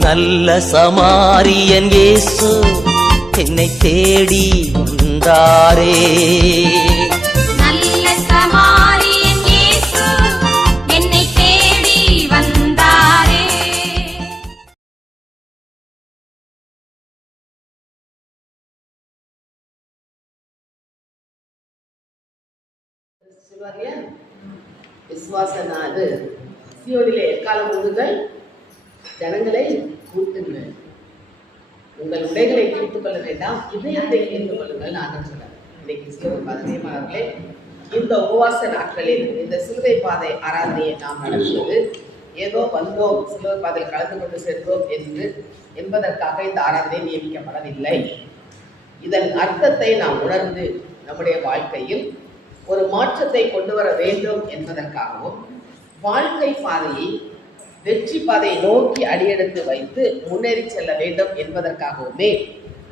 நல்ல சமாரியன் இயேசு என்னை தேடி வந்தாரே. நல்ல சமாரியன் இயேசு என்னை தேடி வந்தாரே. விசுவாச நாடு சியோனிலே எக்காலம் ஊதுங்கள், ஜனங்களை கூட்டுங்கள், உங்கள் உடைகளை கிழித்துக் கொள்ள வேண்டாம், இதயத்தை கிழித்துக் கொள்ளுங்கள். நான் சொல்றேன் இன்னைக்கு சிலுவை பாதைமானவர்களே, இந்த உபவாச நாட்களில் இந்த சிலுவை பாதை ஆராதனையை நாம் நடத்துவது ஏதோ வந்தோம் சிலுவை பாதையில் கலந்து கொண்டு சென்றோம் என்பதற்காக இந்த ஆராதனை நியமிக்கப்படவில்லை. இதன் அர்த்தத்தை நாம் உணர்ந்து நம்முடைய வாழ்க்கையில் ஒரு மாற்றத்தை கொண்டு வர வேண்டும் என்பதற்காகவும், வாழ்க்கை பாதையை வெற்றி பாதையை நோக்கி அடியெடுத்து வைத்து முன்னேறி செல்ல வேண்டும் என்பதற்காகவுமே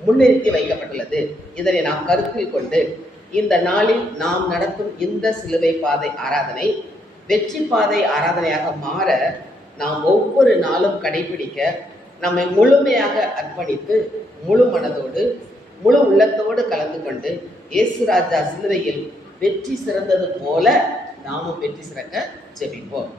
முன்னிறுத்தி வைக்கப்பட்டுள்ளது. இதனை நாம் கருத்தில் கொண்டு இந்த நாளில் நாம் நடத்தும் இந்த சிலுவை பாதை ஆராதனை வெற்றி பாதை ஆராதனையாக மாற நாம் ஒவ்வொரு நாளும் கடைபிடிக்க நம்மை முழுமையாக அர்ப்பணித்து முழு மனதோடு முழு உள்ளத்தோடு கலந்து கொண்டு இயேசுராஜா சிலுவையில் வெற்றி சிறந்தது போல நாமும் வெற்றி சிறக்க ஜெபிப்போம்.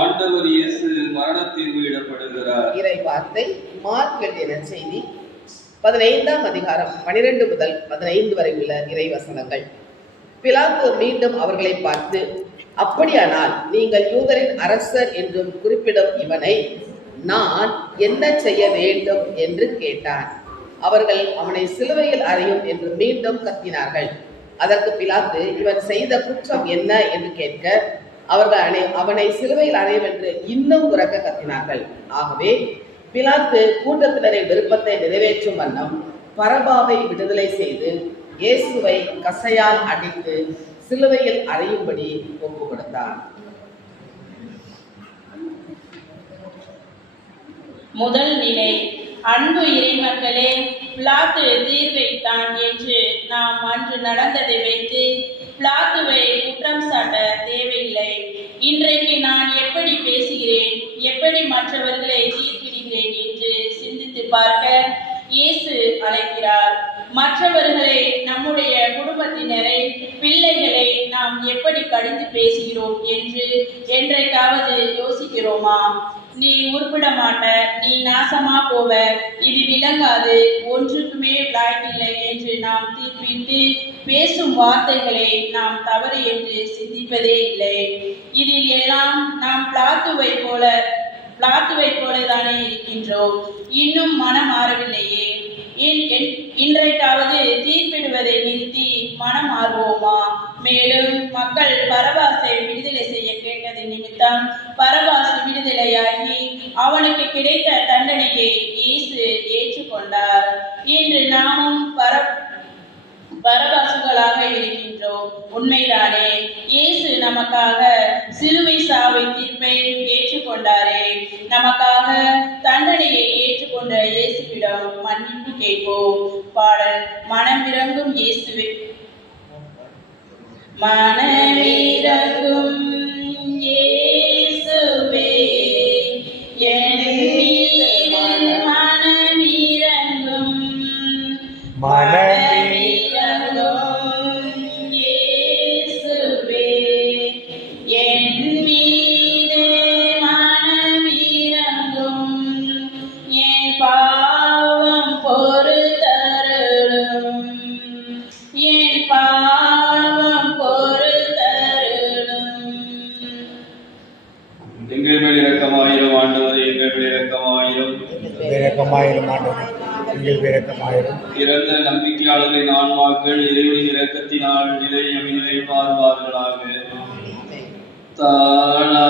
ஆண்டவர் இயேசு மரணத்தில் விடப்படுகிறார். இறை வார்த்தை மார்க் எழுதிய நற்செய்தி 15ஆம் அதிகாரம் 12 முதல் 15 வரை உள்ள இறை வசனங்கள். பிலாத்து மீண்டும் அவர்களை பார்த்து, அப்படியானால் நீங்கள் யூதரின் அரசர் என்றும் குறிப்பிடும் இவனை நான் என்ன செய்ய வேண்டும் என்று கேட்டான். அவர்கள் அவனை சிலுவையில் அறையும் என்று மீண்டும் கத்தினார்கள். அதற்கு பிலாத்து, இவன் செய்த குற்றம் என்ன என்று கேட்க அவர்கள் அவனை சிலுவையில் அறையும் என்று இன்னும் உரக்க கத்தினார்கள். ஆகவே பிலாத்து கூட்டத்தினரின் விருப்பத்தை நிறைவேற்றும் வண்ணம் பரபாவை விடுதலை செய்து இயேசுவை கசையால் அடித்து சிலுவையில் அறையும்படி ஒப்பு கொடுத்தார். முதல் நிலை. அன்பு இறைமக்களே, பிலாத்து தீர்வைத்தான் என்று நாம் அன்று நடந்ததை வைத்து பிலாத்துவை குற்றம் சாட்ட தேவையில்லை. இன்றைக்கு நான் எப்படி பேசுகிறேன், எப்படி மற்றவர்களை தீர்ப்பிடுகிறேன் என்று சிந்தித்து பார்க்க இயேசு அழைக்கிறார். மற்றவர்களை, நம்முடைய குடும்பத்தினரை, பிள்ளைகளை நாம் எப்படி கடிந்து பேசுகிறோம் என்று என்றைக்காவது யோசிக்கிறோமா? நீ உருப்பிட மாட்ட, நீ நாசமா போவ, இது விளங்காது, ஒன்றுக்குமே லாய்க்கில்லை என்று நாம் தீர்ப்பிட்டு பேசும் வார்த்தைகளை நாம் தவறு என்று சிந்திப்பதே இல்லை. இதில் எல்லாம் நாம் பிலாத்துவை போலதானே இருக்கின்றோம். இன்னும் மனம் மாறவில்லையே. இன்றைக்காவது தீர்ப்பிடுவதை நிறுத்தி மனம் மாறுவோமா? மேலும் மக்கள் பரபாசை விடுதலை செய்ய கேட்டது நிமித்தம் பரபாசு விடுதலையாகி அவனுக்கு கிடைத்த தண்டனையை இயேசு ஏற்றுக்கொண்டார். இன்று நாமும் பரபாசுகளாக இருக்கின்றோம். உண்மைதானே? இயேசு நமக்காக சிலுவை சாவை தீர்ப்பை ஏற்றுக்கொண்டாரே. நமக்காக தண்டனையை ஏற்றுக்கொண்ட இயேசுவிடம் மன்னிப்பு கேட்போம். பாடல். மனமிரங்கும் இயேசுவே, மனமிரங்கும் இயேசுவே, என் மீது மனமிரங்கும், எங்கள் மேல் இரக்கமாயிரும் ஆண்டவரே, எங்கள் மேல் இரக்கமாயிரும். இரக்கமாயிரும் ஆண்டவரே, எங்கள் மேல் இரக்கமாயிரும். இறந்த நம்பிக்கையாளர்களின் ஆன்மாக்கள் இறைவனின் இரக்கத்தினால் நிலை வாழ்வார்களாக. தானா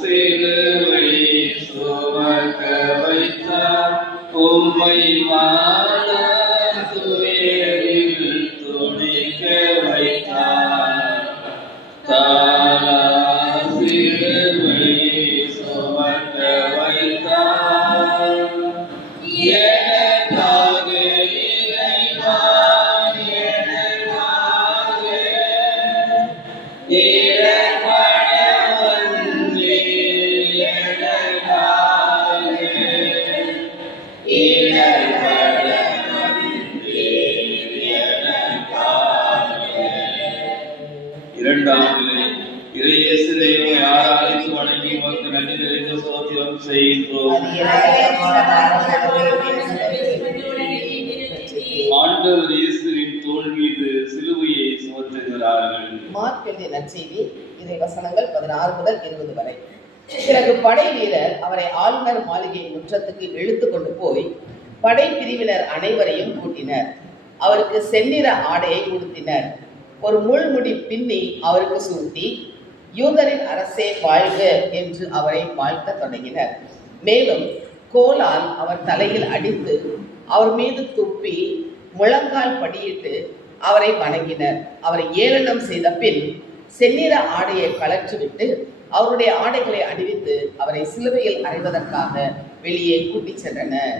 சிலுவை சுமக்க வைத்தார் உம்மை மாலா துயரில் துணிக்க வைத்தார். தானா சிலுவை சுமக்க வைத்தார் எனக்காக இறைவா, எனக்காக இறைவன வந்தே, எனக்காக இறைவன வந்தே, எனக்காக. இரண்டாம் நிலை இறையேசு தெய்வமை ஆராதித்து வணங்கி உமக்கு நன்றி நிறைந்த ஸ்தோத்திரம் செய்கின்றோம். ஆண்டவர் இயேசுவின் தோள் மீது சிலுவையை சுமத்துகிறார்கள். மார்க் எழுதிய நற்செய்தி இறை வசனங்கள் 16 முதல் 20 வரை. பிறகு படை வீரர் அவரை ஆளுநர் மாளிகை முற்றத்துக்கு இழுத்து கொண்டு போய் படை பிரிவினர் அனைவரையும் கூட்டினர். அவருக்கு செந்நிற ஆடையை உடுத்தினர். ஒரு முள்முடி பின்னி அவருக்கு சூட்டி, யூதரின் அரசே வாழ்க என்று அவரை வாழ்த்த தொடங்கினர். மேலும் கோலால் அவர் தலையில் அடித்து அவர் மீது துப்பி முழங்கால் படியிட்டு அவரை வணங்கினர். அவரை ஏளனம் செய்த பின் செந்நிற ஆடையை கழற்றிவிட்டு அவருடைய ஆடைகளை அணிவித்து அவரை சிலுவையில் அறைவதற்காக வெளியே கூட்டிச் சென்றனர்.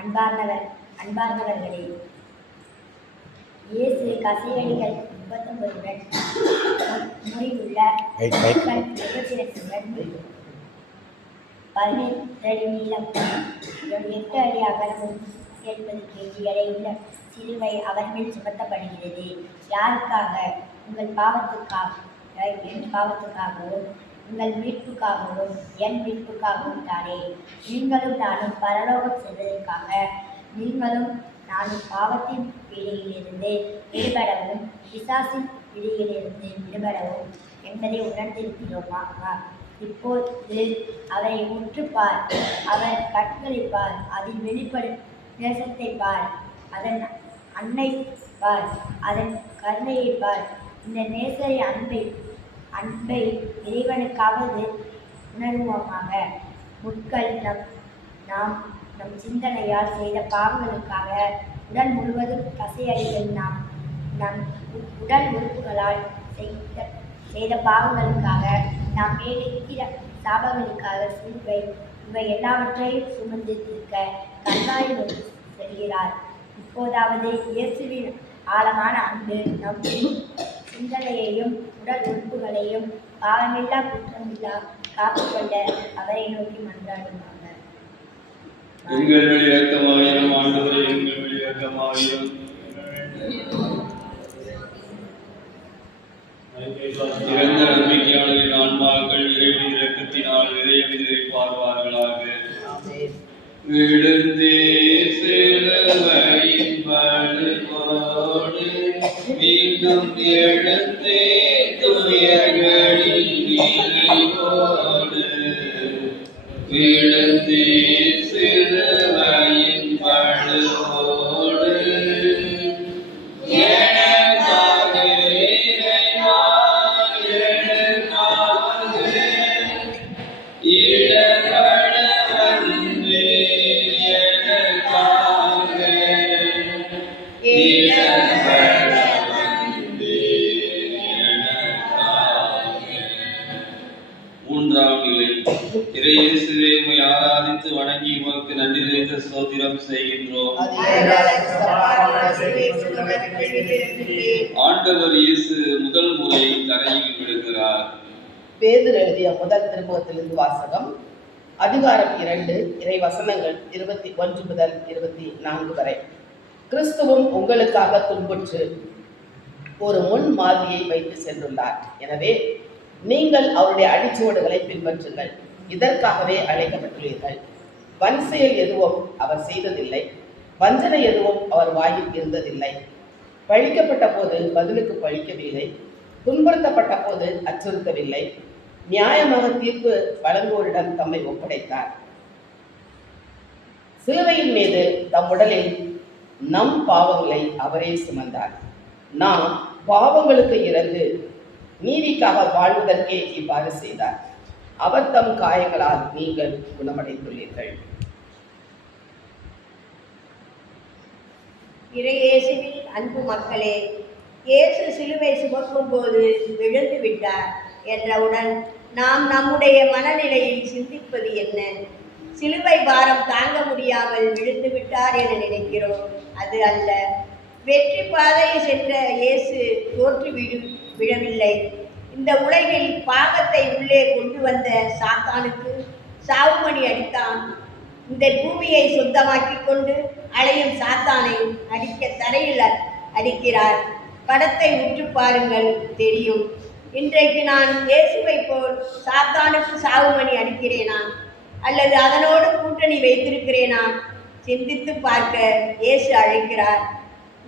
அன்பார்ந்தவர்களே, இயேசு கசையடிகள் 39 முறிவுள்ள 17 அடி நீளம் 8 அடி அகலமும் 80 kg எடையுள்ள சிலுவை அவர் மேல் சுமத்தப்படுகிறது. யாருக்காக? உங்கள் பாவத்துக்காக, என் பாவத்துக்காகவும் உங்கள் மீட்புக்காகவும் என் மீட்புக்காகவும் தானே. நீங்களும் நானும் பரலோகம் செல்வதற்காக நீங்களும் நானும் பாவத்தின் பிடியிலிருந்து விடுபடவும் பிசாசின் பிடியிலிருந்து விடுபடவும் என்பதை உணர்ந்திருக்கிறோமா? இப்போது அவரை உற்றுப்பார், அவர் கண்களை பார், அதில் வெளிப்படும் நேசத்தை பார், அதன் அன்னை பார், அதன் கருணையை பார். இந்த நேசரை அன்பை இறைவனுக்காவது உணர்வோமாக. முட்கள் நாம் நம் சிந்தனையால் செய்த பாவங்களுக்காக, உடல் முழுவதும் கசையடிகள் நம் உடல் உறுப்புகளால் செய்த பாவங்களுக்காக, நாம் மேலிருக்கிற சாபங்களுக்காக சிலுவை இவை எல்லாவற்றையும் சுமந்து தீர்க்க கல்வாரி நோக்கி செல்கிறார். இப்போதாவது இயேசுவின் ஆழமான அன்பு நம் சிந்தனையையும் உடல் உறுப்புகளையும் பாவமில்லா குற்றமில்லா காத்துக்கொண்ட அவரை நோக்கி மன்றாடுவாங்க. எங்கள் மேல் இரக்கமாயிரும் ஆண்டவரே, எங்கள் மேல் இரக்கமாயிரும். இறந்த நம்பிக்கையாளரின் ஆன்மாக்கள் இறைவனின் இரக்கத்தினால் நிறைய பார்வார்களாக. விழுந்தே சிலுவையின் படுகோடு மீண்டும் எழுந்தே துயர்களின் நிறைவோடு, விழுந்தே சிலுவையின் படுகோடு எனக்காக இறைவா, எனக்காக இடர்பட வந்தே, எனக்காக இடர்பட வந்தே, எனக்காக. மூன்றாம் நிலை இறையேசுவே, உம்மை ஆராதித்து வணங்கி உமக்கு நன்றி நிறைந்த ஸ்தோத்திரம் செய்கின்றோம். ஆண்டவர் இயேசு முதல் முறை தரையில் விடுகிறார். பேதுரு எழுதிய முதல் திருமுகத்திலிருந்து வாசகம். அதிகாரம் 2, இறை வசனங்கள் 21 முதல் 24 வரை. கிறிஸ்துவும் உங்களுக்காக துன்புற்று ஒரு முன் மாதிரியை வைத்து சென்றுள்ளார். எனவே நீங்கள் அவருடைய அடிச்சுவடுகளை பின்பற்றுங்கள். இதற்காகவே அழைக்கப்பட்டுள்ளீர்கள். வன் செயல் எதுவும் அவர் செய்ததில்லை, வஞ்சனை எதுவும் அவர் வாயில் இருந்ததில்லை. பழிக்கப்பட்ட போது பதிலுக்கு பழிக்கவில்லை, துன்புறுத்தப்பட்ட போது அச்சுறுத்தவில்லை, நியாயமாக தீர்ப்பு வழங்குவோரிடம் தம்மை ஒப்படைத்தார். சிலுவையின் மீது தம் உடலில் நம் பாவங்களை அவரே சுமந்தார். நாம் பாவங்களுக்கு இறந்து நீதிக்காக வாழ்வதற்கே இவ்வாறு செய்தார். அவர் தம் காயங்களால் நீங்கள் குணமடைந்துள்ளீர்கள். இறையேசுவில் அன்பு மக்களே, இயேசு சிலுவை சுமக்கும் போது விழுந்து விட்டார் என்றவுடன் நாம் நம்முடைய மனநிலையில் சிந்திப்பது என்ன? சிலுவை பாரம் தாங்க முடியாமல் விழுந்து விட்டார் என நினைக்கிறோம். அது அல்ல. வெற்றி பாதையை சென்ற இயேசு தோற்று விழவில்லை. இந்த உலகில் பாவத்தை உள்ளே கொண்டு வந்த சாத்தானுக்கு சாவுமணி அடித்தான். இந்த பூமியை சொந்தமாக்கி கொண்டு அலையும் சாத்தானை அடிக்க தரையில் அடிக்கிறார். படத்தை உற்று பாருங்கள், தெரியும். இன்றைக்கு நான் இயேசுவை போல் சாத்தானுக்கு சாவுமணி அடிக்கிறேனா அல்லது அதனோடு கூட்டணி வைத்திருக்கிறேனா? சிந்தித்து பார்க்க இயேசு அழைக்கிறார்.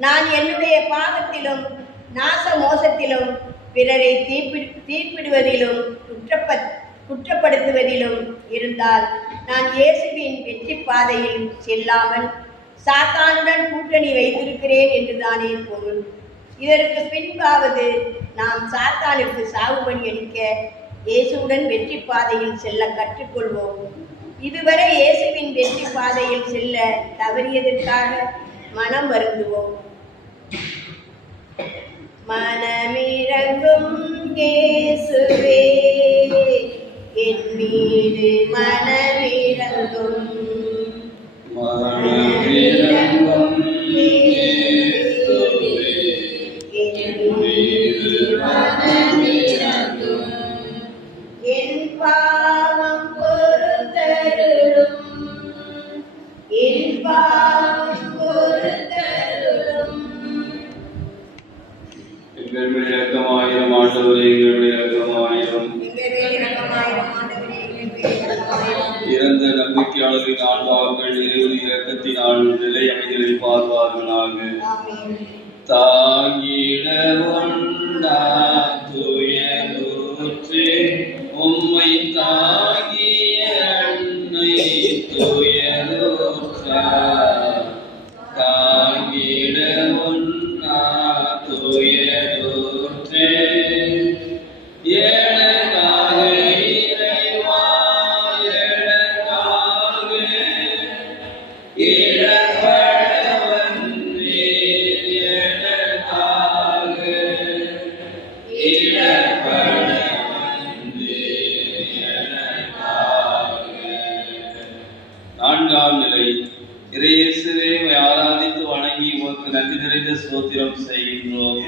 நான் என்னுடைய பாவத்திலும் நாச மோசத்திலும் பிறரை தீர்ப்பிடுவதிலும் குற்றப்படுத்துவதிலும் இருந்தால் நான் இயேசுவின் வெற்றி பாதையில் செல்லாமல் சாத்தானுடன் கூட்டணி வைத்திருக்கிறேன் என்றுதானே பொருள். இதற்கு பின்பாவது நாம் சாத்தானுக்கு சாவுபணி அளிக்க இயேசுவுடன் வெற்றி பாதையில் செல்ல கற்றுக்கொள்வோம். இதுவரை இயேசுவின் வெற்றி பாதையில் செல்ல தவறியதற்காக மனம் வருந்துவோம். மனமிரங்கும் இயேசுவே, என் மீது மனமிரங்கும். மனமிரங்கும் இயேசுவே, என் மீது மனமிரங்கும். என் பாவம் பொறுத்தருளும், என் பாவம் பொறுத்தருளும். எங்கள் இரக்கமாயிரம் ஆண்டவரே, எங்களுடைய இரக்கமாயிரம். இறந்த நம்பிக்கையாளரின் ஆன்மாக்கள் இறைவன் இரக்கத்தினால் நிலை அமைதியில் பார்வார்களாக. தாங்கிட ஒன்றா துயருற்றே உம்மை தாங்கிய அன்னை துயருற்றார். தாங்கிட ஒன்றா துயருற்றே எனக்காக இறைவா, எனக்காக இழப்பட வந்தீர், எனக்காக இழப்பட வந்தீர், எனக்காக. நான்காம் நிலை. இறையேசுவே, உம்மை ஆராதித்து வணங்கி உமக்கு நன்றி நிறைந்த ஸ்தோத்திரம் செய்கின்றோம்.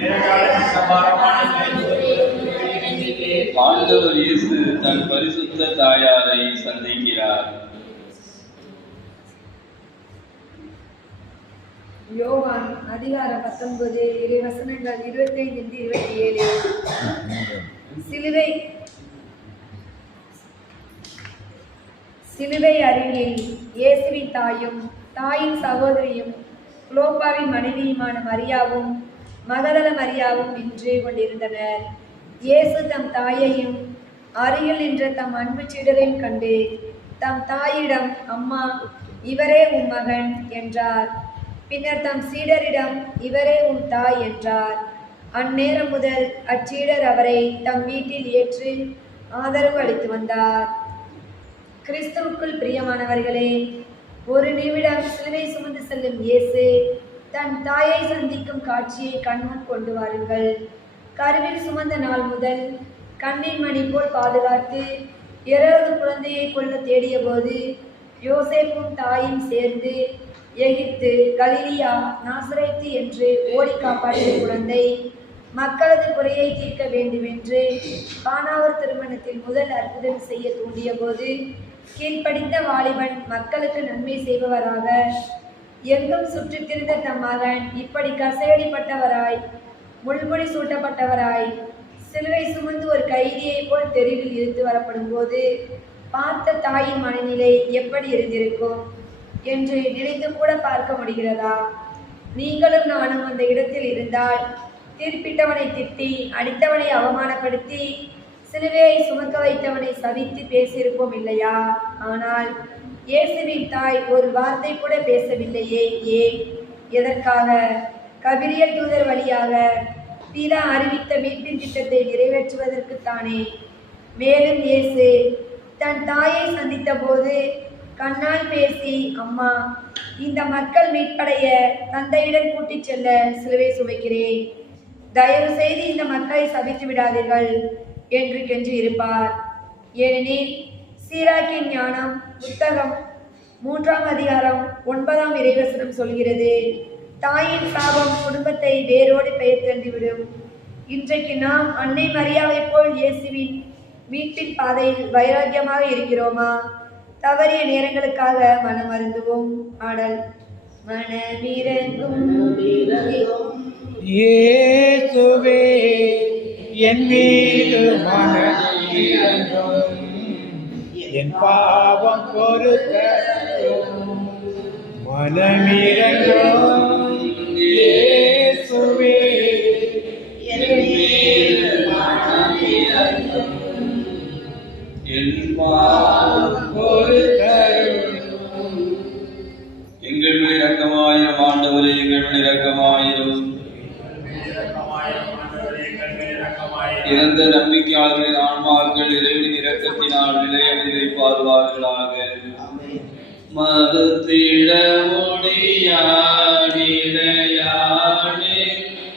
ஆண்டவர் இயேசு தன் பரிசுத்த தாயாரை சந்திக்கிறார். யோவான் அதிகாரம் 19 இறைவசனங்கள் 25-27. சிலுவை அருகில் இயேசுவின் தாயும் தாயின் சகோதரியும் குலோப்பாவின் மனைவியுமான மரியாவும் மகதல மரியாவும் நின்று கொண்டிருந்தனர். இயேசு தம் தாயையும் அருகில் நின்ற தம் அன்பு சீடரையும் கண்டு தம் தாயிடம், அம்மா, இவரே உன் மகன் என்றார். பின்னர் தம் சீடரிடம், இவரே உன் தாய் என்றார். அந்நேரம் முதல் அச்சீடர் அவரை தம் வீட்டில் ஏற்று ஆதரவு அளித்து வந்தார். கிறிஸ்துவுக்குள் பிரியமானவர்களே, ஒரு நிமிடம் சிலுவை சுமந்து செல்லும் இயேசு தன் தாயை சந்திக்கும் காட்சியை கண்முன் கொண்டு வாருங்கள். கருவில் சுமந்த நாள் முதல் கண்ணின் மணி போல் பாதுகாத்து இரவு குழந்தையை கொள்ள தேடிய போது யோசேப்பும் தாயும் சேர்ந்து எகிப்து, கலிலியா, நாசரேத்து என்று ஓடி காப்பாற்றிய குழந்தை மக்களது குறையை தீர்க்க வேண்டுமென்று கானாவூர் திருமணத்தில் முதல் அற்புதம் செய்ய தூண்டிய போது கீழ்ப்படிந்த வாலிபன் மக்களுக்கு நன்மை செய்பவராக எங்கும் சுற்றித்திருந்த தம் மகன் இப்படி கசையடிப்பட்டவராய் முள்முடி சூட்டப்பட்டவராய் சிலுவை சுமந்து ஒரு கைதியை போல் தெருவில் இருந்து வரப்படும் போது பார்த்த தாயின் மனநிலை எப்படி இருந்திருக்கும் என்று நினைத்து கூட பார்க்க முடிகிறதா? நீங்களும் நானும் அந்த இடத்தில் இருந்தால் தீர்ப்பிட்டவனை திட்டி, அடித்தவனை அவமானப்படுத்தி, சிலுவையை சுமக்க வைத்தவனை சபித்து பேசியிருப்போம் இல்லையா? ஆனால் இயேசுவின் தாய் ஒரு வார்த்தை கூட பேசவில்லையே. ஏன்? எதற்காக? கபிரியல் தூதர் வழியாக பிதா அறிவித்த மீட்பின் திட்டத்தை நிறைவேற்றுவதற்குத்தானே. மேலும் இயேசு தன் தாயை சந்தித்த போது கண்ணால் பேசி, அம்மா, இந்த மக்கள் மீட்படைய தந்தையிடம் கூட்டிச் செல்ல சிலுவை சுவைக்கிறேன், தயவு செய்து இந்த மக்களை சபித்து விடாதீர்கள் என்று கெஞ்சி இருப்பார். ஏனெனில் சீராக்கின் ஞானம் புத்தகம் 3ஆம் அதிகாரம் 9ஆம் இறைவசனம் சொல்கிறது, தாயின் சாபம் குடும்பத்தை வேரோடு பெயர் தந்துவிடும். இன்றைக்கு நாம் அன்னை மரியாவை போல் இயேசுவின் மீட்பின் பாதையில் வைராக்கியமாக இருக்கிறோமா? தவறிய நேரங்களுக்காக மனம் அருந்துவோம். ஆடல். மனமிரங்கும் இயேசுவே என் மீது மனமிரங்கும், என் பாவம் பொறுத்தருளும். மனமிரங்கும் இயேசுவே என் மீது மனமிரங்கும், என் பாவம் பொறுத்தருளும். எங்கள் மேல் இரக்கமாயிரும் ஆண்டவரே, எங்கள் மேல் இரக்கமாயிரும். இறந்த நம்பிக்கையாளர்களின் ஆன்மாக்கள் இறைவனின் இரக்கத்தினால் நிலையமதிலை பாதுகார்களாக. மறுத்திட முடியாடிடையானே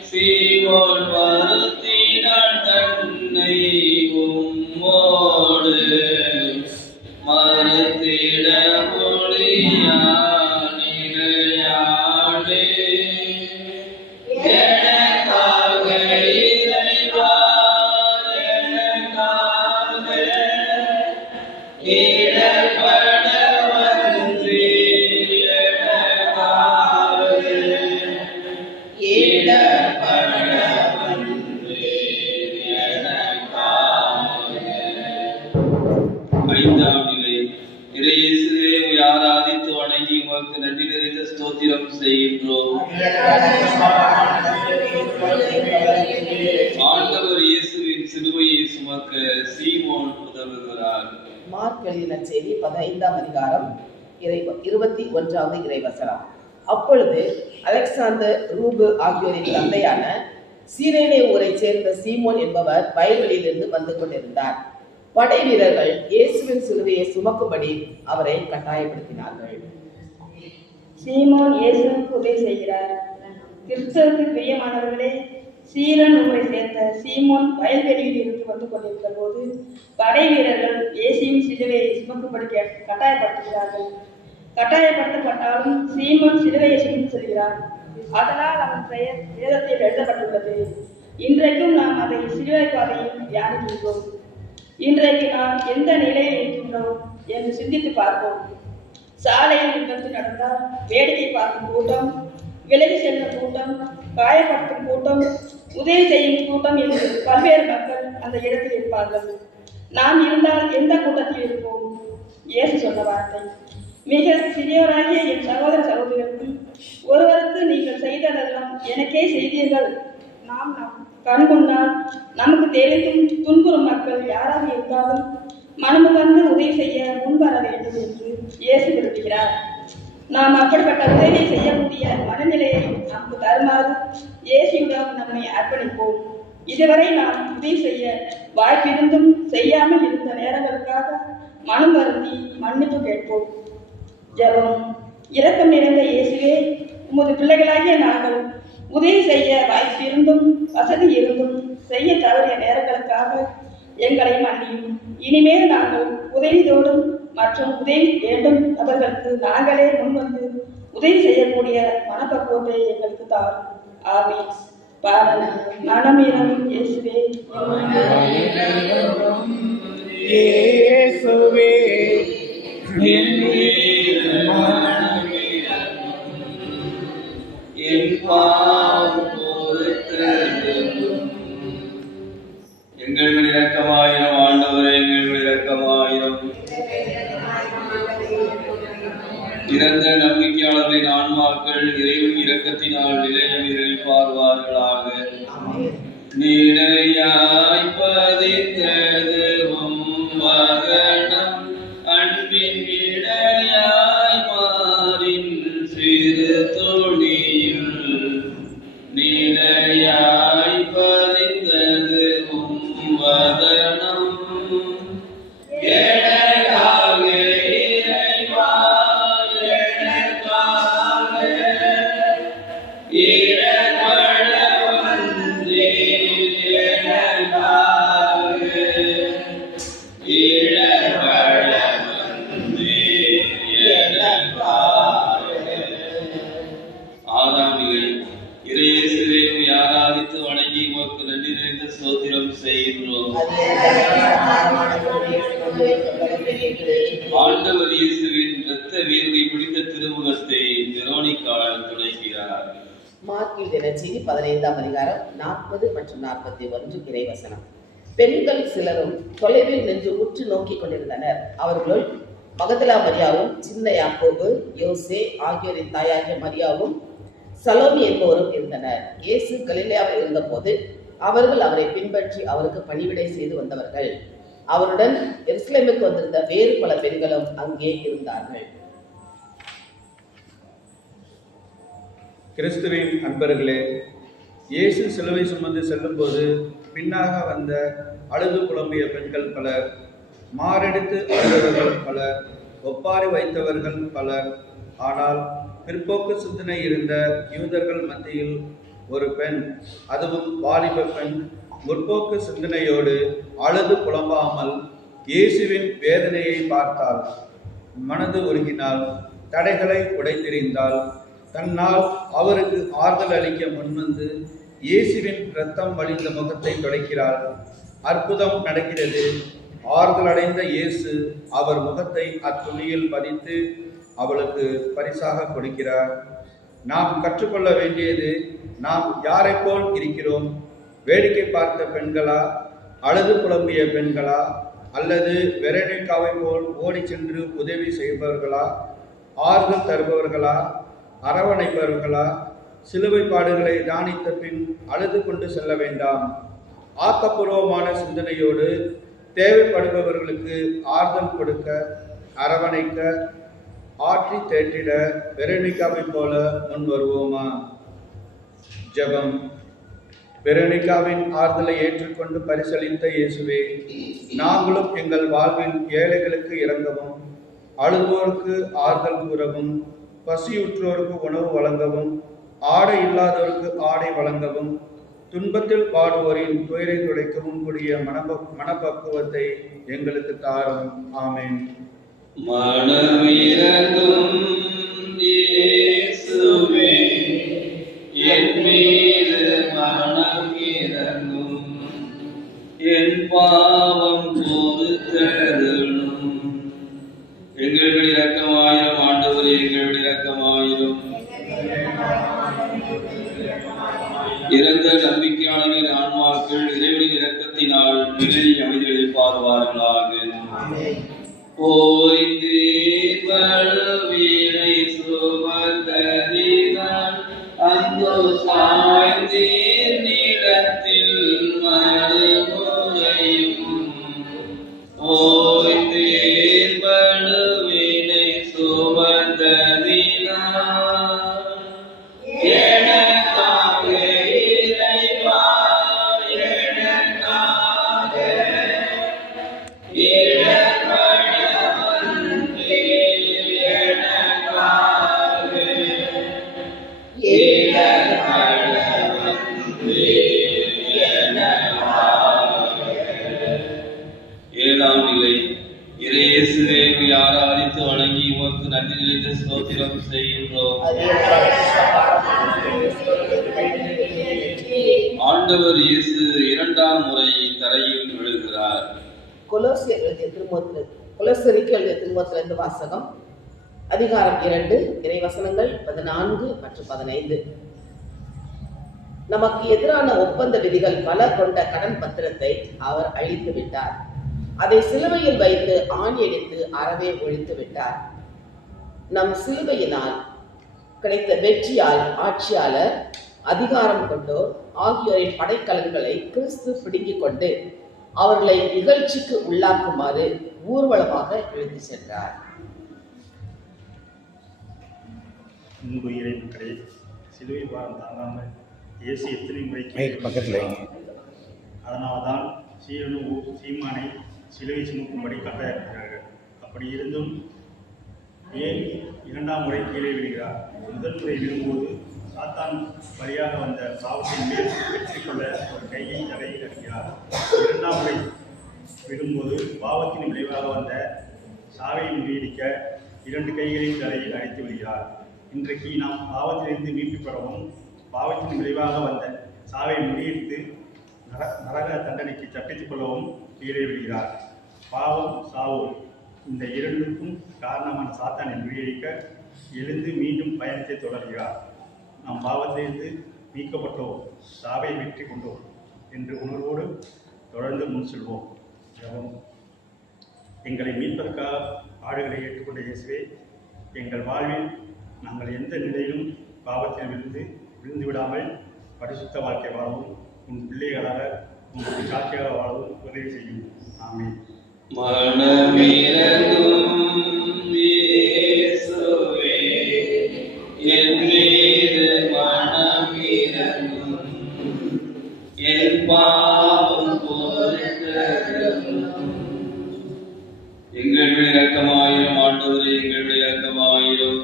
சீவோன் மறுத்தினாள் தன்னை உம்மோடு. மறுத்திட முடியாடிடையானே எனக்காக இறைவா, எனக்காக இடர்பட வந்தீர், எனக்காக இடர்பட வந்தீர், எனக்காக. ஐந்தாம் நிலை. இறையேசுவே, உம்மை ஆராதித்து வணங்கி உமக்கு நன்றி நிறைந்த ஸ்தோத்திரம் செய்கின்றோம். ஆண்டவர் இயேசுவின் சிலுவையை சுமக்க சீமோன் உதவுகிறார். மார்க் எழுதின செய்தி 15ஆம் அதிகாரம் 21வது இறைவசனம். அப்பொழுது அலெக்சாந்தர், ரூபு ஆகியோரின் தந்தையான சீரேனே ஊரைச் சேர்ந்த சீமோன் என்பவர் வயல்வெளியிலிருந்து வந்து கொண்டிருந்தார். படை வீரர்கள் இயேசுவின் சிலுவையை சுமக்கும்படி அவரை கட்டாயப்படுத்தினார்கள். சீமோன் இயேசுவுக்கு உதவி செய்கிறார். கிறிஸ்துவுக்கு பிரியமானவர்களே, சீரன் ஊரை சேர்ந்த சீமோன் வயல்வெளியில் இருந்து வந்து கொண்டிருந்த போது படை வீரர்கள் இயேசுவின் சிலுவையை சுமக்கும்படி கட்டாயப்படுத்துகிறார்கள். கட்டாயப்படுத்தப்பட்டாலும் சீமோன் சிலுவையை சுமந்து செல்கிறார். அதனால் அவன் பெயர் வேதத்தில் எழுதப்பட்டுள்ளது. இன்றைக்கும் நாம் அதை சிலுவை பாதையில் தியானிக்கின்றோம். இன்றைக்கு நாம் எந்த நிலையில் இருக்கின்றோம் என்று சிந்தித்து பார்ப்போம். சாலையில் விபத்து நடந்தால் வேடிக்கை பார்க்கும் கூட்டம், விலகி செல்லும் கூட்டம், காயப்படுத்தும் கூட்டம், உதவி செய்யும் கூட்டம் என்று பல்வேறு மக்கள் அந்த இடத்தில் இருப்பார்கள். நாம் இருந்தால் எந்த கூட்டத்தில் இருப்போம்? இயேசு சொன்ன வார்த்தை, மிக சிறியோராகிய என் சகோதர சகோதரர்கள் ஒருவருக்கு நீங்கள் செய்ததெல்லாம் எனக்கே செய்தீர்கள். நாம் கண் கொண்டால் நமக்கு தெரிந்தும் துன்புறும் மக்கள் யாராக இருந்தாலும் மனமுகந்து உதவி செய்ய முன்வர வேண்டும் என்று இயேசு விரும்புகிறார். நாம் அப்படிப்பட்ட உதவியை செய்யக்கூடிய மனநிலையை நமக்கு தருமாறு இயேசுவிடம் நம்மை அர்ப்பணிப்போம். இதுவரை நாம் உதவி செய்ய வாய்ப்பிருந்தும் செய்யாமல் இருந்த நேரங்களுக்காக மனம் வருந்தி மன்னிப்பு கேட்போம். ஜெபம். இரக்கம் நிறைந்த இயேசுவே, உமது பிள்ளைகளாகிய நாங்கள் உதவி செய்ய வாய்ப்பு இருந்தும் வசதி இருந்தும் செய்ய தவறிய நேரங்களுக்காக எங்களை மன்னியும். இனிமேல் நாங்கள் உதவியோடும் மற்றும் உதவி வேண்டும் அவர்களுக்கு நாங்களே முன்வந்து உதவி செய்யக்கூடிய மனப்பக்குவத்தை எங்களுக்கு தாரும். ஆமென். பாடல். மனமிரங்கும் இயேசுவே, இயேசுவே என் மீது என் பாவம் பொறுத்தருளும். எங்கள் மேல் இரக்கமாயிரும் ஆண்டவரே, எங்கள் மேல் இரக்கமாயிரும். இறந்த நம்பிக்கையாளர்களின் ஆன்மாக்கள் இறைவன் இரக்கத்தினால் நிலையமில் பார்வார்களாக. நிலையாய் பதித்த கண்டது மகனம் அன்பின் இடையாய் மாறின் சிறு துணியில் நிலையாய் பதிந்தது வதனம் எனக்காக இறைவா எனக்காக இறைவன வந்தீர் எனக்காக இறைவன வந்தீர் எனக்காக. ஆறாம் நிலை. இறையேசுவே உம்மை ஆராதித்து வணங்கி உமக்கு நன்றி நிறைந்த ஸ்தோத்திரம் செய்கின்றோம். ஆண்டவர் இயேசுவின் இரத்த வேர்வை பிடித்த திருமுகத்தை வெரோனிக்காள் துடைக்கிறார். மார்க்கில் தினச்செய்தி 15ஆம் அதிகாரம் 40 மற்றும் 41 இறைவசனம். பெண்கள் சிலரும் தொலைவில் நின்று உற்று நோக்கிக் கொண்டிருந்தனர். அவர்களுள் மகதலா மரியாவும், சின்ன யாக்கோபு, யோசே ஆகியோரின் தாயாகிய மரியாவும், சலோமி என்பவரும் இருந்தனர். இயேசு கலிலேயாவில் இருந்தபோது அவர்கள் அவரை பின்பற்றி அவருக்கு பணிவிடை செய்து வந்தவர்கள். அவருடன் எருசலேமுக்கு வந்திருந்த வேறு பல பெண்களும் அங்கே இருந்தார்கள். கிறிஸ்துவின் அன்பர்களே, இயேசு சிலுவை சுமந்து செல்லும்போது பின்னாக வந்த அழுது புலம்பிய பெண்கள் பலர், மாரடித்து அழுதவர்கள் பலர், ஒப்பாரி வைத்தவர்கள் பலர். ஆனால் பிற்போக்கு சிந்தனை இருந்த யூதர்கள் மத்தியில் ஒரு பெண், அதுவும் வாலிப பெண், முற்போக்கு சிந்தனையோடு அழுது புலம்பாமல் இயேசுவின் வேதனையை பார்த்தாள். மனது உருகினாள், தடைகளை உடைத்தெறிந்தாள். தன்னால் அவருக்கு ஆறுதல் அளிக்க முன்வந்து இயேசுவின் இரத்தம் வழிந்த முகத்தை துடைக்கிறாள். அற்புதம் நடக்கிறது. ஆறுதல் அடைந்த இயேசு அவர் முகத்தை அத்துணியில் பதித்து அவளுக்கு பரிசாக கொடுக்கிறார். நாம் கற்றுக்கொள்ள வேண்டியது, நாம் யாரை போல் இருக்கிறோம்? வேடிக்கை பார்த்த பெண்களா, அழுது புலம்பிய பெண்களா, அல்லது வெரோனிக்காவை போல் ஓடி சென்று உதவி செய்பவர்களா, ஆறுதல் தருபவர்களா, அரவணைப்பவர்களா? சிலுவை பாடுகளை தியானித்த பின் அழுது கொண்டு செல்ல வேண்டாம். ஆக்கப்பூர்வமான சிந்தனையோடு தேவைப்படுபவர்களுக்கு ஆறுதல் கொடுக்க, அரவணைக்க, ஆற்றி தேற்றிட வெரோனிக்காவை போல முன் வருவோமா? ஜெபம். வெரோனிக்காவின் ஆறுதலை ஏற்றுக்கொண்டு பரிசளித்த இயேசுவே, நாங்களும் எங்கள் வாழ்வில் ஏழைகளுக்கு இரங்கவும், அழுவோருக்கு ஆறுதல் கூறவும், பசியுற்றோருக்கு உணவு வழங்கவும், ஆடை இல்லாதோருக்கு ஆடை வழங்கவும், துன்பத்தில் பாடுவோரின் துயரை துடைக்கவும் கூடிய மனப்பக்குவத்தை எங்களுக்கு தாரும். ஆமென். மனமிரங்கும் இயேசுவே, என் மீது மனம் இறங்கும், என் பாவம் பொறுத்தருளும். எங்களுடைய இரக்கமாயிரும் ஆண்டவரே, எங்களுடைய இரக்கமாயிரும். இறந்த நம்பிக்கையாளரின் ஆன்மாக்கள் இறைவனின் இரக்கத்தினால் நிலை அமைதிகளில் பாடுவார்களாக. ஓய்ந்தீர் வழுவினை சுமந்ததினால் அந்தோ சாய்ந்தீர் நிலத்தில் மறுமுறையும். ஓய்ந்தீர் வழுவினை சுமந்ததினால் எனக்காக இறைவா எனக்காக ஏழாம் நிலை. இறையேசுவே உம்மை ஆராதித்து வணங்கி உமக்கு நன்றி நிறைந்த ஸ்தோத்திரம் செய்கின்றோம். ஆண்டவர் இயேசு இரண்டாம் முறை தரையில் விழுகிறார். கொலோசியருக்கு எழுதிய திருமுகத்திலிருந்து வாசகம். அதிகாரம் 2, இறைவசனங்கள் 14 மற்றும் 15. நமக்கு எதிரான ஒப்பந்த விதிகள் பல கொண்ட கடன் பத்திரத்தை அவர் அழித்து விட்டார். அதை சிலுவையில் வைத்து ஆணி அடித்து அறவே ஒழித்து விட்டார். நம் சிலுவையினால் கிடைத்த வெற்றியால் ஆட்சியாளர், அதிகாரம் கொண்டோர் ஆகியோரின் படைக்கலன்களை கிறிஸ்து பிடுங்கிக் கொண்டு அவர்களை இகழ்ச்சிக்கு உள்ளாக்குமாறு ஊர்வலமாக இழுத்து சென்றார். அன்பு இறை மக்களே, சிலுவை பாரம் தாங்காமல் இயேசு எத்தனை முறைக்கு பக்கத்தில் அதனால்தான் சீரனும் சீமானை சிலுவை சுமக்கும்படி கட்டாயிருக்கிறார்கள். அப்படி இருந்தும் ஏன் இரண்டாம் முறை கீழே விழுகிறார்? முதல் முறை விழும்போது சாத்தான் வழியாக வந்த பாவத்தின் மேல் வெற்றி கொள்ள ஒரு கையை தலையில் அடிக்கிறார். இரண்டாம் முறை விழும்போது பாவத்தின் விளைவாக வந்த சாவை முறியடிக்க 2 கைகளின் தலையில் அடித்து விடுகிறார். இன்றைக்கு நாம் பாவத்திலிருந்து மீட்பு பெறவும் பாவத்தின் விளைவாக வந்த சாவை முறியடித்து நரக தண்டனைக்கு தப்பித்துக் கொள்ளவும் கீழே விடுகிறார். பாவம், சாவு இந்த இரண்டுக்கும் காரணமான சாத்தானை முறியடிக்க எழுந்து மீண்டும் பயணத்தை தொடர்கிறார். நாம் பாவத்திலிருந்து மீட்கப்பட்டோம், சாவை வெற்றி கொண்டோம் என்ற உணர்வோடு தொடர்ந்து முன் செல்வோம். ஜெபம். எங்களை மீட்பதற்காக ஆடுகளை ஏற்றுக்கொண்ட இயேசுவே, எங்கள் வாழ்வில் நாங்கள் எந்த நிலையிலும் பாவத்தில் விழுந்து விடாமல் பரிசுத்த வாழ்க்கை வாழவும் உன் பிள்ளைகளாக உங்களுக்கு சாட்சியாக வாழவும் உதவி செய்யும். ஆமென். மனமிரங்கும் இயேசுவே, என் மீது மனமிரங்கும், என் பாவம் பொறுத்தருளும். எங்களுடைய இரக்கமாயிரும் ஆண்டவரே, எங்களுடைய இரக்கமாயிரும்.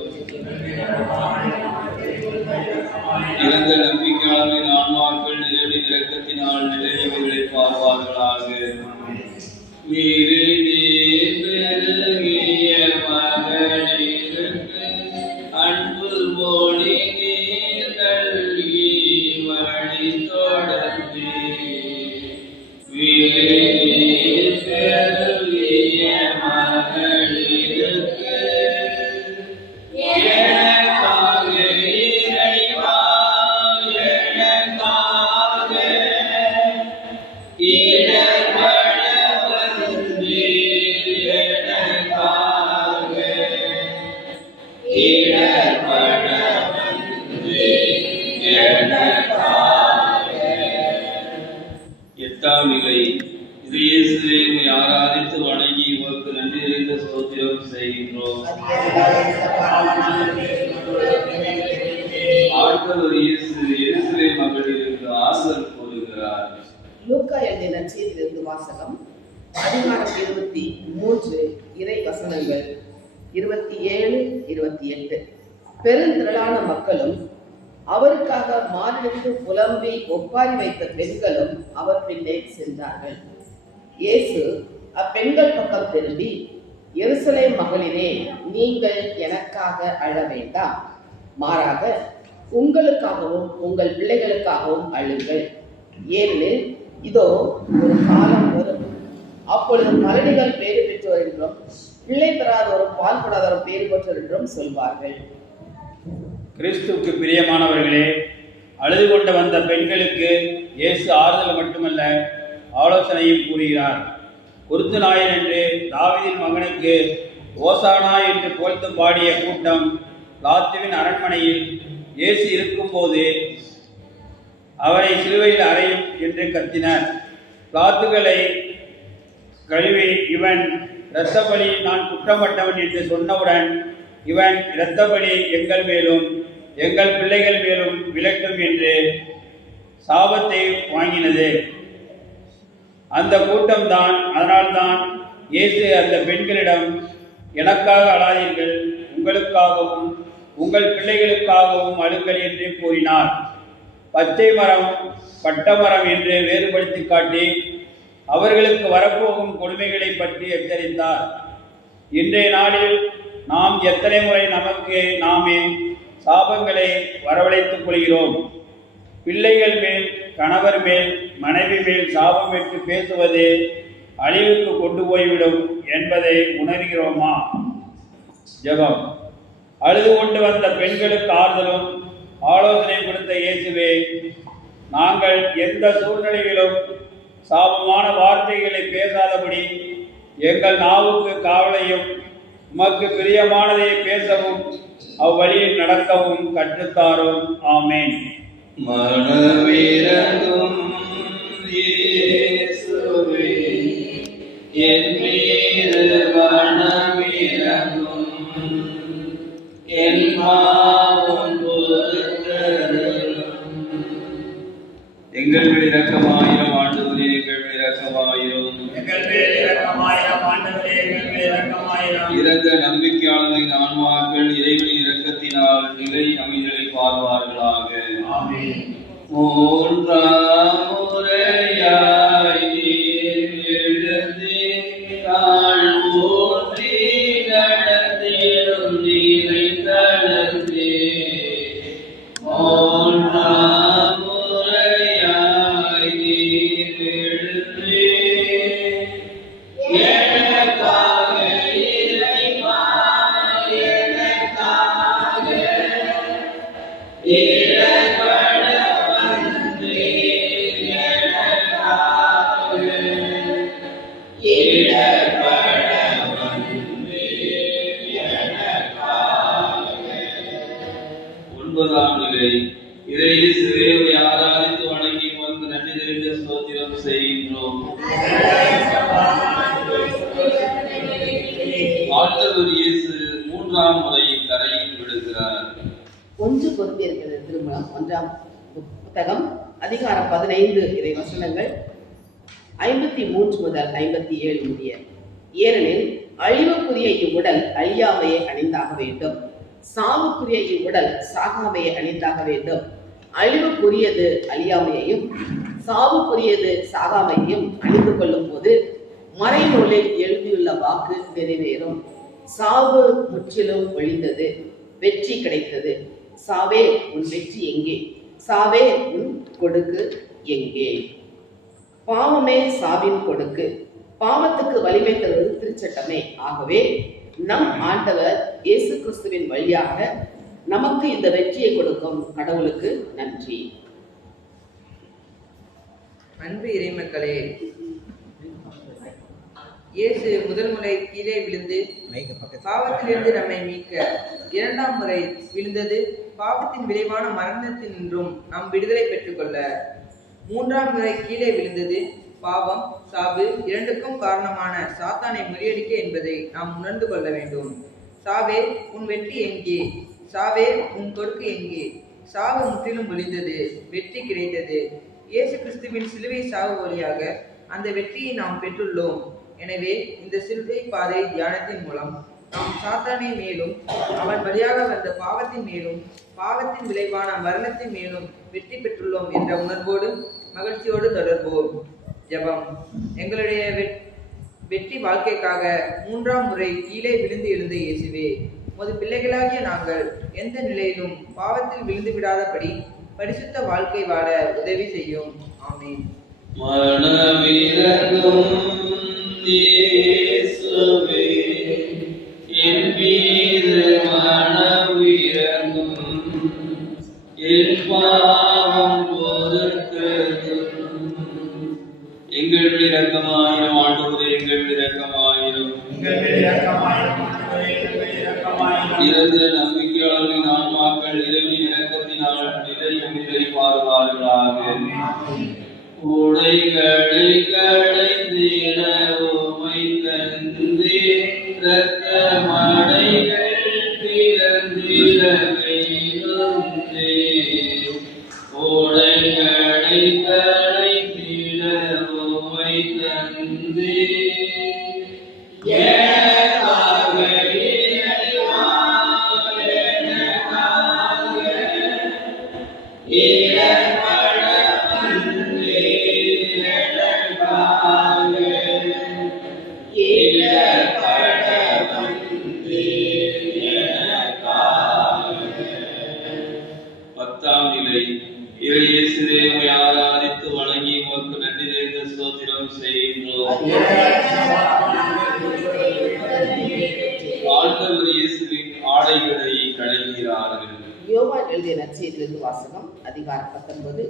இறந்த நம்பிக்கையாளர்களின் ஆன்மாக்கள் நிலவின் இரக்கத்தினால் நிலையவர்களை பார்ப்பார்களாக. அன்பு மொழி நீர்கல்வி வழி தொடர்ந்து பெருகிய மகளிருக்கு எனக்காக இறைவா, எனக்காக இடர்பட வந்தீர், எனக்காக இடர்பட வந்தீர், எனக்காக. எட்டாம் நிலை. இது இயேசுவை ஆராதித்து வணங்கி உமக்கு நன்றி நிறைந்த ஸ்தோத்திரம் செய்கின்றோம். ஆண்டவர் இயேசு எருசலேம் மகளிருக்கு ஆறுதல் கூறுகிறார். லூக்கா எழுதிய நற்செய்தியிலிருந்து வாசகம். அதிகாரம் 23 இறை வசனங்கள் 27, 28. பெருந்திரளான மக்களும் அவருக்காக மாரடித்து புலம்பி ஒப்பாரி வைத்த பெண்களும் அவர் பின்னே சென்றார்கள். இயேசு அப்பெண்கள் பக்கம் திரும்பி, எருசலேம் மகளிரே, நீங்கள் எனக்காக அழ வேண்டாம், மாறாக உங்களுக்காகவும் உங்கள் பிள்ளைகளுக்காகவும் அழுங்கள். ஏனெனில் இதோ ஒரு காலம் வரும், அப்பொழுது மலடிகள் பேறு பெற்றோர் என்றும் பிள்ளை பெறாதோரும் பால் கொடாதோரும் பேறு பெற்றோர் என்றும் சொல்வார்கள். கிறிஸ்துவுக்கு பிரியமானவர்களே, அழுது கொண்டு வந்த பெண்களுக்கு இயேசு ஆறுதல் மட்டுமல்ல ஆலோசனையும் கூறுகிறார். குருத்து நாயன் என்று தாவீதின் மகனுக்கு ஓசானா என்று புகழ்ந்து பாடிய கூட்டம் லாத்துவின் அரண்மனையில் இயேசு இருக்கும்போது அவரை சிலுவையில் அறையும் என்று கத்தினர். பிளாத்துகளை கழுவி இவன் இரத்த பலி நான் குற்றப்பட்டவன் என்று சொன்னவுடன் இவன் இரத்த பலி எங்கள் மேலும் எங்கள் பிள்ளைகள் மேலும் விலட்டும் என்று சாபத்தை வாங்கினது. அந்த கூட்டம்தான். அதனால்தான் இயேசு அந்த பெண்களிடம், எனக்காக அழாதீர்கள், உங்களுக்காகவும் உங்கள் பிள்ளைகளுக்காகவும் அழுங்கள் என்று கூறினார். பச்சை மரம் பட்டமரம் என்று வேறுபடுத்தி காட்டி அவர்களுக்கு வரப்போகும் கொடுமைகளை பற்றி எச்சரித்தார். இன்றைய நாளில் நாம் எத்தனை முறை நமக்கு நாமே சாபங்களை வரவழைத்துக் கொள்கிறோம்? பிள்ளைகள் மேல், கணவர் மேல், மனைவி மேல் சாபம் பெற்று பேசுவது அழிவுக்கு கொண்டு போய்விடும் என்பதை உணர்கிறோமா? ஜெபம். அழுது கொண்டு வந்த பெண்களுக்கு ஆறுதலும் ஆலோசனை கொடுத்த இயேசுவே, நாங்கள் எந்த சூழ்நிலையிலும் சாபமான வார்த்தைகளை பேசாதபடி எங்கள் நாவுக்கு காவலையும் உமக்கு பிரியமானதை பேசவும் அவ்வழியில் நடக்கவும் கற்றுத்தாரும். ஆமேன். மனமிரங்கும் இயேசுவே, என் மீது மனமிரங்கும், என் பாவம் பொறுத்தருளும். எங்கள் மேல் இரக்கமாயிரம் ஆண்டவரே, எங்கள் மேல் இரக்கமாயிரம். இறந்த நம்பிக்கையாளர்களின் ஆன்மாக்கள் இறைவனின் இரக்கத்தினால் நிலை அமைதலை பார்வார்களாக. மூன்றாம் முறையாய் நீர் எழுந்து ஊற்றி நடந்திடும் நீரை தளர்ந்தே. மூன்றாம் முறையாய் நீர் எழுந்து எனக்காக இறைவா, எனக்காக இடர்பட வந்தீர், எனக்காக இடர்பட வந்தீர், எனக்காக. ஒன்பதாம் நிலை. இறையேசுவே, உம்மை ஆராதித்து வணங்கி உமக்கு நன்றி தெரிந்த ஸ்தோத்திரம் செய்கின்றோம். ஆண்டவர் இயேசு மூன்றாம் முறை கரையில் விடுகிறார். 1 கொரிந்தியர் திருமணம் 1ஆம் புத்தகம் அதிகாரம் 15 இறை வசனங்கள் 53 முதல் 57 முடிய. ஏனெனில் அழிவுக்குரிய இவ்வுடல் அழியாமையை அணிந்தாக வேண்டும், சாவுக்குரிய இவ்வுடல் சாகாமையை அணிந்தாக வேண்டும். அழிவுக்குரியது அழியாமையையும் சாவுக்குரியது சாகாமையையும் அணிந்து கொள்ளும் போது மறைநூலில் எழுதியுள்ள வாக்கு நிறைவேறும். சாவு முற்றிலும் ஒழிந்தது, வெற்றி கிடைத்தது. சாவே, உன் வெற்றி எங்கே? சாவே, உன் கொடுக்கு எங்கே? பாவமே சாவின் கொடுக்கு. பாவத்துக்கு வலிமை தருவது திருச்சட்டமே. ஆகவே நம் ஆண்டவர் இயேசு கிறிஸ்துவின் வழியாக நமக்கு இந்த வெற்றியை கொடுக்கும் கடவுளுக்கு நன்றி. அன்பு இறைமக்களே, இயேசு முதல் முறை கீழே விழுந்து பாவத்திலிருந்து நம்மை மீட்க, 2ஆம் முறை விழுந்தது பாவத்தின் விளைவான மரணத்தினின்றும் நாம் விடுதலை பெற்றுக்கொள்ள, 3ஆம் முறை கீழே விழுந்தது பாவம் சாவு இரண்டுக்கும் காரணமான சாத்தானை முறியடிக்க என்பதை நாம் உணர்ந்து கொள்ள வேண்டும். சாவே, உன் வெற்றி எங்கே? சாவே, உன் கொடுக்கு எங்கே? சாவு முற்றிலும் ஒழிந்தது, வெற்றி கிடைத்தது. இயேசு கிறிஸ்துவின் சிலுவை சாவு வழியாக அந்த வெற்றியை நாம் பெற்றுள்ளோம். எனவே இந்த சிலுவை பாதை தியானத்தின் மூலம் நாம் சாத்தானை மேலும் அவன் வழியாக வந்த பாவத்தின் மேலும் பாவத்தின் விளைவான மரணத்தின் மேலும் வெற்றி பெற்றுள்ளோம் என்ற உணர்வோடு மகிழ்ச்சியோடு தொடர்போம். ஜெபம். எங்களுடைய வெற்றி வாழ்க்கைக்காக 3ஆம் முறை கீழே விழுந்து எழுந்த இயேசுவே, உமது பிள்ளைகளாகிய நாங்கள் எந்த நிலையிலும் பாவத்தில் விழுந்து விடாதபடி பரிசுத்த வாழ்க்கை வாழ உதவி செய்யும். ஆமென். மனமிரங்கும் இயேசுவே, என் மீது மனமிரங்கும், என் பாவம் பொறுத்தருளும். எங்கள் மேல் இரக்கமாயிரும் ஆண்டவரே, எங்கள் மேல் இரக்கமாயிரும். இறந்த நம்பிக்கையாளர்களின் ஆன்மாக்கள் இறைவனின் இரக்கத்தினால் நிலை மாறுவார்களாக. உடைகளை களைந்திட உமை தந்தே, இரத்த மடைகள் திறந்திட வேண்டுந்தே. உடைகளை களைந்திட உமை தந்தே, எனக்காக இறைவா, எனக்காக இடர்பட வந்தீர், எனக்காக இடர்பட வந்தீர், எனக்காக. 10ஆம் நிலை. இறையேசுவே, உம்மை ஆராதித்து வணங்கி உமக்கு நன்றி நிறைந்த ஸ்தோத்திரம் செய்கின்றோம். ஆண்டவர் இயேசுவின் ஆடைகளை களைகிறார்கள். யோவான் எழுதிய நற்செய்தியிலிருந்து வாசகம் அதிகாரம் 19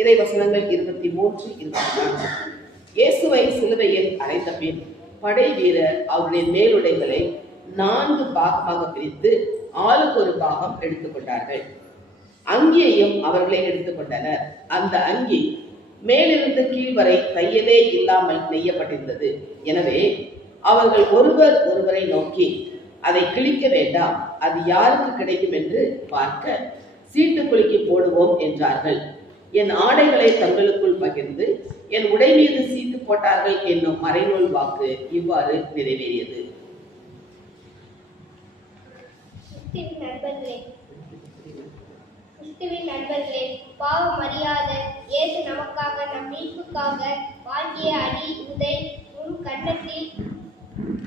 இறை வசனங்கள் 23, 24. இயேசுவை சிலுவையில் அறைந்த பின் படை வீரர் அவருடைய மேலுடைகளை 4 பாகமாக பிரித்து ஆளுக்கு ஒரு பாகம் எடுத்துக்கொண்டார்கள். அங்கியையும் அவர்களே எடுத்துக்கொண்டனர். அந்த அங்கி மேலிருந்து கீழ் வரை தையலே இல்லாமல் நெய்யப்பட்டிருந்தது. எனவே அவர்கள் ஒருவர் ஒருவரை நோக்கி, அதை கிழிக்க வேண்டாம், அது யாருக்கு கிடைக்கும் என்று பார்க்க சீட்டு குலுக்கி போடுவோம் என்றார்கள். என் ஆடைகளை தங்களுக்குள் பகிர்ந்து என் உடை மீது சீட்டு போட்டார்கள் என்னும் மறைநூல் வாக்கு இவ்வாறு நிறைவேறியது. கிறிஸ்துவின் நண்பர்களே, பாவம் அறியாத இயேசு நமக்காக நம் மீட்புக்காக வாங்கிய அடி உதை உன் கன்னத்தில்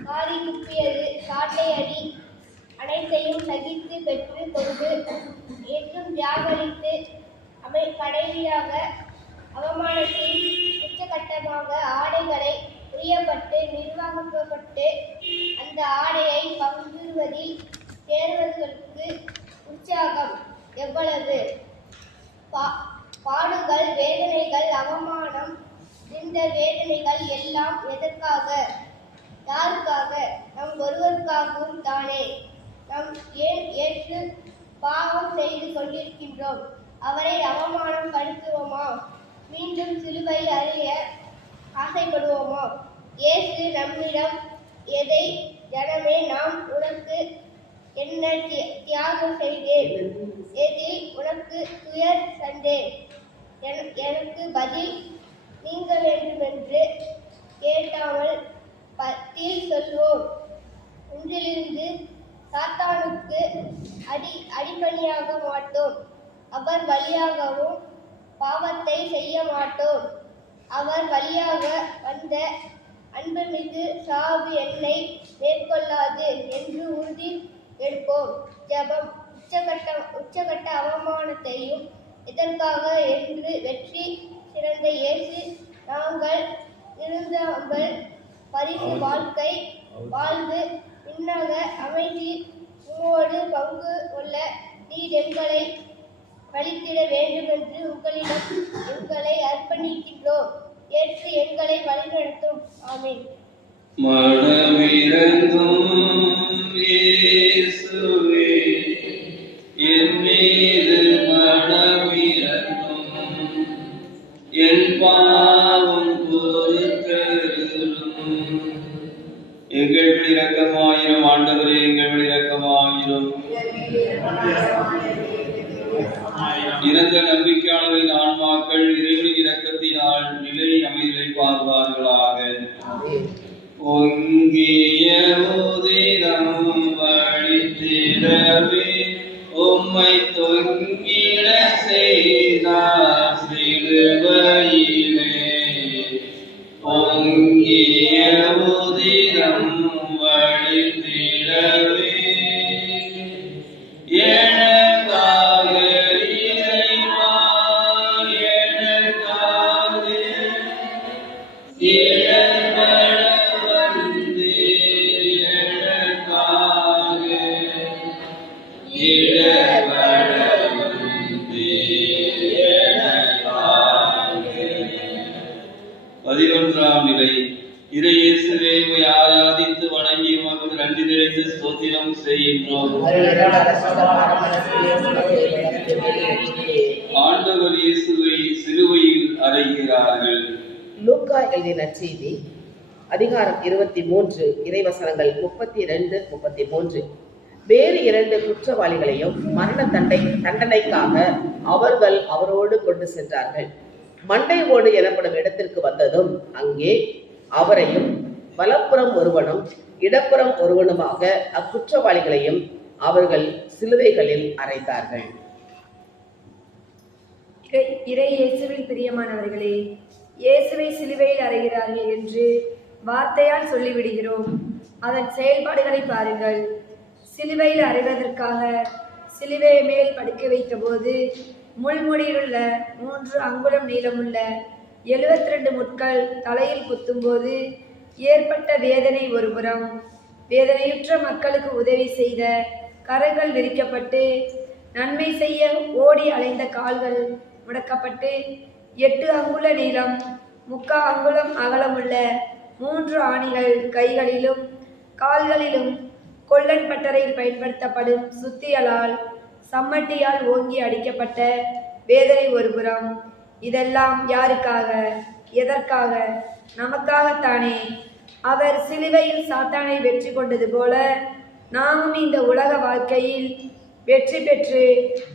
காரி துப்பியது சாட்டை அடி அனைத்தையும் சகித்து பெற்று கொண்டு என்றும் தியாகரித்து கடைசியாக அவமானத்தில் உச்சகட்டமாக ஆடைகளை புரியப்பட்டு நிர்வாகிக்கப்பட்டு அந்த ஆடையை பங்குவதில் சேர்வதற்கு உற்சாகம் எவ்வளவு! பாடுகள், வேதனைகள், அவமானம், இந்த வேதனைகள் எல்லாம் எதற்காக? யாருக்காக? நம் ஒருவருக்காகவும் தானே. நாம் ஏன் ஏற்று பாவம் செய்து கொண்டிருக்கின்றோம்? அவரை அவமானம் படுத்துவோமா? மீண்டும் சிலுவை அறிய ஆசைப்படுவோமா? இயேசு நம்மிடம் எதை, ஜனமே, நாம் உனக்கு என்ன தியாகம் செய்தேன், எதில் உனக்கு துயர் தந்தேன், எனக்கு பதில் நீங்க வேண்டுமென்று கேட்டாமல் பத்தில் சொல்வோம். ஒன்றிலிருந்து சாத்தானுக்கு அடிபணியாக மாட்டோம். அவர் வழியாகவும் பாவத்தை செய்ய மாட்டோம். அவர் வழியாக வந்த அன்புமிகு சாவு என்னை மேற்கொள்ளாது என்று உறுதி எடுப்போம். ஜெபம். உச்சகட்ட அவமானத்தையும் எதற்காக என்று வெற்றி சிறந்த இயேசு நாங்கள் இருந்தாமல் பரிசு வாழ்க்கை வாழ்வு பின்னாக அமைதி உம்மோடு பங்கு கொள்ள நீர் எங்களை வழித்திட வேண்டுமென்று உங்களிடம் எங்களை அர்ப்பணிக்கின்றோம். ஏற்று எங்களை வழிநடத்தும். ஆமென். மனமிரங்கும் இயேசுவே, என் மீது மனமிரங்கும், என் பாவம் பொறுத்தருளும். எங்கள் மேல் இரக்கமாயிரும் ஆண்டவரே, எங்கள் மேல் இரக்கமாயிரும். இறந்த நம்பிக்கையாளரின் ஆன்மாக்கள் இறைவனின் இரக்கத்தினால் நிலை அமைதலை பார்வார்களாக. பொங்கிய உதிரம் வழித்திடவே உம்மை தொங்கிட செய்தார் சிலுவையிலே. பொங்கிய உதிரம் வழித்திடவே எனக்காக இறைவா, எனக்காக இடர்பட வந்தீர், எனக்காக இடர்பட வந்தீர், எனக்காக. 11ஆம் நிலை. இறை இயேசுவே, உம்மை ஆராதித்து வணங்கி உமக்கு நன்றி நிறைந்து ஸ்தோத்திரம் செய்கின்றோம். ஆண்டவர் இயேசுவை சிலுவையில் அறைகிறார்கள். லூக்கா எழுதிய நற்செய்தி அதிகாரம் 23 இறைவசனங்கள் 32, 33. வேறு 2 குற்றவாளிகளையும் மரண தண்டனைக்காக அவர்கள் அவரோடு கொண்டு சென்றார்கள். மண்டை ஓடு எனப்படும் இடத்திற்கு வந்ததும் அங்கே அவரையும் வலப்புறம் ஒருவனும் இடப்புறம் ஒருவனுமாக அக்குற்றவாளிகளையும் அவர்கள் சிலுவைகளில் அறைந்தார்கள். இறை இயேசுவில் பிரியமானவர்களே, இயேசுவை சிலுவையில் அறைகிறார்கள் என்று வார்த்தையால் சொல்லிவிடுகிறோம். அதன் செயல்பாடுகளை பாருங்கள். சிலுவையில் அறைவதற்காக சிலுவை மேல் படுக்க வைத்த போது முள்முடியிலுள்ள 3 அங்குலம் நீளமுள்ள 72 முட்கள் தலையில் குத்தும்போது ஏற்பட்ட வேதனை ஒருபுறம், வேதனையுற்ற மக்களுக்கு உதவி செய்த கரங்கள் விரிக்கப்பட்டு நன்மை செய்ய ஓடி அலைந்த கால்கள் முடக்கப்பட்டு 8 அங்குல நீளம் 3/4 அங்குலம் அகலமுள்ள 3 ஆணிகள் கைகளிலும் கால்களிலும் கொல்லன் பட்டறையில் பயன்படுத்தப்படும் சுத்தியலால் சம்மட்டியால் ஓங்கி அடிக்கப்பட்ட வேதனை ஒருபுறம், இதெல்லாம் யாருக்காக, எதற்காக? நமக்காகத்தானே. அவர் சிலுவையில் சாத்தானை வெற்றி கொண்டது போல நாமும் இந்த உலக வாழ்க்கையில் வெற்றி பெற்று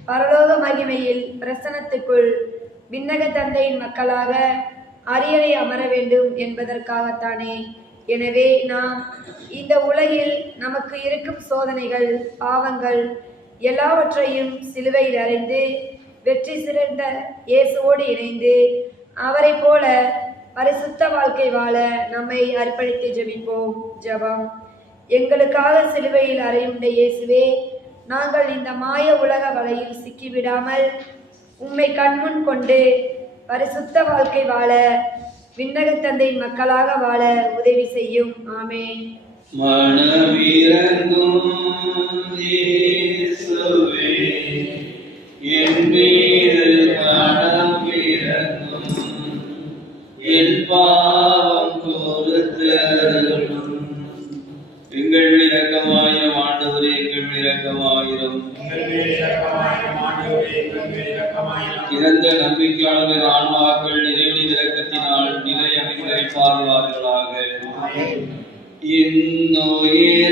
பரலோக மகிமையில் பிரசன்னத்துக்குள் விண்ணக தந்தையின் மக்களாக அரியணை அமர வேண்டும் என்பதற்காகத்தானே. எனவே நாம் இந்த உலகில் நமக்கு இருக்கும் சோதனைகள், பாவங்கள் எல்லாவற்றையும் சிலுவையில் அறைந்து வெற்றி சிறந்த இயேசுவோடு இணைந்து அவரை போல பரிசுத்த வாழ்க்கை வாழ நம்மை அர்ப்பணித்து ஜெபிப்போம். ஜெபம். எங்களுக்காக சிலுவையில் அறையுண்ட இயேசுவே, நாங்கள் இந்த மாய உலக வலையில் சிக்கிவிடாமல் உம்மை கண்முன் கொண்டு பரிசுத்த வாழ்க்கை வாழ விண்ணக தந்தையின் மக்களாக வாழ உதவி செய்யும். ஆமென். மனமிரங்கும் இயேசுவே, என் மீது மனமிரங்கும், என் பாவம் பொறுத்தருளும். எங்கள் இரக்கமாயிரம் ஆண்டவரே, எங்கள் இரக்கமாயிரம். இறந்த நம்பிக்கையாளரின் ஆன்மாக்கள் இறைவனின் இரக்கத்தினால் நிலை அமைதியை பாதுகார்களாக.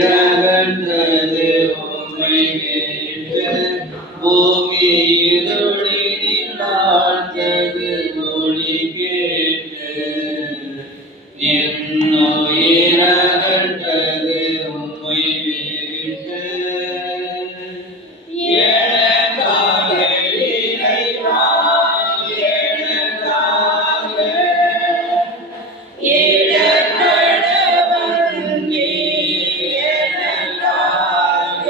இன்னுயிரகன்றது உம்மை கேட்டு பூமியிலொளியில் ஆழ்ந்தது மொழி கேட்டு. இன்னுயிரகன்றது உம்மை கேட்டு எனக்காக இறைவா, எனக்காக இடர்படவன் நீ, எனக்காக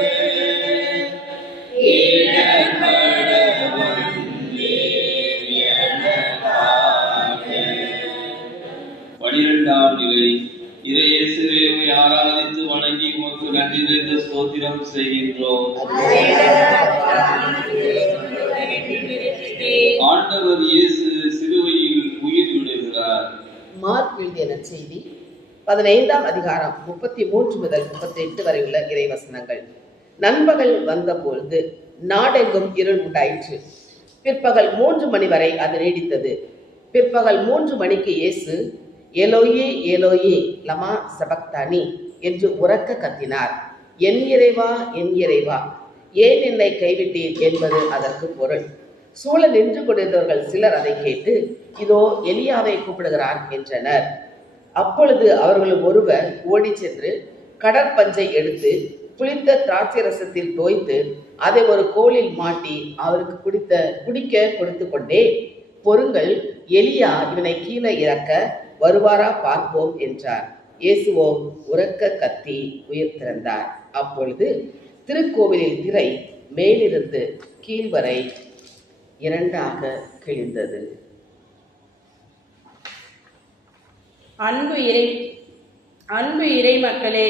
இடர்படவன் நீ, எனக்காக. 12ஆம் நிலை. இறையேசுவே, உம்மை ஆராதித்து வணங்கி உமக்கு நன்றி நிறைந்த ஸ்தோத்திரம் செய்கின்றோம். ஆண்டவர் இயேசு சிலுவையில் உயிர் விடுகிறார். மார்க் எழுதிய நற்செய்தி 15ஆம் அதிகாரம் 33 முதல் 38 வரை உள்ள இறைவசனங்கள். நண்பகல் வந்தபொழுது நாடெங்கும் இருள் உண்டாயிற்று. பிற்பகல் 3 மணி வரை அது நீடித்தது. பிற்பகல் 3 மணிக்கு இயேசு எலோயே எலோயே லமா சபக்தானி என்று உரக்க கத்தினார். என் இறைவா, என் இறைவா, ஏன் என்னை கைவிட்டீர் என்பது அதற்கு பொருள். சூழ நின்று கொண்டிருந்தவர்கள் சிலர் அதை கேட்டு, இதோ எலியாவை கூப்பிடுகிறார் என்றனர். அப்பொழுது அவர்களும் ஒருவர் ஓடி சென்று கடற்பஞ்சை எடுத்து புளித்த திராட்சை ரசத்தில் தோய்த்து அதை ஒரு கோலில் மாட்டி அவருக்கு குடிக்க கொடுத்து கொண்டே, பொறுங்கள், எலியா இவனை கீழே இறக்க வருவாரா பார்ப்போம் என்றார். இயேசுவோ உரக்க கத்தி உயிர் திறந்தார். அப்பொழுது திருக்கோவிலில் திரை மேலிருந்து கீழ்வரை 2ஆக கிழிந்தது. அன்பு இறை மக்களே,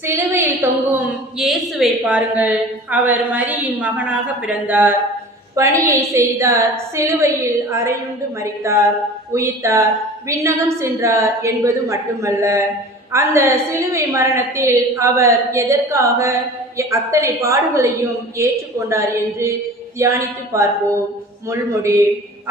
சிலுவையில் தொங்கும் இயேசுவை பாருங்கள். அவர் மரியின் மகனாக பிறந்தார், பணியை செய்தார், சிலுவையில் அறையுண்டு மரித்தார், உயிர்த்தார், விண்ணகம் சென்றார் என்பது மட்டுமல்ல, அந்த சிலுவை மரணத்தில் அவர் எதற்காக அத்தனை பாடுகளையும் ஏற்றுக்கொண்டார் என்று தியானித்து பார்ப்போம். முள்முடி.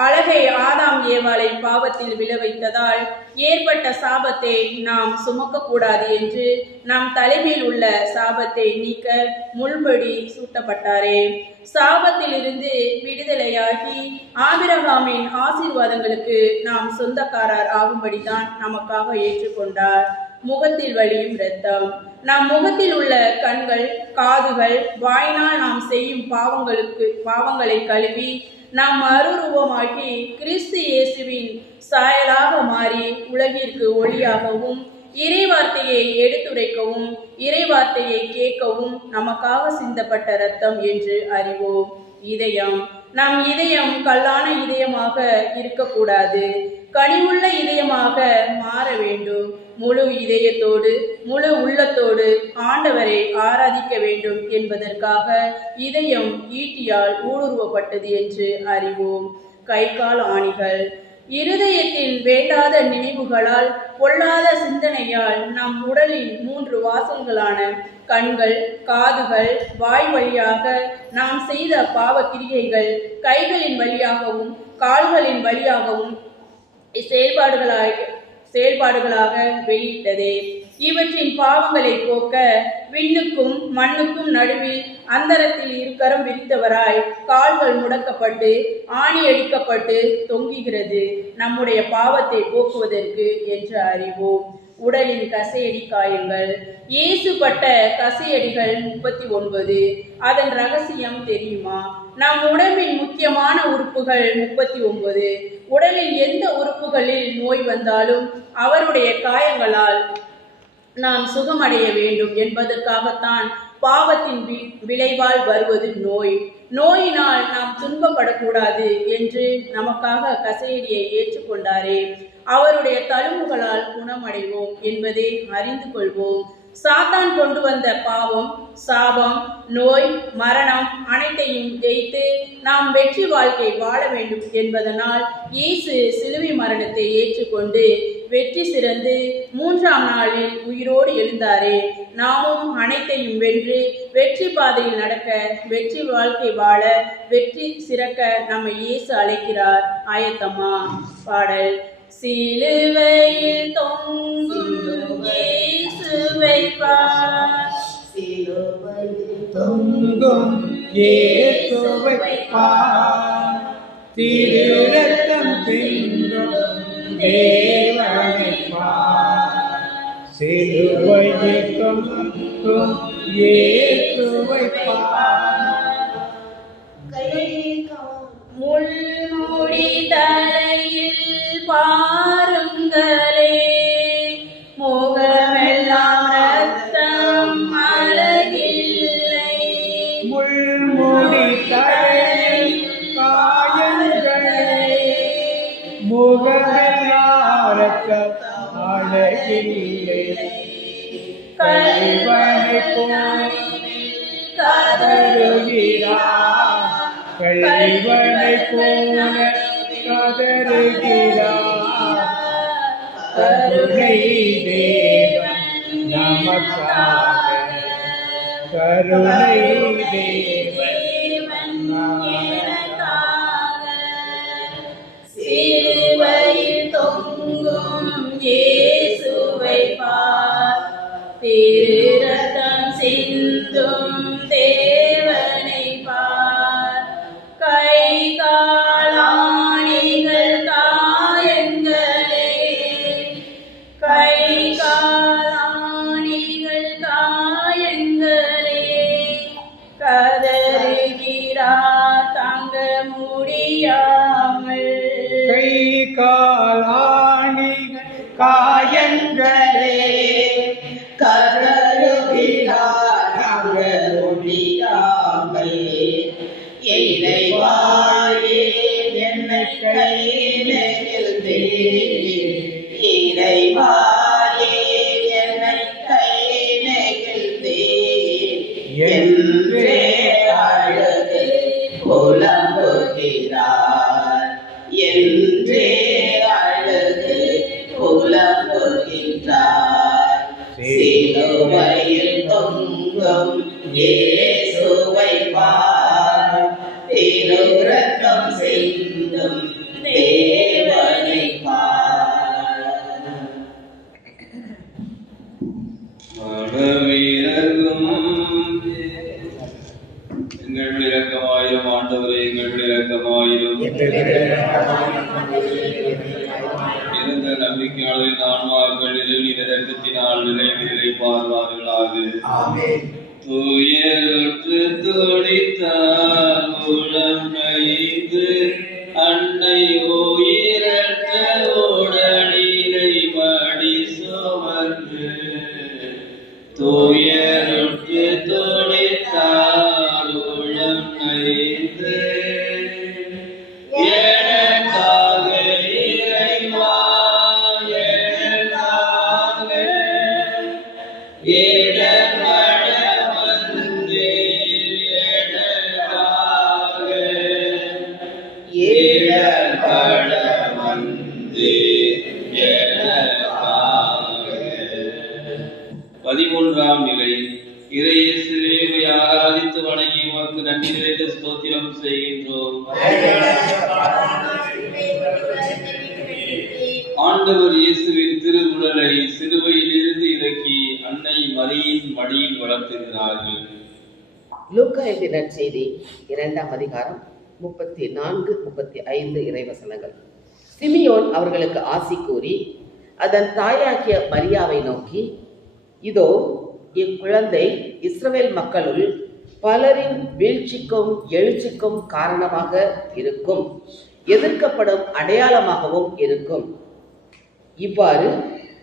அழகை ஆதாம் ஏவாளை பாவத்தில் விழ வைத்ததால் ஏற்பட்ட சாபத்தை நாம் சுமக்கக்கூடாது என்று நம் தலைமையில் உள்ள சாபத்தை நீக்க முள்முடி சூட்டப்பட்டாரே. சாபத்தில் இருந்து விடுதலையாகி ஆபிரகாமின் ஆசீர்வாதங்களுக்கு நாம் சொந்தக்காரர் ஆகும்படிதான் நமக்காக ஏற்றுக்கொண்டார். முகத்தில் வழியும் இரத்தம். நம் முகத்தில் உள்ள கண்கள், காதுகள், வாயினால் நாம் செய்யும் பாவங்களை கழுவி நாம் மறுரூபமாகி கிறிஸ்து இயேசுவின் சாயலாக மாறி உலகிற்கு ஒளியாகவும் இறைவார்த்தையை எடுத்துரைக்கவும் இறைவார்த்தையை கேட்கவும் நமக்காக சிந்தப்பட்ட இரத்தம் என்று அறிவோம். இதயம். நம் இதயம் கல்லான இதயமாக இருக்கக்கூடாது, கனிவுள்ள இதயமாக மாற வேண்டும். முழு இதயத்தோடு முழு உள்ளத்தோடு ஆண்டவரை ஆராதிக்க வேண்டும் என்பதற்காக இதயம் ஈட்டியால் ஊடுருவப்பட்டது என்று அறிவோம். கை கால் ஆணிகள். இருதயத்தில் வேண்டாத நினைவுகளால் பொல்லாத சிந்தனையால் நம் உடலில் 3 வாசல்களான கண்கள், காதுகள், வாய் வழியாக நாம் செய்த பாவ கிரியைகள் கைகளின் வழியாகவும் கால்களின் வழியாகவும் செயல்பாடுகளாக வெளியிட்டது. இவற்றின் பாவங்களை போக்க விண்ணுக்கும் மண்ணுக்கும் நடுவில் அந்தரத்தில் இருக்கரம் விரித்தவராய் கால்கள் முடக்கப்பட்டு ஆணி அடிக்கப்பட்டு தொங்குகிறது, நம்முடைய பாவத்தை போக்குவதற்கு என்று அறிவோம். உடலின் கசையடி காயங்கள். இயேசு பட்ட கசையடிகள் 39. அதன் ரகசியம் தெரியுமா? நம் உடம்பின் முக்கியமான உறுப்புகள் 39. உடலில் எந்த உறுப்புகளில் நோய் வந்தாலும் அவருடைய காயங்களால் நாம் சுகமடைய வேண்டும் என்பதற்காகத்தான் பாவத்தின் விளைவால் வருவது நோய். நோயினால் நாம் துன்பப்படக்கூடாது என்று நமக்காக கசையடியை ஏற்றுக்கொண்டாரே, அவருடைய தழும்புகளால் குணமடைவோம் என்பதை அறிந்து கொள்வோம். சாத்தான் கொண்டு வந்த பாவம், சாபம், நோய், மரணம் அனைத்தையும் ஜெயித்து நாம் வெற்றி வாழ்க்கை வாழ வேண்டும் என்பதனால் இயேசு சிலுவை மரணத்தை ஏற்றுக்கொண்டு வெற்றி சிறந்து 3ஆம் நாளில் உயிரோடு எழுந்தாரே. நாமும் அனைத்தையும் வென்று வெற்றி பாதையில் நடக்க, வெற்றி வாழ்க்கை வாழ, வெற்றி சிறக்க நம்மை இயேசு அழைக்கிறார். ஆயத்தமா? பாடல். சிலுவையில் தொங்கும் இயேசுவை பார், சிலுவையில் தொங்கும் இயேசுவை பார், திரு ரத்தம் சிந்தும் தேவனை பார், சிலுவையில் தொங்கும் இயேசுவை பார். முள்முடி தலையில் பாருங்களே, முகமெல்லாம் ரத்தம் அழகில்லை. முள்முடி தலையில் காயங்களே, முகமெல்லாம் ரத்தம் அழகில்லை. கல்வனை போல் கதறுகிறார், கல்வனை போல கதறுகிறார். கருணை தேவன் நமக்காக, கருணை தேவன் நமக்காக. சிலுவையில் தொங்கும் இயேசுவை பார், திரு ரத்தம் சிந்தும் தேவனை பார். கை காலாணிகள் காயங்களே, கை காலாணிகள் காயங்களே. கதறுகிறார் தாங்க முடியாமல், கை காலாணிகள் காயங்களே, கதறுகிறார் தாங்க முடியாமல். இறைவாயே என்னை கையிலே, இறைவாயே என்னை கையிலே என்றே அழுது புலம்புகிறார், என்றே அழுது புலம்புகின்றார். சிலுவையில் தொங்கும் இயேசுவை பார், திரு ரத்தம் சிந்தும் தேவனை பார். மனமிரங்கும் எங்கள் இரக்கமாயிரும் ஆண்டவரே, எங்கள் இரக்கமாயிரும். இருந்த நம்பிக்கையாளரின் ஆன்மாக்கள் இறைவனின் இரக்கத்தினால் நிலை பார்வார்களாக. துயருற்று துடித்தார் உளம் நைந்து, அன்னை உயிரற்ற உடனிலை மடி சுமந்து. துயருற்று துடித்தார் உளம் நைந்து, எனக்காக இறைவா, எனக்காக இடர்பட வந்தீர், எனக்காக இடர்பட வந்தீர், எனக்காக. 13ஆம் நிலை. இறையேசுவே உம்மை ஆராதித்து வணங்கி உமக்கு நன்றி நிறைந்த ஸ்தோத்திரம் செய்கின்றோம். ஆண்டவர் இயேசுவின் திருவுடலை சிலுவையிலிருந்து இறக்கி அன்னை மரியின் மடியில் வளர்த்திருந்தார்கள். லூக்கா எழுதிய நற்செய்தி 2ஆம் அதிகாரம் 34-35 இறைவசனங்கள். சிமியோன் அவர்களுக்கு ஆசி கூறி அதன் தாயாகிய மரியாவை நோக்கி, இதோ இக்குழந்தை இஸ்ரவேல் மக்களுள் பலரின் வீழ்ச்சிக்கும் எழுச்சிக்கும் காரணமாக இருக்கும், எதிர்க்கப்படும் அடையாளமாகவும் இருக்கும். இவ்வாறு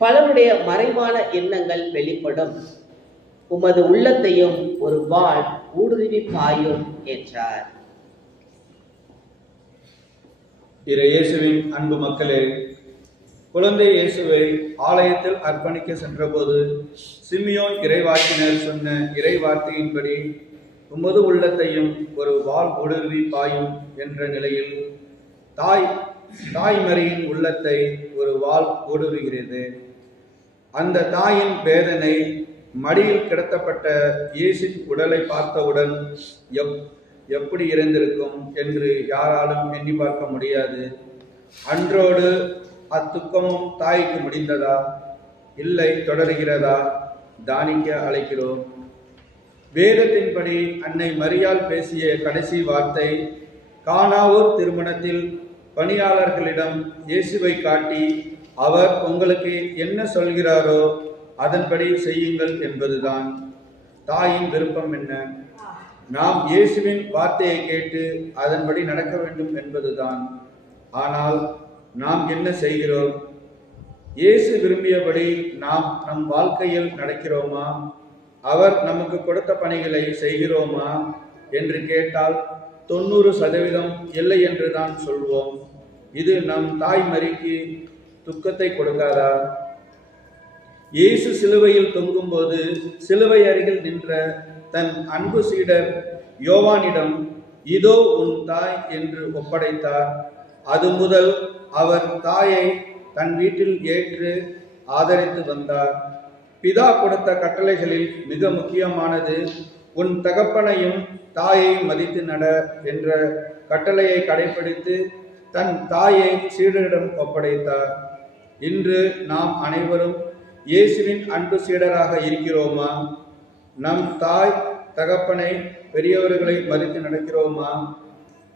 பலருடைய மறைவான எண்ணங்கள் வெளிப்படும். உமது உள்ளத்தையும் ஒரு வாள் ஊடுருவி பாயும் என்றார். இயேசுவின் அன்பு மக்களே, குழந்தை இயேசுவை ஆலயத்தில் அர்ப்பணிக்க சென்றபோது சிமியோன் இறைவாக்கினர் சொன்ன இறை வார்த்தையின்படி உமது உள்ளத்தையும் ஒரு வாள் ஊடுருவி பாயும் என்ற நிலையில் தாய் மரியின் உள்ளத்தை ஒரு வாள் ஊடுருகிறது. அந்த தாயின் வேதனை மடியில் கிடத்தப்பட்ட இயேசுவின் உடலை பார்த்தவுடன் எப்படி இருந்திருக்கும் என்று யாராலும் எண்ணி பார்க்க முடியாது. அன்றோடு அத்துக்கமும் தாய்க்கு முடிந்ததா? இல்லை, தொடர்கிறதா? தானிக்க அழைக்கிறோம். வேதத்தின்படி அன்னை மரியாள் பேசிய கடைசி வார்த்தை கானாவூர் திருமணத்தில் பணியாளர்களிடம் இயேசுவை காட்டி அவர் உங்களுக்கு என்ன சொல்கிறாரோ அதன்படி செய்யுங்கள் என்பதுதான். தாயின் விருப்பம் என்ன? நாம் இயேசுவின் வார்த்தையை கேட்டு அதன்படி நடக்க வேண்டும் என்பதுதான். ஆனால் நாம் என்ன செய்கிறோம்? இயேசு விரும்பியபடி நாம் நம் வாழ்க்கையில் நடக்கிறோமா? அவர் நமக்கு கொடுத்த பணிகளை செய்கிறோமா என்று கேட்டால் 90% இல்லை என்று தான் சொல்வோம். இது நம் தாய் மரிக்கு துக்கத்தை கொடுக்காதா? இயேசு சிலுவையில் தொங்கும்போது சிலுவை அருகில் நின்ற தன் அன்பு சீடர் யோவானிடம் இதோ உன் தாய் என்று ஒப்படைத்தார். அது முதல் அவர் தாயை தன் வீட்டில் ஏற்று ஆதரித்து வந்தார். பிதா கொடுத்த கட்டளைகளில் மிக முக்கியமானது உன் தகப்பனையும் தாயை மதித்து நட என்ற கட்டளையை கடைபிடித்து தன் தாயை சீடரிடம் ஒப்படைத்தார். இன்று நாம் அனைவரும் இயேசுவின் அன்பு சீடராக இருக்கிறோமா? நம் தாய் தகப்பனை பெரியவர்களை மதித்து நடக்கிறோமா?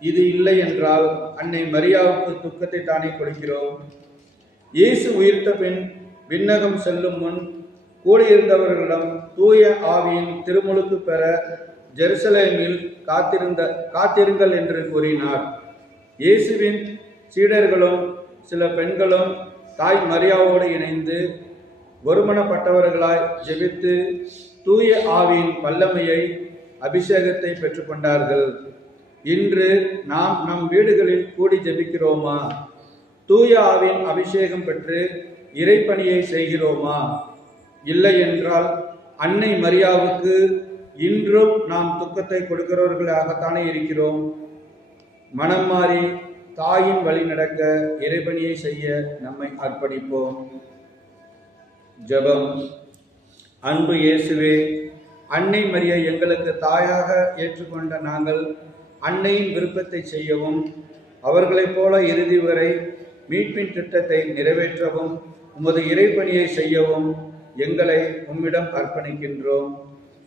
இது இல்லை என்றால் அன்னை மரியாவுக்கு துக்கத்தை தானே கொடுக்கிறோம். இயேசு உயிர்த்த பின் விண்ணகம் செல்லும் முன் கூடியிருந்தவர்களிடம் தூய ஆவியின் திருமுழுக்கு பெற ஜெருசலேமில் காத்திருங்கள் என்று கூறினார். இயேசுவின் சீடர்களும் சில பெண்களும் தாய் மரியாவோடு இணைந்து ஒருமனப்பட்டவர்களாய் ஜெபித்து தூய ஆவியின் வல்லமையை அபிஷேகத்தை பெற்றுக்கொண்டார்கள். இன்று நாம் நம் வீடுகளில் கூடி ஜெபிக்கிறோமா? தூய ஆவியின் அபிஷேகம் பெற்று இறைப்பணியை செய்கிறோமா? இல்லை என்றால் அன்னை மரியாவுக்கு இன்றும் நாம் துக்கத்தை கொடுக்கிறவர்களாகத்தானே இருக்கிறோம். மனம் மாறி தாயின் வழி நடக்க இறைப்பணியை செய்ய நம்மை அர்ப்பணிப்போம். ஜெபம். அன்பு இயேசுவே, அன்னை மரியை எங்களுக்கு தாயாக ஏற்றுக்கொண்ட நாங்கள் அன்னையின் விருப்பத்தை செய்யவும் அவர்களைப் போல இறுதி வரை மீட்பின் திட்டத்தை நிறைவேற்றவும் உமது இறைப்பணியை செய்யவும் எங்களை உம்மிடம் அர்ப்பணிக்கின்றோம்.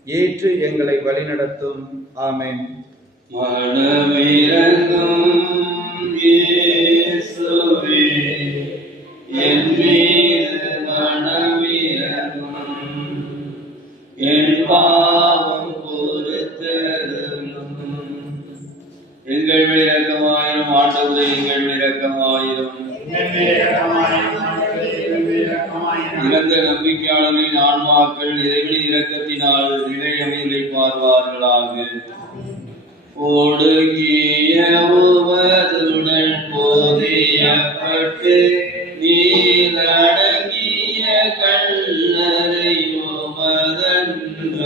ஏற்று எங்களை வழிநடத்தும். ஆமென். மனமிரங்கும் இயேசுவே, என் மீது மனமிரங்கும், என் பாவம் பொறுத்தருளும். எங்கள் மேல் இரக்கமாயிரும் ஆண்டவரே, எங்கள் மேல் இரக்கமாயிரும். இறந்த நம்பிக்கையாளர்களின் ஆன்மாக்கள் இறைவனின் இரக்கத்தினால் நிலை அமைதலை பார்வார்களாக. ஒடுங்கிய உவதுடன் போதியப்பட்டு நீரடங்கிய கல்லறை உமதன்ற.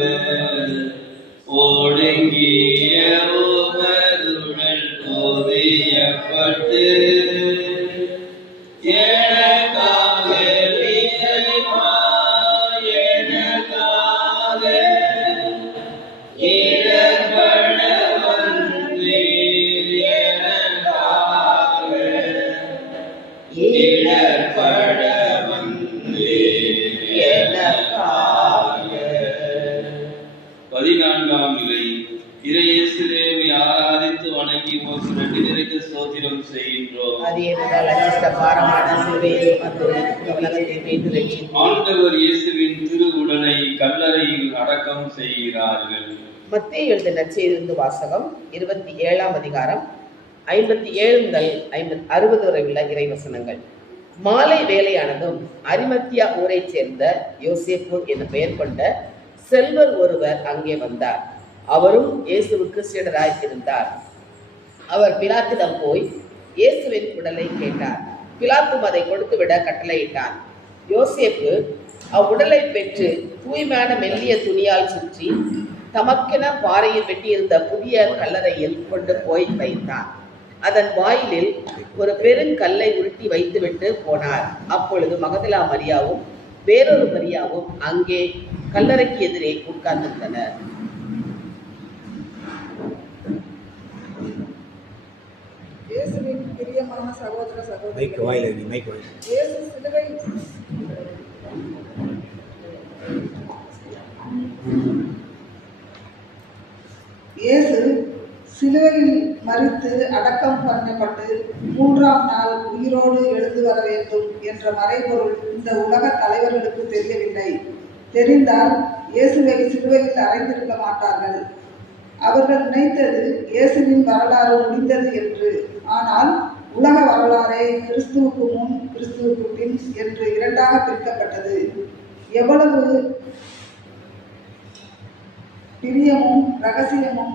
ஒடுங்கிய உவதுடன் போதியப்பட்டு எனக்காக கஷ்ட பாரமான சிலுவையை சுமந்து உலகத்தை மீண்டு ரட்சித்தார். ஆண்டவர் இயேசுவின் திரு உடலை கல்லறையில் அடக்கம் செய்கிறார்கள். மத்தேயு எழுதின நற்செய்தியிலிருந்து வாசகம் 27ஆம் அதிகாரம் 57 முதல் 60 வரை உள்ள இறைவசனங்கள். மாலை வேலையானதும் அரிமத்தியா ஊரைச் சேர்ந்த யோசேப்பு என்ற பெயர் கொண்ட செல்வர் ஒருவர் அங்கே வந்தார். அவரும் இயேசுவுக்கு சீடராய் இருந்தார். அவர் பிலாத்திடம் போய் இயேசுவின் உடலை கேட்டார். பிலாத்தும் அதை கொடுத்துவிட கட்டளையிட்டார். யோசேப்பு அவ்வுடலை பெற்று தூய்மையான மெல்லிய துணியால் சுற்றி தமக்கென பாறையில் வெட்டியிருந்த புதிய கல்லறையில் கொண்டு போய் வைத்தார். அதன் வாயிலில் ஒரு பெருங்கல்லை உருட்டி வைத்துவிட்டு போனார். அப்பொழுது மகதலா மரியாவும் வேறொரு மரியாவும் அங்கே கல்லறைக்கு எதிரே உட்கார்ந்திருந்தனர். இயேசுவின் பிரியமான சகோதர சகோதரிகளே, இயேசு சிலுவை இயேசு சிலுவையில் மரித்து அடக்கம் பண்ணப்பட்டு 3ஆம் நாள் உயிரோடு எழுந்து வர வேண்டும் என்ற மறைபொருள் இந்த உலக தலைவர்களுக்கு தெரியவில்லை. தெரிந்தால் இயேசுவை சிலுவையில் அறைந்திருக்க மாட்டார்கள். அவர்கள் நினைத்தது இயேசுவின் வரலாறு முடிந்தது என்று. ஆனால் உலக வரலாறே கிறிஸ்துவுக்கு முன் கிறிஸ்துவுக்கு பின் என்று இரண்டாக பிரிக்கப்பட்டது. எவ்வளவு பிரியமும் ரகசியம்,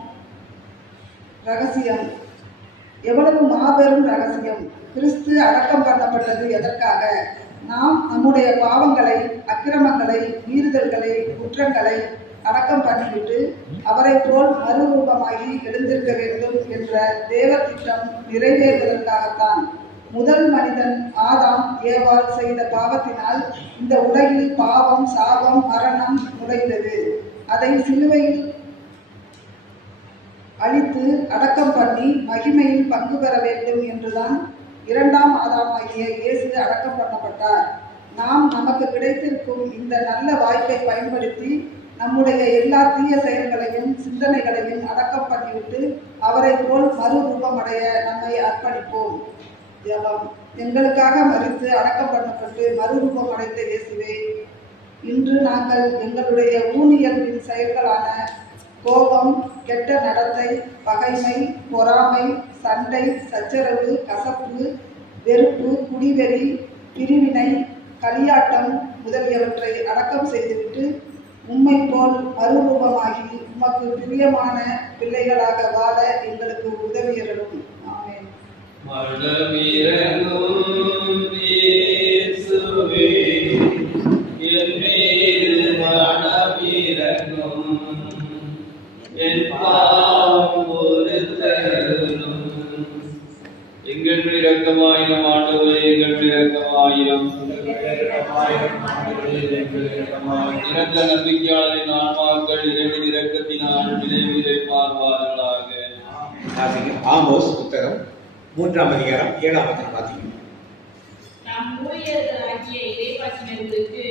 எவ்வளவு மாபெரும் ரகசியம்! கிறிஸ்து அடக்கம் பண்ணப்பட்டது எதற்காக? நாம் நம்முடைய பாவங்களை, அக்கிரமங்களை, மீறுதல்களை, குற்றங்களை அடக்கம் பண்ணிவிட்டு அவரை போல் மறுரூபமாகி எழுந்திருக்க வேண்டும் என்ற தேவ திட்டம் நிறைவேறுவதற்காகத்தான். முதல் மனிதன் ஆதாம் ஏவாள் செய்த பாவத்தினால் இந்த உலகில் பாவம், சாபம், மரணம் நுழைந்தது. அதை சிலுவையில் அழித்து அடக்கம் பண்ணி மகிமையில் பங்கு பெற வேண்டும் என்றுதான் 2ஆம் ஆதாமாகிய இயேசு அடக்கம் பண்ணப்பட்டார். நாம் நமக்கு கிடைத்திருக்கும் இந்த நல்ல வாய்ப்பை பயன்படுத்தி நம்முடைய எல்லா தீய செயல்களையும் சிந்தனைகளையும் அடக்கம் பண்ணிவிட்டு அவரை போல் மறுரூபமடைய நம்மை அர்ப்பணிப்போம். ஜெபம். எங்களுக்காக மரித்து அடக்கம் பண்ணப்பட்டு மறுரூபம் அடைந்த இயேசுவே, இன்று நாங்கள் எங்களுடைய ஊனியல்பின் செயல்களான கோபம், கெட்ட நடத்தை, பகைமை, பொறாமை, சண்டை, சச்சரவு, கசப்பு, வெறுப்பு, குடிவெறி, பிரிவினை, களியாட்டம் முதலியவற்றை அடக்கம் செய்துவிட்டு உம்மை போல் மறுரூபமாகி உமக்கு பிரியமான பிள்ளைகளாக வாழ எங்களுக்கு உதவியரும். ஆமென். எங்கள் இரக்கமாயிரம் ஆண்டவரே, எங்கள் இரக்கமாயிரம். இறந்த நம்பிக்கையாளரின் ஆன்மாக்கள் இரண்டு இரக்கத்தினால் விரைவில் பார்வார்களாக. ஆமோஸ் புத்தகம் 3ஆம் அதிகாரம் 7ஆம் வசனம் வாசிக்கிறோம்.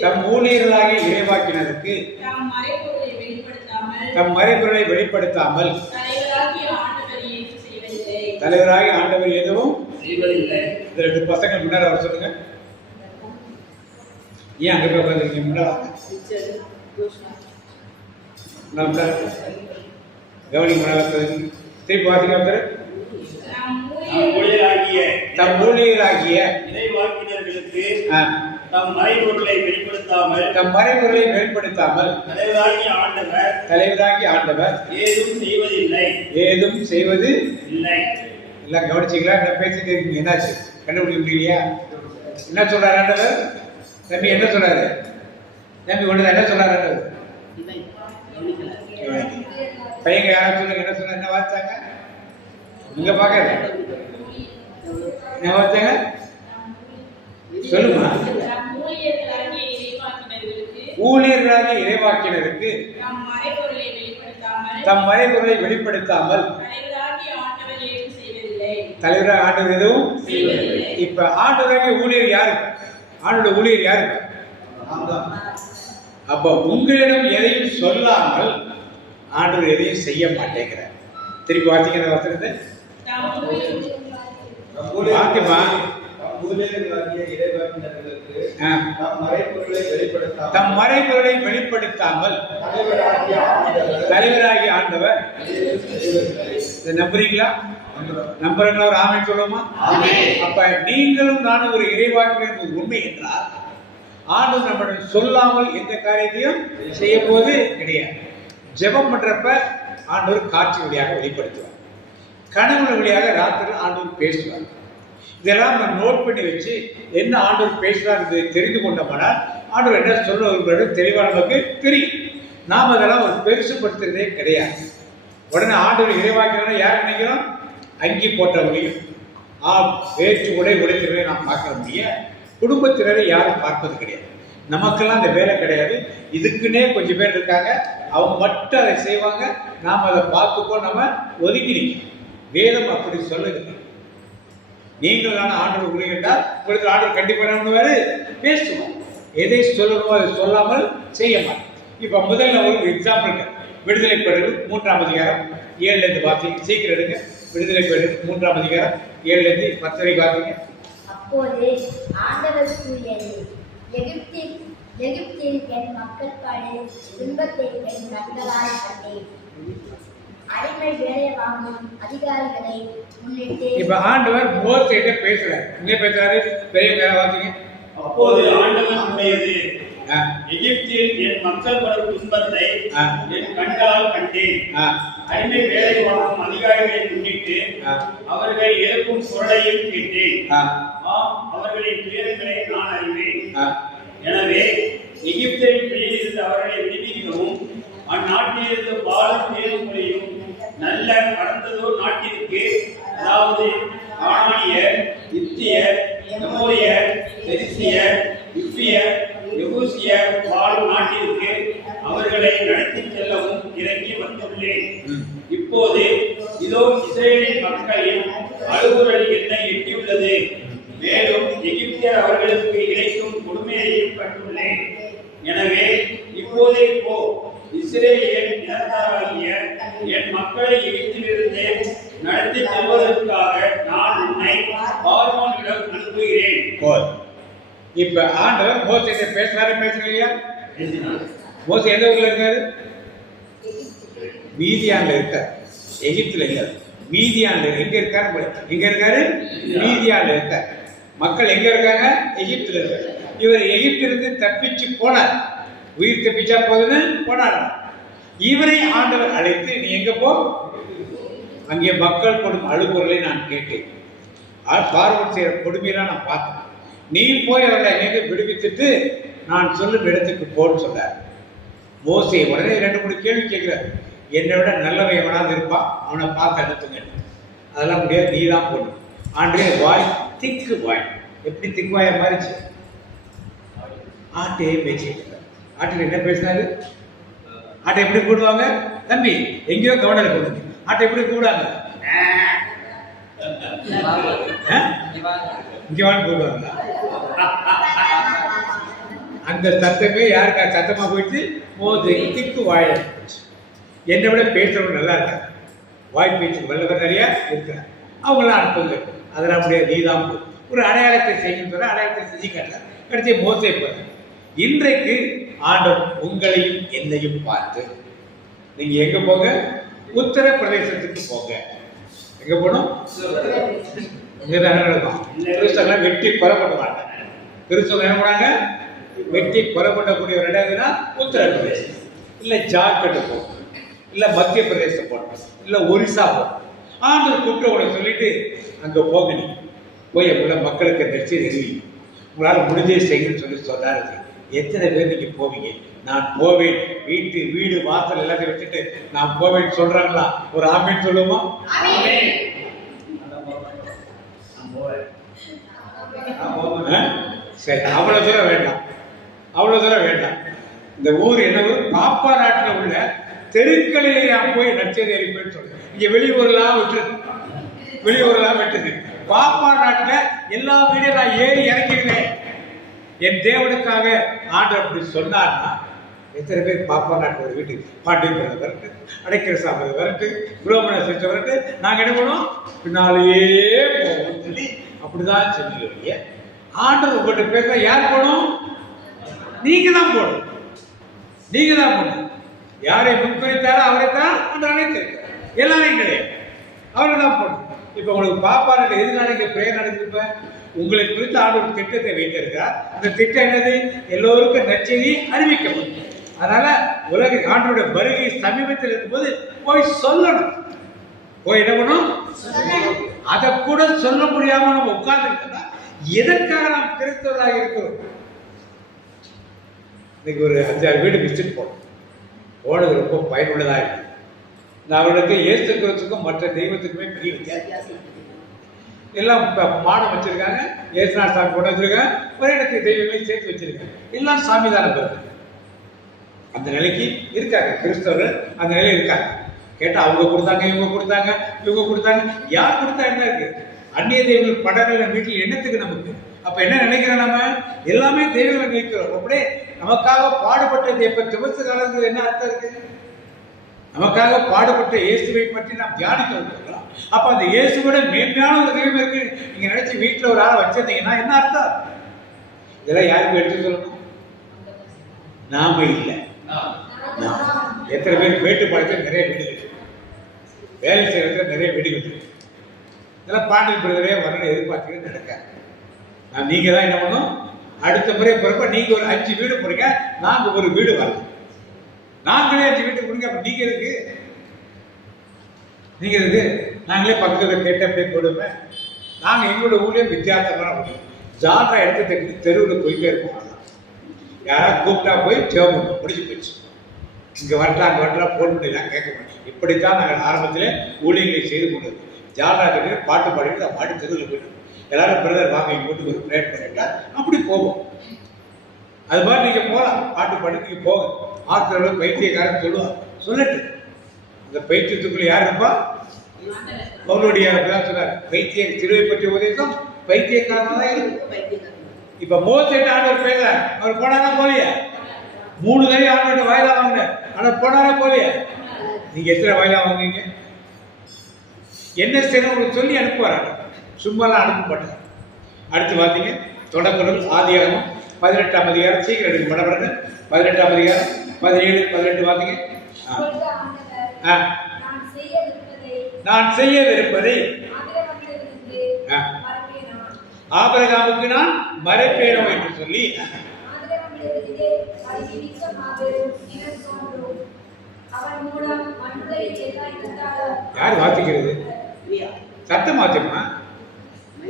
தம் ஊழியர்களாகிய இறைவாக்கினருக்கு தம் மறைபொருளை வெளிப்படுத்தாமல் தலைவராகிய ஆண்டவர் எதுவும் செய்வதில்லை. இந்த 2 பசங்க முன்னாடி வர சொல்லுங்க. ஏன் அங்க போய் உட்காந்துருக்கீங்க? முன்னாடி கவனி முன்னாடி திருப்பி வாசிக்க ஒருத்தர். தம் ஊழியராகிய இறைவாக்கினர்களுக்கு தம் மறைபொருளை வெளிப்படுத்தாமல் தலைவராகிய ஆண்டவர் ஏதும் செய்வது இல்லை. எல்லாம் கவனிச்சிங்களா? என்ன பேசிட்டு இருக்கீங்க? என்னாச்சு? கண்டுபிடிக்க முடியலையா? என்ன சொல்றாரு ஆண்டவர்? தம்பி என்ன சொல்றாரு? தம்பி ஒன்று என்ன சொல்றாரு ஆண்டவர்? பையங்க யாரும் சொல்லுங்க, என்ன சொல்றாரு? என்ன வாசிச்சாங்க? இங்க பாக்க என்ன வாசிச்சாங்க? சொல்லுமா. ஊழியர்களாகிய இறைவாக்கினருக்கு தம் மறைபொருளை வெளிப்படுத்தாமல் தலைவராக ஆண்டவர் எதுவும். இப்ப ஆண்டவராகிய ஊழியர் யாரு? ஆண்டோட ஊழியர் யாரு? அப்ப உங்களிடம் எதையும் சொல்லாமல் ஆண்டவர் எதையும் செய்ய மாட்டேங்கிறார். திருப்பி வாசிக்கிற வசனத்தை வாக்கியமா ஊழியர்களாகிய இறைவாக்கினர்களுக்கு தம் மறைபொருளை வெளிப்படுத்தாமல் தலைவராகிய ஆண்டவர். இதை நம்புறீங்களா? நம்புறீங்களா? ஒரு ஆமென் சொல்லுமா? அப்ப நீங்களும் நானும் ஒரு இறைவாக்கினர் உண்மை என்றால் ஆண்டவர் நம்மளுடைய சொல்லாமல் எந்த காரியத்தையும் செய்ய போது கிடையாது. ஜெபம் பண்றப்ப ஆண்டவர் காட்சி வழியாக வெளிப்படுத்துவார், கனவு வழியாக ராத்திரி ஆண்டவர் பேசுவார். இதெல்லாம் நம்ம நோட் பண்ணி வச்சு என்ன ஆண்டவர் பேசுறார் என்று தெரிந்து கொண்டோம்னால் ஆண்டவர் என்ன சொல்ல விரும்புறது தெளிவாக நமக்கு தெரியும். நாம் அதெல்லாம் ஒரு பெருசுப்படுத்துறதே கிடையாது. உடனே ஆண்டவர் இறைவாக்கினா யார் நினைக்கிறோம்? அங்கி போட்டவங்களையும் வேற்று உடை உடைத்தவரை நாம் பார்க்க முடியாது. குடும்பத்தினரை யாரும் பார்ப்பது கிடையாது. நமக்கெல்லாம் அந்த வேலை கிடையாது. இதுக்குன்னே கொஞ்சம் பேர் இருக்காங்க, அவங்க மட்டும் அதை செய்வாங்க. நாம் அதை பார்த்துக்கோ, நம்ம ஒதுக்கி நிற்கணும். வேதம் அப்படி சொல்லுது. நீங்கள் நான் ஆண்டவர் உடையிட்டால் உங்களுக்கு ஆண்டவர் கண்டிப்பாக என்ன பண்ணுவாரு? பேசுவோம். எதை சொல்லணுமோ அதை சொல்லாமல் செய்ய மாட்டோம். இப்போ முதல்ல ஒரு எக்ஸாம்பிள், விடுதலை பெறுவது 3ஆம் அதிகாரம் 7 வாசிங்க. சீக்கிரம் எடுங்க. விடுதலை பெறுவது 3ஆம் அதிகாரம் 7 10 வரைக்கும் வாசிங்க. அப்போது ஆண்டவர் கூறியது, எகிப்தில் என் மக்கள் படு துன்பத்தை என் கண்களால் கண்டேன். அடிமை வேலை வாங்கும் அதிகாரிகளை முன்னிட்டு. இப்ப ஆண்டவர் மோசேட்ட பேசுறாரு. என்ன பேசுறாரு? பெரிய வேலை வாசிங்க. அப்போது ஆண்டவர் கூறியது, எகிப்தில் என் மக்கள் படும் துன்பத்தை என் கண்களால் கண்டேன். அடிமை வேலை வாங்கும் அதிகாரிகளை முன்னிட்டு அவர்கள் எழுப்பும் குரலையும் கேட்டேன். அவர்களின் துயரங்களை நான் அறிவேன். எனவே எகிப்தின் பிடியிலிருந்து அவர்களை விடுவிக்கவும் அந்நாட்டிலிருந்து பாலும் தேனும் மொழியும் நல்ல கடந்ததோர் நாட்டிற்கு, அதாவது கானானியர், இத்தியர், எமோரியர், பெரிசியர், இப்பியர், எபூசியர் வாழும் நாட்டிற்கு அவர்களை நடத்தி செல்லவும் இறங்கி வந்துள்ளேன். இப்போது இதோ இஸ்ரேலின் மக்களின் அலுவலர் என்னை எட்டியுள்ளது. மேலும் எகிப்தியர் அவர்களுக்கு இழைக்கும் கொடுமையையும் கண்டுள்ளேன். எனவே இப்போதே போ, இஸ்ரேலின் இனத்தாராகிய என் மக்களை எகிப்திலிருந்து நடத்தி செல்வதற்காக நான் உன்னை பார்வோனிடம் அனுப்புகிறேன். இப்ப ஆண்டவர் மோசேட்ட பேசுறீங்களா? மோசே எந்த ஊர்ல இருக்காரு? மீதியான்ல இருக்காரு. எகிப்துல இல்ல, மீதியான்ல. எங்க இருக்காரு? எங்க இருக்காரு? மீதியான்ல இருக்காரு. மக்கள் எங்க இருக்காங்க? எகிப்துல இருக்காரு. இவர் எகிப்திலிருந்து தப்பிச்சு போனார். உயிர் தப்பிச்சா போதுன்னு போனார். இவரை ஆண்டவர் அழைத்து, நீ எங்க போ, அங்கே மக்கள் கொடும் அழுகுறலை நான் கேட்டேன், பார்வன் செய்யற கொடுமையெல்லாம் நான் பார்த்தேன். நீ போய் அவர்களை எங்க விடுவித்துட்டு நான் சொல்லும் இடத்துக்கு போன்னு சொன்னார். மோசே உடனே 2-3 கேள்வி கேட்கிறார். என்னை விட நல்லவன் எவனாவது இருப்பான், அவனை பார்த்து அனுப்புங்க. அதெல்லாம் முடியாது, நீ தான் போடணும். ஆண்டே வாய் திக்கு வாய். எப்படி திக்குவாயா மாறிச்சு? ஆட்டையே பேசிட்டு. ஆட்டில் என்ன பேசினாரு? ஆட்டை எப்படி கூடுவாங்க? தம்பி எங்கேயோ கவனம் போடுங்க. ஆட்டை எப்படி கூடாங்க? இங்க வாங்க கூடுவாங்க. அந்த சத்தமே யாருக்கா சத்தமா போயிடுச்சு? மோசே திக்கு வாய. என்னை விட பேசுறவங்க நல்லா இருக்காங்க, வாய் பேச்சு வல்லவர் நிறைய இருக்கிறாங்க, அவங்களாம் அனுப்புங்க. அதெல்லாம் முடியாது, நீ தான் போ. ஒரு அடையாளத்தை செய்யும் சொல்ல அடையாளத்தை செஞ்சு காட்டல. கடைசி மோசே போற. இன்றைக்கு ஆண்டவர் உங்களையும் என்னையும் பார்த்து, நீங்க எங்க போங்க? உத்தரப்பிரதேசத்துக்கு போங்க. எங்க போனோம்? இங்கதானே நடக்கும். கிறிஸ்தவர்கள் வெட்டி கொலைப்படுவாங்க. கிறிஸ்தவர்கள் என்ன பண்ணாங்க? வெட்டி கொலைப்படக்கூடிய ஒரு இடம்னா உத்தரப்பிரதேசம், இல்ல ஜார்க்கண்ட் போகணும், இல்ல மத்திய பிரதேசம் போகணும், இல்ல ஒரிசா போகணும். ஆண்டவர் கூப்பிட்டு உங்களை சொல்லிட்டு அங்க போக. நீ போய் உள்ள மக்களுக்கு நெச்சு நிறுவீங்க. உங்களால் முடிஞ்சே செய்யுன்னு சொல்லி சொன்னாரு. எத்தனை பேர் நீங்க போவீங்க? நான் போவேன், வீடு வாசல் எல்லாத்தையும் வச்சுட்டு நான் போவேன் சொல்றாங்களா? ஒரு ஆமேன் சொல்லுவோமா? சரி, அவ்வளவு தூரம் வேண்டாம், அவ்வளவு தூரம் வேண்டாம். இந்த ஊர் என்ன ஊர்? பாப்பா நாட்டில் உள்ள தெருக்களிலே நான் போய் நச்சதை அளிப்பேன்னு சொல்றேன். இங்க வெளியூர்லாம் விட்டுது. பாப்பா நாட்டில் எல்லா வீடையும் நான் ஏறி இறங்கிடுவேன். என் தேவனுக்காக ஆண்டவர் அப்படி சொன்னார்னா எத்தனை பேர் பாப்பா நாட்டோட வீட்டுக்கு பாண்டியன் வரட்டு, அடைக்கிற சாமி வரட்டு, குலோமன சிஸ்டர் வரட்டு, நாங்கள் என்ன பண்ணுவோம்? பின்னாலேயே போவோம் சொல்லி அப்படிதான் சொல்லுவீங்க. ஆண்டவர் உங்கள்கிட்ட பேச யார் போகணும்? நீங்க தான் போகணும். நீங்க தான் போகணும். யாரை முன்குறித்தாரோ அவரை தான் அந்த அழைத்திருக்கிறார். எல்லாரையும் கிடையாது, அவரை தான் போகணும். இப்ப உங்களுக்கு பாப்பாருக்கு எது நடக்குது? பிரேயர் நடக்குது. உங்களுக்கு குறித்து ஆண்டவர் திட்டத்தை வைத்திருக்கிறார். அந்த திட்டம் என்னது? எல்லோருக்கும் நற்செய்தி அறிவிக்கப்படும். அதனால உலக ஆண்டோட வருகை சமீபத்தில் இருக்கும்போது போய் சொல்லணும். போய் என்ன பண்ணணும்? அதை கூட சொல்ல முடியாம நம்ம உட்கார்ந்து எதற்காக நாம் கிறிஸ்தவராக இருக்கிறோம்? இன்னைக்கு ஒரு 5-6 வீடு விசிட் போனது ரொம்ப பயனுள்ளதாக இருக்கு. அவர்களுக்கு இயேசு கிறிஸ்துக்கும் மற்ற தெய்வத்துக்குமே பெரிய வித்தியாசம். எல்லாம் மாடம் வச்சிருக்காங்க, ஏசுநாள் சாமி கொண்டு வச்சிருக்காங்க, ஒரே இடத்துல தெய்வங்களையும் சேர்த்து வச்சிருக்காங்க. எல்லாம் சாமி தானே பிறகு அந்த நிலைக்கு இருக்காங்க கிறிஸ்தவர்கள். அந்த நிலையில் இருக்காங்க. கேட்டா அவங்க கொடுத்தாங்க, இவங்க கொடுத்தாங்க, இவங்க கொடுத்தாங்க. யார் கொடுத்தா என்ன இருக்கு? அந்நிய தெய்வங்கள் படங்கள் வீட்டில் என்னத்துக்கு நமக்கு? அப்ப என்ன நினைக்கிறோம்? நம்ம எல்லாமே தெய்வங்களை நினைக்கிறோம். அப்படியே நமக்காக பாடுபட்டது எப்ப திவச காலத்தில் என்ன அர்த்தம் இருக்கு? நமக்காக பாடுபட்ட இயேசுவை பற்றி நாம் தியானிக்க விட்டுருக்கலாம். அப்ப அந்த இயேசுவோட மேன்மையான ஒரு தெய்வம் இருக்கு நீங்க நினைச்சு வீட்டுல ஒரு ஆளை வச்சிருந்தீங்கன்னா என்ன அர்த்தம்? இதெல்லாம் யாருக்கு எடுத்து சொல்லணும்? நாம இல்லை. எத்தனை பேர் வேட்டு பாடத்தில் நிறைய வீடுகள், வேலை செய்யறதுல நிறைய வீடுகள், இதெல்லாம் பாண்டி பிரதரே வரணும் எதிர்பார்த்து நடக்காது. நீங்க தான் என்ன பண்ணணும்? அடுத்த முறை பிறப்ப நீங்க ஒரு 5 வீடு போறீங்க, நாங்க ஒரு வீடு வரலாம். நாங்களே 5 வீட்டுக்கு கொடுங்க. அப்ப நீங்க இருக்கு, நீங்க இருக்கு, நாங்களே பக்கத்துல கேட்டப்பே கொடுப்பேன். நாங்க எங்களோட ஊழியம் வித்தியாசமான ஊழியம். ஜாலரா எடுத்து தெருவில் போயிட்டே இருப்போம். யாராவது கூப்பிட்டா போய் சேவம் முடிச்சு போச்சு. இங்க வரலாம் அங்க வரலாம் போன் பண்ணிடலாம் கேட்க மாட்டோம். இப்படித்தான் நாங்கள் ஆரம்பத்திலே ஊழியர்களை செய்து கொண்டது. ஜாலரா கிட்ட பாட்டு பாடிட்டு பாட்டு தெருவில் போயிட்டு எல்லாரும் பிரதர் வாங்க இங்க போட்டு ஒரு பிரேயர் பண்ணிட்டா அப்படி போவோம். அது மாதிரி நீங்க போகலாம், பாட்டு பாடி நீங்க போக. ஆத்திர பைத்தியக்காரன் சொல்லுவான், சொல்லட்டு அந்த பைத்தியத்துக்குள்ள யார் இருப்பா? அவனுடைய சொன்னார், பைத்திய திருவை பற்றிய உபதேசம் பைத்தியக்காரன் தான் இருக்கு. இப்ப மோசேட்டு ஆண்டவர் பேசுறார், அவர் போனாரா போலியா? 3 தடவை ஆண்டோட வாயிலா வாங்க, ஆனா போனாரா போலியா? நீங்க எத்தனை வாயிலா வாங்குவீங்க? என்ன செய்யணும் உங்களுக்கு சொல்லி அனுப்புவாராங்க, சும்மாலாம் அனுப்ப மாட்டார். அடுத்து பார்த்தீங்க தொடக்கநூல் ஆதியாகமம் 18ஆம் அதிகாரம். சீக்கிரம் எடுக்க மடப்படுங்க. 18ஆம் அதிகாரம் 17, 18 பார்த்தீங்க. நான் செய்யவிருப்பதை ஆபிரகாமுக்கு நான் மறைப்பேனோ என்று சொல்லி யார் வாசிக்கிறது? சத்தம் வாசிமா?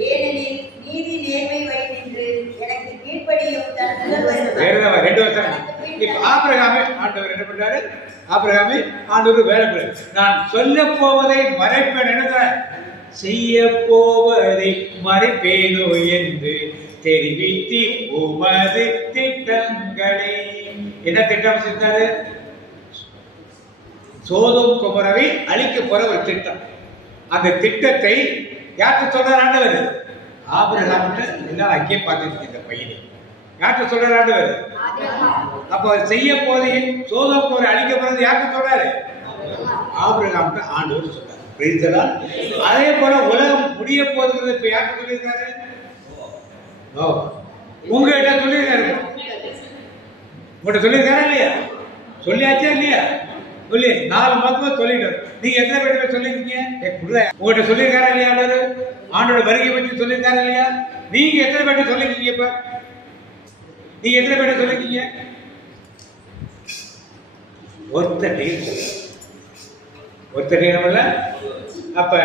ஏனெனில் நீதி நேர்மை வைத்து எனக்கு கீழ்ப்படியும் ரெண்டு வருஷம். இப்ப ஆபிரகாமே ஆண்டவர் என்ன பண்றாரு? ஆபிரகாமே ஆண்டவர் வேலை பண்ணாரு. நான் சொல்ல போவதை மறைப்பேன், என்ன செய்ய போவதை மறைப்பேனோ என்று தெரிவித்து உமது திட்டங்களை. என்ன திட்டம் செஞ்சாரு? சோதோம் குமரவை அழிக்க போற ஒரு திட்டம். அந்த திட்டத்தை யார்கிட்ட சொல்றாரு ஆண்டவர்? ஆபிரகாம்கிட்ட. எல்லாம் அங்கே பார்த்துட்டு இந்த பையனை யார்கிட்ட சொல்றாரு ஆண்டவர்? அப்ப செய்ய போதை சோதோம் குமரை அழிக்க போறது யார்கிட்ட சொல்றாரு? ஆபிரகாம்கிட்ட ஆண்டவர் சொல்றாரு. அதே போல உலகம் முடிய போகுது இப்ப யார்கிட்ட சொல்லியிருக்காரு? உங்ககிட்ட சொல்லியிருக்காரு. உங்கள்கிட்ட சொல்லியிருக்காரா இல்லையா? சொல்லியாச்சா இல்லையா? சொல்லி 4 மாதமா சொல்லிட்டு நீங்க எத்தனை பேர் சொல்லிருக்கீங்க? உங்கள்கிட்ட சொல்லியிருக்காரா இல்லையா? ஆண்டோட வருகை பற்றி சொல்லியிருக்காரா இல்லையா? நீங்க எத்தனை பேர் சொல்லிருக்கீங்க? இப்ப நீங்க எத்தனை பேர் சொல்லிருக்கீங்க? ஒருத்தர் நம்மள. அப்ப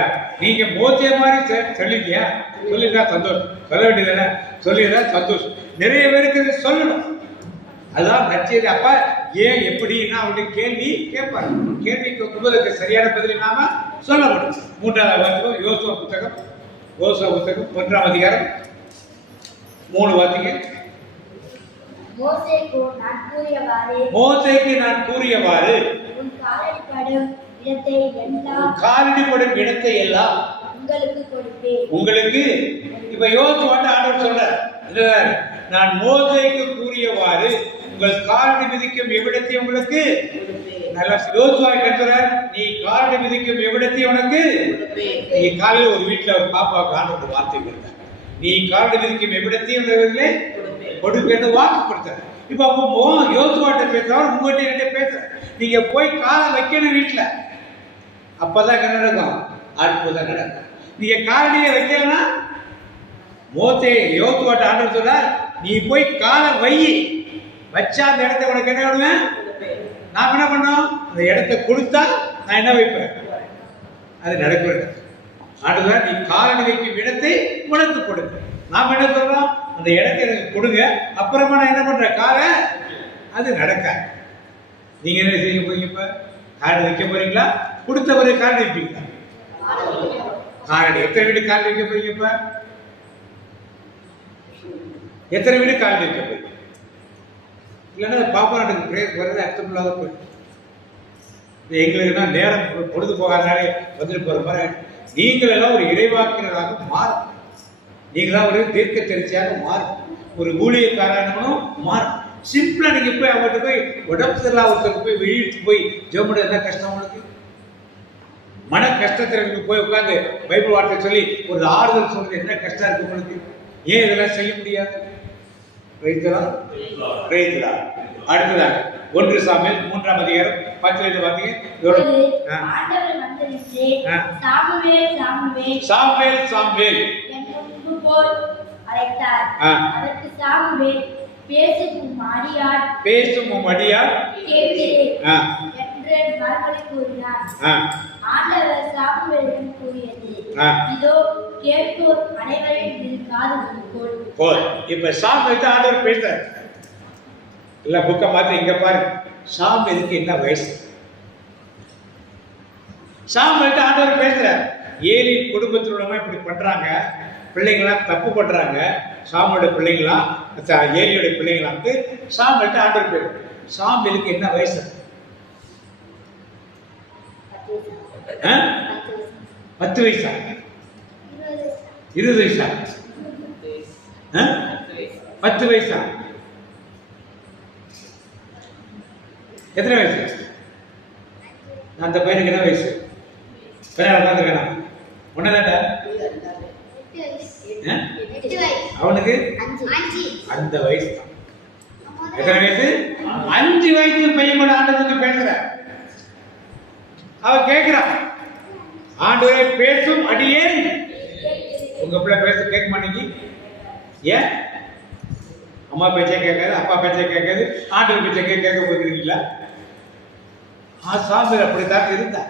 நீங்க மோசே மாதிரி சொல்லிருக்கியா? சொல்லிருந்தா சந்தோஷம். சொல்ல வேண்டியதானே? சொல்லியிருந்தா சந்தோஷம். நிறைய பேருக்கு சொல்லணும். அதான் நச்சது. அப்ப ஏன் எப்படின்னா அவருடைய கேள்வி கேட்பாரு. கேள்வி கேட்கும்போது சரியான பதில் நாம சொல்லப்படும். 3ஆவது வாசிக்கும் யோசுவா புத்தகம். யோசுவா புத்தகம் 1ஆம் அதிகாரம் 3 வாசிங்க. மோசேக்கு நான் கூறியவாறு உன் காலடிப்படும் இடத்தை எல்லாம் உங்களுக்கு. இப்ப யோசுவாட்ட ஆண்டவர் சொல்றார், நான் மோசேக்கு கூறியவாறு உங்கள் காலடி மிதிக்கும் எவ்விடத்தை உங்களுக்கு. நல்லா யோசுவா சொல்றார், நீ காலடி மிதிக்கும் எவ்விடத்தை உனக்கு. நீங்க காலையில் ஒரு வீட்டுல ஒரு பாப்பாவுக்கு ஆண்டவர் வார்த்தை கொடுத்தார். நீ காலடி விதிக்கும் எவ்விடத்தையும் கொடுப்பேன்னு வாக்கு கொடுத்தார். இப்ப அப்போ யோசுவாட்ட பேசுறவர் உங்ககிட்ட என்ன பேசுற, நீங்க போய் காலை வைக்கணும் வீட்டுல, அப்பதான் என்ன நடக்கும்? அற்புதம் நடக்கும். நீங்க காலடியை வைக்கலன்னா யோசுவாட்ட ஆண்டவர் சொல்றார், நீ போய் காலை வை, வச்சா அந்த இடத்த உனக்கு என்ன பண்ணுவேன்? நாம் என்ன பண்ணோம்? அந்த இடத்த கொடுத்தா நான் என்ன வைப்பேன்? அது நடக்கிறது. ஆண்டவர் நீ காலடி வைக்கும் இடத்தை உனக்கு கொடுங்க. நாம் என்ன சொல்றோம்? அந்த இடத்தை எனக்கு கொடுங்க, அப்புறமா நான் என்ன பண்றேன்? காலை அது நடக்க. நீங்க என்ன செய்ய போறீங்க? இப்ப காலடி வைக்க போறீங்களா? கொடுத்தவரை காலடி வைப்பீங்களா? காலடி எத்தனை வீடு காலடி வைக்க போறீங்க? இப்ப எத்தனை வீடு காலடி வைக்க போறீங்க? இல்லைன்னா பாப்பா நாட்டுக்கு பிரேயர் போறது அர்த்தம் இல்லாத போயிட்டு எங்களுக்குன்னா நேரம் பொழுது போகாதாலே வந்துட்டு போற மாதிரி. நீங்கள் எல்லாம் ஒரு இறைவாக்கினராக மாறும், நீங்களாம் ஒரு தீர்க்க தெரிச்சியாக மாறும், ஒரு ஊழியக்காரனும் மாறும். சிம்பிளா நீங்க போய் அவங்ககிட்ட போய் உடம்பு சரியில்லா ஒருத்தருக்கு போய் வெளியிட்டு போய் ஜெபம் என்ன கஷ்டம் உங்களுக்கு? மன கஷ்டத்துல நீங்க போய் உட்காந்து பைபிள் வார்த்தை சொல்லி ஒரு ஆறுதல் சொல்றது என்ன கஷ்டம் இருக்கு உங்களுக்கு? ஏன் இதெல்லாம் செய்ய முடியாது? அடுத்ததாக 1 சாமுவேல் 3ஆம் அதிகாரம் 10 வார்த்தைங்க. சாமுவேல் சாமுவேல் என்று போல் அழைத்தார். அதற்கு சாமுவேல் பேசும் அடியார் கேட்கிறேன் என்று மறுமொழி கூறினார். ஆண்டவர் சாமுவேலிடம் கூறியது, இதோ கேட்போர் அனைவரையும் காது போல். இப்ப சாமுவேல் ஆண்டவர் பேசுறார். இல்ல புக்க மாத்தி இங்க பாருங்க, சாமுவேலுக்கு என்ன வயசு? சாமுவேல் ஆண்டவர் பேசுறார். ஏலி குடும்பத்தில் உள்ளவங்க இப்படி பண்றாங்க, பிள்ளைங்களாம் தப்பு பண்றாங்க. சாமுவேலோட பிள்ளைங்களாம் ஏலியோட பிள்ளைங்களாம் சாமுவேல் ஆண்டவர் பேர். சாமுவேலுக்கு என்ன வயசு? 10 வயசா? 20 வயசா? 10 வயசா? எத்தனை வயசு? அந்த பையனுக்கு என்ன வயசு? ஒன்னதாண்டா அவனுக்கு அந்த வயசு தான். எத்தனை வயசு? 5 வயசு பையன் கூட ஆண்டவருக்கு பேசுற. அவ கேட்கிறான், ஆண்டவரே பேசும் அடியே. உங்க பிள்ளை பேச கேட்க மாட்டேங்கி ஏன்? அம்மா பேச்சே கேட்காது, அப்பா பேச்சே கேட்காது, ஆண்டவர் பேச்சை கேட்க போகிறீங்களா? சாமுவேல் அப்படித்தான் இருந்தா.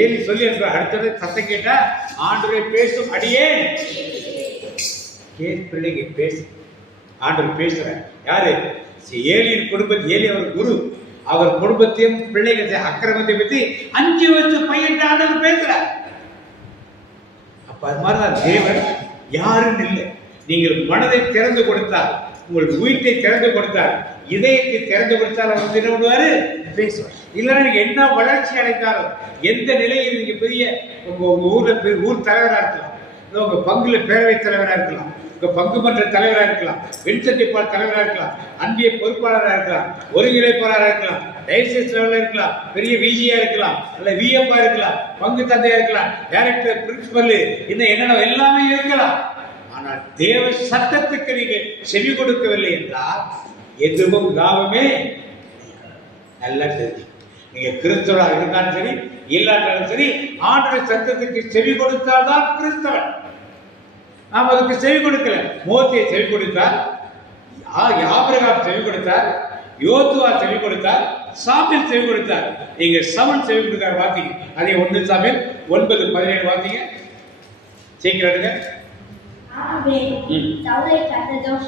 ஏலி சொல்லி அடுத்தது சத்தம் கேட்டா, ஆண்டவரே பேசும் அடியே. பிள்ளைங்க பேசு, ஆண்டவர் பேசுற. யாரு? ஏலியின் குடும்பத்தில். ஏலி அவர் குரு, அவர் குடும்பத்தையும் பிள்ளைகள் அக்கிரமத்தை பற்றி 5 வருஷ பையன் ஆண்டவர் பேசுறார். அப்ப அது மாதிரிதான் தேவன் யாரும் இல்லை. நீங்கள் மனதை திறந்து கொடுத்தால், உங்கள் உயிரை திறந்து கொடுத்தால், இதயத்தை திறந்து கொடுத்தால் அவர் என்ன பண்ணுவாரு? பேசுவார். இல்லைன்னா நீங்க என்ன வளர்ச்சி அடைந்தாலும், எந்த நிலையில் நீங்க பெரிய உங்க ஊர்ல ஊர் தலைவராக இருக்கலாம், உங்க பங்குல பேரவை தலைவராக இருக்கலாம், உங்க பங்கு மன்ற தலைவராக இருக்கலாம், வெண்சட்டிப்பால் தலைவராக இருக்கலாம், அன்பிய பொறுப்பாளராக இருக்கலாம், ஒருங்கிணைப்பாளராக இருக்கலாம், டைசஸ் லெவலில் இருக்கலாம், பெரிய விஜியா இருக்கலாம், அல்ல விஎப்பா இருக்கலாம், பங்கு தந்தையா இருக்கலாம், டைரக்டர், பிரின்சிபல், இன்னும் என்னென்ன எல்லாமே இருக்கலாம். ஆனால் தேவ சத்தத்துக்கு நீங்க செவி கொடுக்கவில்லை என்றால் எதுவும் லாபமே. நல்லா தெரிஞ்சு, நீங்க கிறிஸ்தவராக இருந்தாலும் சரி, இல்லாட்டாலும் சரி, ஆண்டவர் சத்தத்துக்கு செவி கொடுத்தால்தான் கிறிஸ்தவன். நாம் அதுக்கு செவி கொடுக்கல. மோசே செவி கொடுத்தார், ஆபிரகாம் செவி கொடுத்தார், யோசுவா செவி கொடுத்தார், சாமுவேல் செவி கொடுத்தார். நீங்க சவுல் செவி கொடுத்தார். வார்த்தைங்க அதே 1 சாமுவேல் 9:17 வார்த்தைங்க. சீக்கிரம் எடுங்க. சவுலை கண்டதும்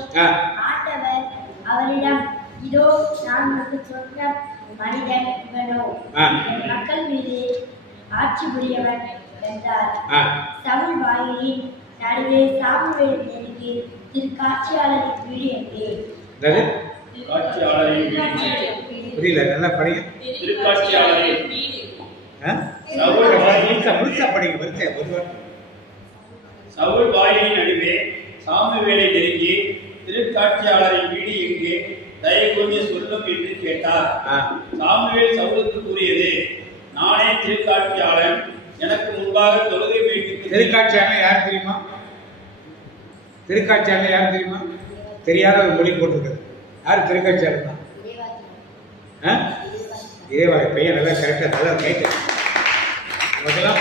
ஆண்டவர் அவரிடம், இதோ நான் உனக்கு சொன்ன மனிதன் இவனோ, மக்கள் மீது ஆட்சி புரியவன் என்றார். சவுல் வாயிலின் நடுவே சாமுவேல் நெருங்கி, திருக்காட்சியாளரின் வீடு எங்கே? புரியல, நல்லா படிங்க. திருக்காட்சியாளரின் சவுல் வாயிலின் நடுவே சாமுவேலை நெருங்கி, திருக்காட்சியாளரின் வீடு எங்கே? தயவு கூர்ந்து சொல்லும் என்று கேட்டார். சாமுவேல் சவுலுக்கு கூறியது, நானே திருக்காட்சியாளன், எனக்கு முன்பாக தொழுகை வைத்து. திருக்காட்சியாளன் யார் தெரியுமா? திருக்காட்சியாளர் யாரும் தெரியுமா? தெரியாத ஒரு மொழி போட்டிருக்காரு. யார் திருக்காட்சியாளர் தான்? இறைவாக பையன் நல்லா கரெக்டாக நல்லா கேட்டு நமக்கெல்லாம்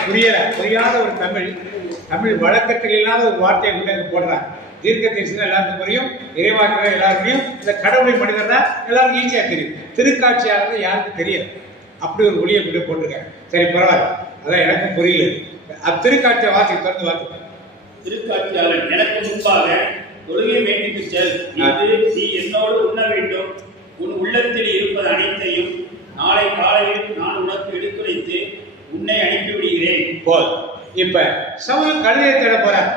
புரியாத ஒரு தமிழ் வழக்கத்தில் இல்லாத ஒரு வார்த்தையை உள்ள போடுறாங்க. தீர்க்க தரிசனம் எல்லாருக்கும் புரியும், இறைவாக்குற எல்லாருக்கும், இந்த கடவுளை மனிதர்னா எல்லாருக்கும் ஈஸியாக தெரியும். திருக்காட்சியாளர் யாருக்கும் தெரியாது. அப்படி ஒரு ஒளியை கொண்டு போட்டிருக்காங்க. சரி, பரவாயில்ல, அதான் எனக்கும் புரியல. திருக்காட்சியை திறந்து வாசி. திருக்காட்சியாளர், எனக்கு முன்பாக தொழுகை வேண்டிக்கு செல், நீ என்னோடு உண்ண வேண்டும், உன் உள்ளத்தில் இருப்பது அனைத்தையும் நாளை காலையில் நான் உனக்கு எடுத்துரைத்து உன்னை அனுப்பிவிடுகிறேன். போல் இப்ப சவுல் கழுதையை தேட போறார்.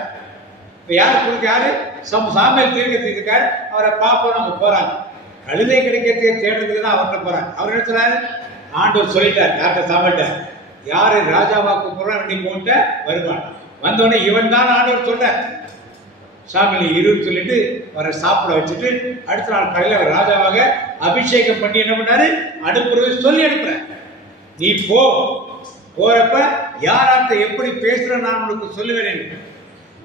இப்ப யாரு சாமுவேல் தீர்க்கதரிசிக்கார். அவரை பார்ப்போம், அவங்க போறாங்க. கழுதை கிடைக்கிறதுக்கு தேடுறதுக்கு தான் அவர்கிட்ட போறாங்க. அவர் என்ன சொல்றாரு? ஆண்டவர் சொல்லிட்டார். யார்கிட்ட? சாமுவேல்கிட்ட. யாரு ராஜாவாக்கு போறான் நீ போட்ட வருவான். வந்தோடனே இவன் தான் ஆண்டவர் சொல்றார். சாமியில் இருன்னு சொல்லிட்டு அவரை சாப்பிட வச்சுட்டு அடுத்த நாள் காலையில் அவர் ராஜாவாக அபிஷேகம் பண்ணி என்ன பண்ணாரு? அனுப்புறது சொல்லி அனுப்புறேன். நீ போறப்ப யாராட்ட எப்படி பேசுற நான் உனக்கு சொல்லுவேன்.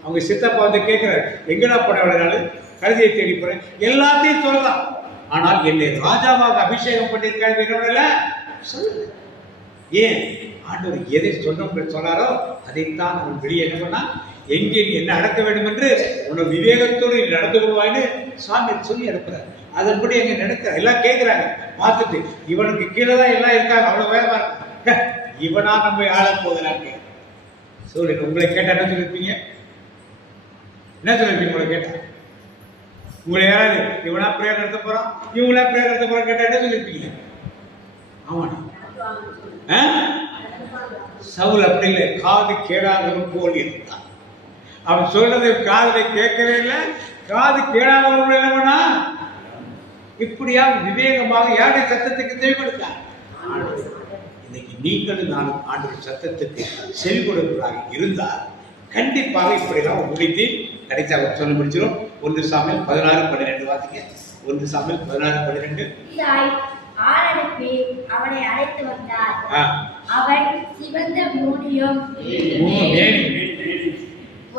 அவங்க சித்தப்பா வந்து கேட்கிறார், எங்கடா போன நாள் கழுதையை தேடி போறேன், எல்லாத்தையும் சொல்லலாம். ஆனால் என்னை ராஜாவாக அபிஷேகம் பண்ணியிருக்காரு என்னோட சொல்லு. ஏன்? ஆண்டவர் எதை சொன்னாரோ அதைத்தான் அவன் வெளியே என்ன பண்ணா, எங்கே என்ன நடக்க வேண்டும் என்று உன்னை விவேகத்தோடு நடந்து கொள்வாய்னு சாமி சொல்லி அனுப்புறாரு. அதன்படி எங்க நடக்கிற எல்லாம் கேட்கிறாங்க. பார்த்துட்டு இவனுக்கு கீழே தான் எல்லாம் இருக்காங்க, அவ்வளவு வேகமா இருக்க, இவனா நம்ம ஆள போகிறாங்க. சொல்லுங்க, உங்களை கேட்டா என்ன சொல்லிருப்பீங்க? என்ன சொல்லிருப்பீங்க? உங்களை கேட்டா உங்களை யாராவது இவனா பிரேயர் நடத்த போறான், இவங்களா பிரேயர் நடத்த போறான் கேட்டா என்ன சொல்லிருப்பீங்க? ஆமாண்ணா, சவுல் அப்படி இல்லை, காது கேடாதவன் போல் இருந்தான். அவன் சொல்றது காதுல கேட்கவே இல்லை, காது கேடாதவன் என்ன பண்ணா இப்படியா விவேகமாக யாருடைய சத்தத்துக்கு செவிப்படுத்தார். இன்னைக்கு நீங்களும் நானும் ஆண்டவர் சத்தத்துக்கு செவி கொடுப்பதாக இருந்தால் கண்டிப்பாக இப்படிலாம் முடித்து கடைசியாக சொல்ல முடிச்சிடும். 1 சாமுவேல் 16:12 வாசிக்க. 1 சாமுவேல் 16:12. ஆளனுப்பி அவனை அழைத்து வந்தார். அவன் சிவந்த மூடியும்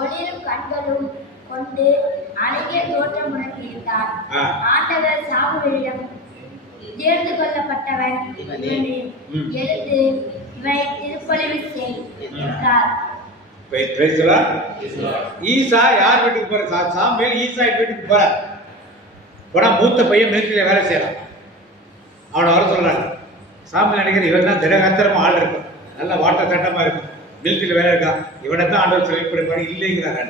ஒளிரும் கண்களும் கொண்டு அழகிய தோற்றமுடன் இருந்தான். ஆண்டவர் சாமுவேலிடம், தேர்ந்து கொள்ளப்பட்டவன் எழுந்து இவனை திருப்பலிவு செய் என்றார். ஈசா யார் வீட்டுக்கு போற? சாமுவேல் ஈசா வீட்டுக்கு போற. போனா மூத்த பையன் மிலிட்டரியில வேலை செய்யறான். அவனை வர சொல்றாங்க. சாமுவேல் நினைக்கிற இவன் தான் திடகத்திரமா ஆள் இருக்கும், நல்ல வாட்டர் சட்டமா இருக்கும், மிலிட்டரியில வேலை இருக்கான், இவனை தான் ஆண்டவர் செவிப்படுவாரு இல்லைங்கிறாங்க.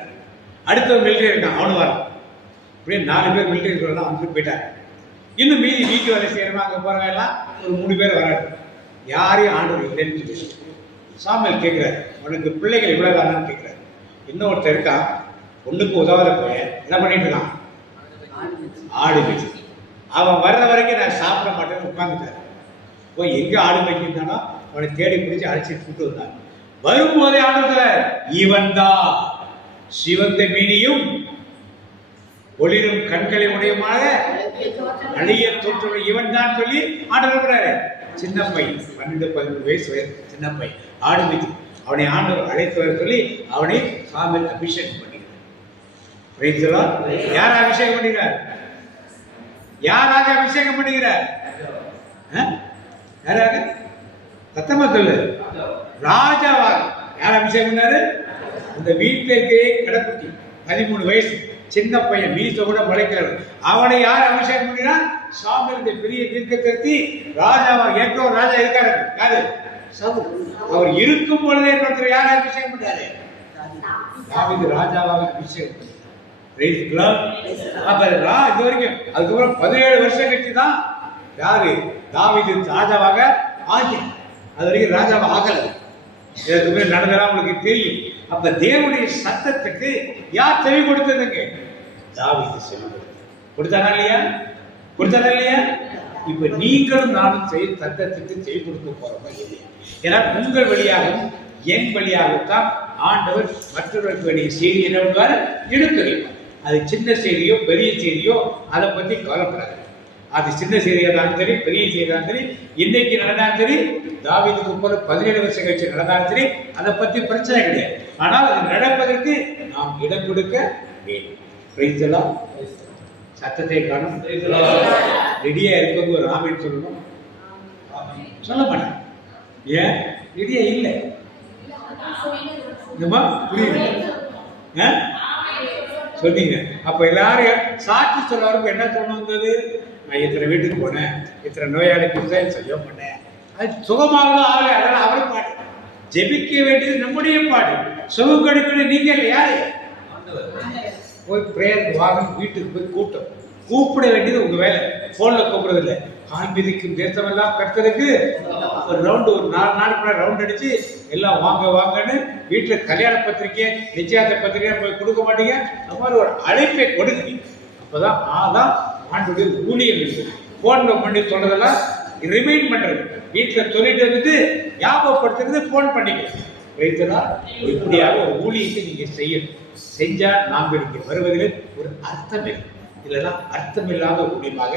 அடுத்த மிலிட்டரி இருக்கான், அவனு வரான். இப்படியே 4 பேர் மிலிட்டரி இருக்கிறதா வந்துட்டு போயிட்டாங்க. இன்னும் மீதி வீட்டு வேலை செய்யறவங்க அங்கே போறவங்க எல்லாம் ஒரு 3 பேர் வராங்க. யாரையும் ஆண்டவர் இல்லைன்னு சொல்லி சாமுவேல் கேட்கிறாரு, உனக்கு பிள்ளைகள் இவ்வளவுதானான்னு கேட்கிறாரு. இன்னொருத்தர் இருக்கான், ஒண்ணுக்கு உதவாத பையன், என்ன பண்ணிட்டு இருக்கான்? ஆடு மேய்ச்சி. அவன் வர்ற வரைக்கும் நான் சாப்பிட மாட்டேன்னு உட்காந்துட்டாரு. போய் எங்க ஆடு மேய்க்கிட்டானோ அவனை தேடி பிடிச்சி அழைச்சிட்டு கூட்டு வந்தாங்க. வரும்போதே ஆண்டவர், இவன் தான் சிவந்த மீனியும் ஒளிரும் கண்களை உடையமாக அழிய தோற்றம் இவன் தான் சொல்லி ஆண்டவர். சின்ன பையன் 12-13 வயசு சின்ன பையன் ஆடு மேய்ச்சி. அவனை ஆண்டவர் அழைத்து வர சொல்லி அவனை சாமுவேல் அபிஷேகம் பண்ணிக்கிறார். யார் அபிஷேகம் பண்ணுகிறார்? யாராக அபிஷேகம் பண்ணுகிறார்? யாராக? சத்தமா சொல்லு. ராஜாவாக. யார் அபிஷேகம் பண்ணாரு? இந்த வீட்டிலே கிடக்குட்டி 13 வயசு சின்ன பையன், மீச கூட முளைக்கிறார். அவனை யார் அபிஷேகம் பண்ணினார்? சாமுவேல் பெரிய தீர்க்கதரிசி ராஜாவாக. ஏற்ற ஒரு ராஜா இருக்காரு, யாரு? சவுல். அவர் இருக்கும் பொழுதே ஒருத்தர் யார் அபிஷேகம் பண்ணாரு? தாவீது ராஜாவாக அபிஷேகம் பண்ணார். அப்ப இது வரைக்கும் அதுக்கப்புறம் 17 வருஷம் கழிச்சு தான் யாரு தாவீது ராஜாவாக ஆகி, அது வரைக்கும் ராஜாவாக ஆகல. இதுக்கு மேல நடந்ததெல்லாம் உங்களுக்கு தெரியும். அப்ப தேவனுடைய சத்தத்துக்கு யார் செவி கொடுத்ததுங்க? தாவீது செவி கொடுத்தானா இல்லையா? கொடுத்தானா இல்லையா? இப்ப நீங்களும் நானும் சத்தத்துக்கு செவி கொடுக்க போறோமா இல்லையா? ஏன்னா உங்கள் வழியாகவும் என் வழியாகத்தான் ஆண்டவர் மற்றவர்களுக்கு வேண்டிய செய்தி என்ன பண்ணுவார்? எடுத்துரைப்பார். அது சின்ன செய்தியோ பெரிய செய்தியோ அதை பத்தி கவலைப்படாது. அது சின்ன செய்தியாக இருந்தாலும் சரி, பெரிய செய்தியாக சரி, இன்னைக்கு நடந்தாலும் சரி, தாவீதுக்கு போல 17 வருஷம் கழிச்சு நடந்தாலும் சரி, அதை பத்தி பிரச்சனை கிடையாது. ஆனால் அது நடப்பதற்கு நாம் இடம் கொடுக்க வேண்டும். பிரைஸ்தலா சத்தத்தை காணும். ரெடியா இருக்கவங்க ஒரு ஆமீன் சொல்லணும். சொல்ல மாட்டேன். ஏன் ரெடியா இல்லை? என்னமா புரியுது? சொன்னீங்க. அப்ப எல்லாரும் சாட்சி சொல்றவருக்கு என்ன சொல்ல வந்தது? நான் இத்தனை வீட்டுக்கு போனேன், இத்தனை நோயாளிக்கு செய்ய பண்ணேன், அது சுகமாக ஆகலை, அதெல்லாம் அவர் பாடு. ஜெபிக்க வேண்டியது நம்முடைய பாடு. சுகம் கொடுக்கணும் நீங்க இல்லை. யாரு போய் பிரேயருக்கு வாங்க, வீட்டுக்கு போய் கூப்பிட வேண்டியது உங்க வேலை. போன்ல கூப்பிடுறது இல்லை. கால் மிதிக்கும் தேசமெல்லாம் கர்த்தருக்கு ஒரு ரவுண்டு, ஒரு 4 நாளுக்குள்ள ரவுண்ட் அடிச்சு எல்லாம் வாங்க வாங்கன்னு வீட்டில் கல்யாண பத்திரிக்கை, நிச்சயார்த்த பத்திரிக்கை போய் கொடுக்க மாட்டீங்க. அந்த மாதிரி ஒரு அழைப்பை கொடுங்க. அப்பதான் அதான் ஆண்டுடைய ஊழியம் இருக்கு. போன்ல பண்ணி சொல்றதெல்லாம் ரிமைண்ட் பண்றது, வீட்டில் சொல்லிட்டு வந்துட்டு ஞாபகப்படுத்துறது போன் பண்ணிக்க வைத்ததா. இப்படியாக ஒரு ஊழியத்தை நீங்க செய்யணும். செஞ்சா நாங்கள் இங்கே வருவதில் ஒரு அர்த்தம் இல்லை. இல்லைன்னா அர்த்தமில்லாத ஊழியமாக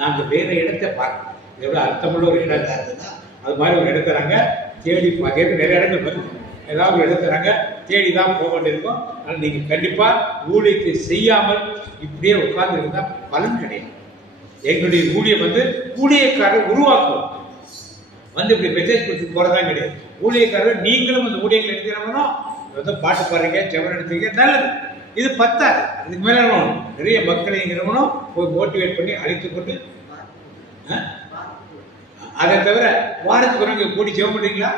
நாங்கள் வேற இடத்தை பார்க்கணும். எவ்வளோ அர்த்தமுள்ள ஒரு இடம் இருந்ததுன்னா அது மாதிரி ஒரு இடத்த நாங்கள் தேடி பார்க்க நிறைய இடங்கள் வருது. ஏதாவது ஒரு இடத்த நாங்கள் தேடி தான் போக வேண்டியிருக்கோம். ஆனால் நீங்கள் கண்டிப்பாக ஊழியத்தை செய்யாமல் இப்படியே உட்கார்ந்து இருந்தால் பலன் கிடையாது. எங்களுடைய ஊழியம் ஊழியக்காரர் உருவாக்குவோம். இப்படி மெசேஜ் கொடுத்து போறதான் கிடையாது. ஊழியக்காரர் நீங்களும் அந்த ஊழியர்கள் எடுத்துக்கிறோம்னா பாட்டு பாடுறீங்க, ஜெபம் எடுத்தீங்க, நல்லது. இது பத்தாது. இதுக்கு மேல நிறைய மக்களை போய் மோட்டிவேட் பண்ணி அழைத்து கொண்டு, அதை தவிர வாரத்துக்கு ஒரு கூடி ஜெபம் பண்ணுறீங்களா?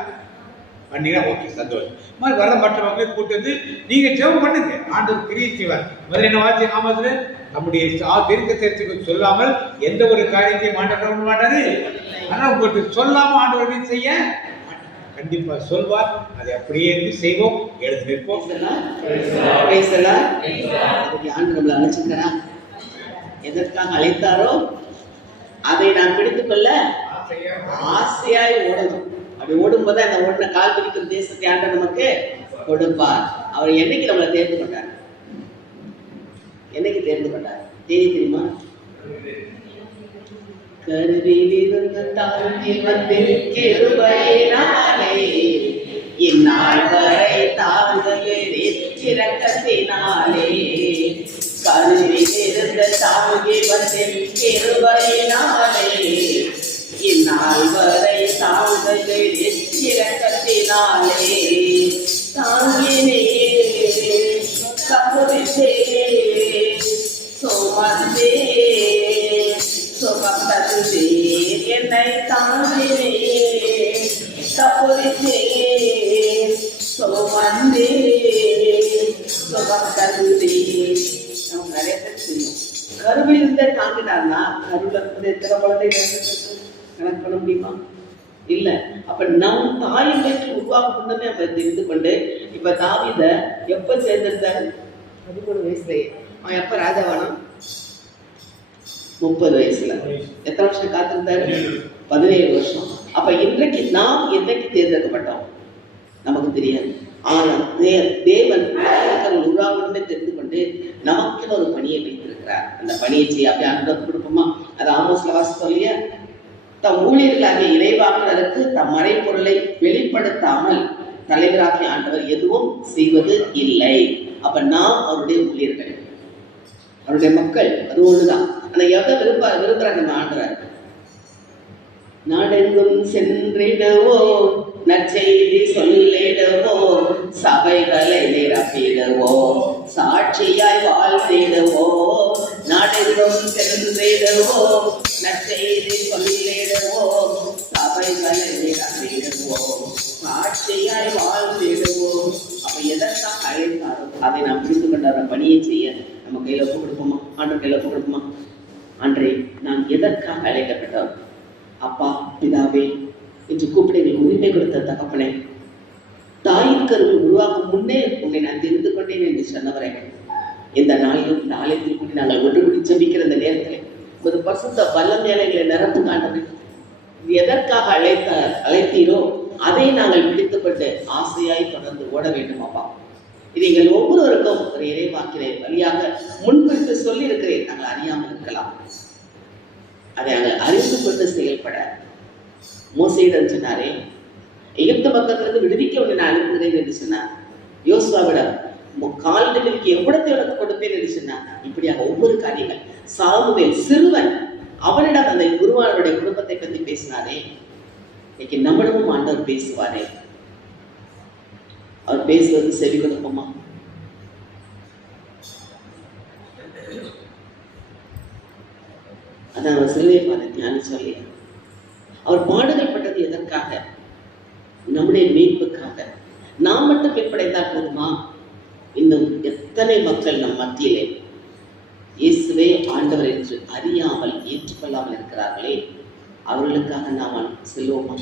பண்ணீங்கன்னா ஓகே, சந்தோஷம். மாதிரி வர மற்ற மக்களை கூட்டு வந்து நீங்க ஜெபம் பண்ணுங்க. ஆண்டவர் கிரியை செய்வார். முதல்ல என்ன வார்த்தை ஆமாதுல நம்முடைய தீர்க்கதரிசிக்கு சொல்லாமல் எந்த ஒரு காரியத்தையும் ஆண்டவர் பண்ண மாட்டாரு. ஆனால் உங்களுக்கு சொல்லாம ஆண்டவர்கள் செய்ய கண்டிப்பா சொல்வார். அதை அப்படியே இருந்து செய்வோம், எழுதி நிற்போம். ஆண்டு நம்மளை அழைச்சிருக்கிறா, எதற்காக அழைத்தாரோ அதை நாம் பிடித்துக் கொள்ள ஆசையாய் ஓடணும். அப்படி ஓடும்போது அந்த ஓடின கால் பிடிக்கும் தேசத்தை ஆண்டு நமக்கு கொடுப்பார். அவர் என்னைக்கு நம்மளை தேர்ந்து கொண்டார்? என்னைக்கு தேர்ந்து கொண்டார் தேதி தெரியுமா? கருவிலிருந்து தாங்கி வந்து கிருபையினாலே இந்நாள் வரை தாங்குகிறேன் இரக்கத்தினாலே. கருவிலிருந்து தாங்கி வந்து கிருபையினாலே இந்நாள் வரை தாங்குகிறேன் இரக்கத்தினாலே. தாங்கினே தப்புவித்தே சோமந்தே சுகம் தருவே என்னை தாங்கினே தப்புவித்தே சோமந்தே சுகம் தருவே. நம்ம நிறைய பேர் தெரியும். கருவில் இருந்தே தாங்கினார்னா கருவில் இருந்து எத்தனை குழந்தை கணக்கு பண்ண முடியுமா? இல்ல. அப்ப நம் தாயின் வயிற்று உருவாக்கணும்னு நம்ம தெரிந்து கொண்டு இப்ப தாவீத எப்ப சேர்ந்திருந்தாரு? 13 வயசுலயே. அவன் எப்ப ராஜாவானா? 30 வயசுல. எத்தனை வருஷம் காத்திருந்தாரு? 17 வருஷம். அப்ப இன்றைக்கு நாம் என்னைக்கு தேர்ந்தெடுக்கப்பட்டோம் நமக்கு தெரியாது. ஆனால் தேவன் உருவாக்கணும்னு தெரிந்து கொண்டு நமக்குன்னு ஒரு பணியை வைத்திருக்கிறார். அந்த பணியை செய்ய அப்படி அனுபவம் கொடுப்போமா? அது ஆமோஸ்ல வாசிப்போம் இல்லையா? தம் ஊழியர்களாகிய இறைவாக்கினருக்கு தம் மறைப்பொருளை வெளிப்படுத்தாமல் தலைவராகிய ஆண்டவர் எதுவும் செய்வது இல்லை. அப்ப நாம் அவருடைய ஊழியர்கள், அவருடைய மக்கள். அது ஒண்ணுதான். ஆனா எவ்வளவு விரும்புறாங்க நம்ம ஆண்டவர்? நாடெங்கும் சென்றிடுவோம், நற்செய்தி சொல்லிடுவோம், சபைகளை நிரப்பிடுவோம், சாட்சியாய் வாழ்ந்திடுவோம். நாடெங்கும் சென்றிடுவோம், நற்செய்தி சொல்லிடுவோம், சபைகளை நிரப்பிடுவோம், சாட்சியாய் வாழ்ந்திடுவோம். அப்ப எதற்காக அழைத்தாரோ அதை நாம் புரிந்து கொண்டார பணியை செய்ய நம்ம கையில ஒப்பு கொடுப்போமா? ஆண்டு கையில ஒப்பு கொடுப்போமா? அன்றே நான் எதற்காக அழைக்கப்பட்டோம்? அப்பா பிதாவே என்று கூப்பிட எங்களுக்கு உரிமை கொடுத்த தகப்பனே, தாயின் கருவில் உருவாக்கும் முன்னே உன்னை நான் தெரிந்து கொண்டேன் என்று சொன்னவரை இந்த நாளிலும் இந்த ஆலயத்தில் கூட்டி நாங்கள் ஒன்றுபடி ஜெபிக்கிற இந்த நேரத்தில் ஒரு பசுத்த வல்லமையாளர்களை நிரப்பு காண்டது. எதற்காக அழைத்தீரோ அதை நாங்கள் பிடித்துக்கொண்டு ஆசையாய் தொடர்ந்து ஓட வேண்டும். அப்பா, இது எங்கள் ஒவ்வொருவருக்கும் ஒரு இறைவாக்கினை வழியாக முன்குறித்து சொல்லி இருக்கிறேன். நாங்கள் அறியாமல் இருக்கலாம், அதை நாங்கள் அறிந்து கொண்டு செயல்பட மோசேயிடம் சொன்னாரே, எகிப்து பக்கத்திலிருந்து விடுவிக்க ஒன்று நான் அனுப்புகிறேன் என்று சொன்னார். யோசுவாவிடம் கால்களுக்கு எவ்வளவு உனக்கு கொடுப்பேன் என்று சொன்னார். இப்படியாக ஒவ்வொரு காரியங்கள். சாமுவேல் சிறுவன், அவனிடம் அந்த குருவானுடைய குடும்பத்தை பற்றி பேசினாரே, இன்னைக்கு நம்மளும் ஆண்டவர் பேசுவாரே. அவர் பேசுவது செவி கொடுப்போமா? அதான் அவர் சிலுவை பாதை தியானிச்சோம் இல்லையா? அவர் பாடுகள் பட்டது எதற்காக? நம்முடைய மீட்புக்காக. நாம் மட்டும் மீட்படைந்தால் போதுமா? இன்னும் எத்தனை மக்கள் நம் மத்தியிலே இயேசுவே ஆண்டவர் என்று அறியாமல் ஏற்றுக்கொள்ளாமல் இருக்கிறார்களே, அவர்களுக்காக நாம் செல்வோமா?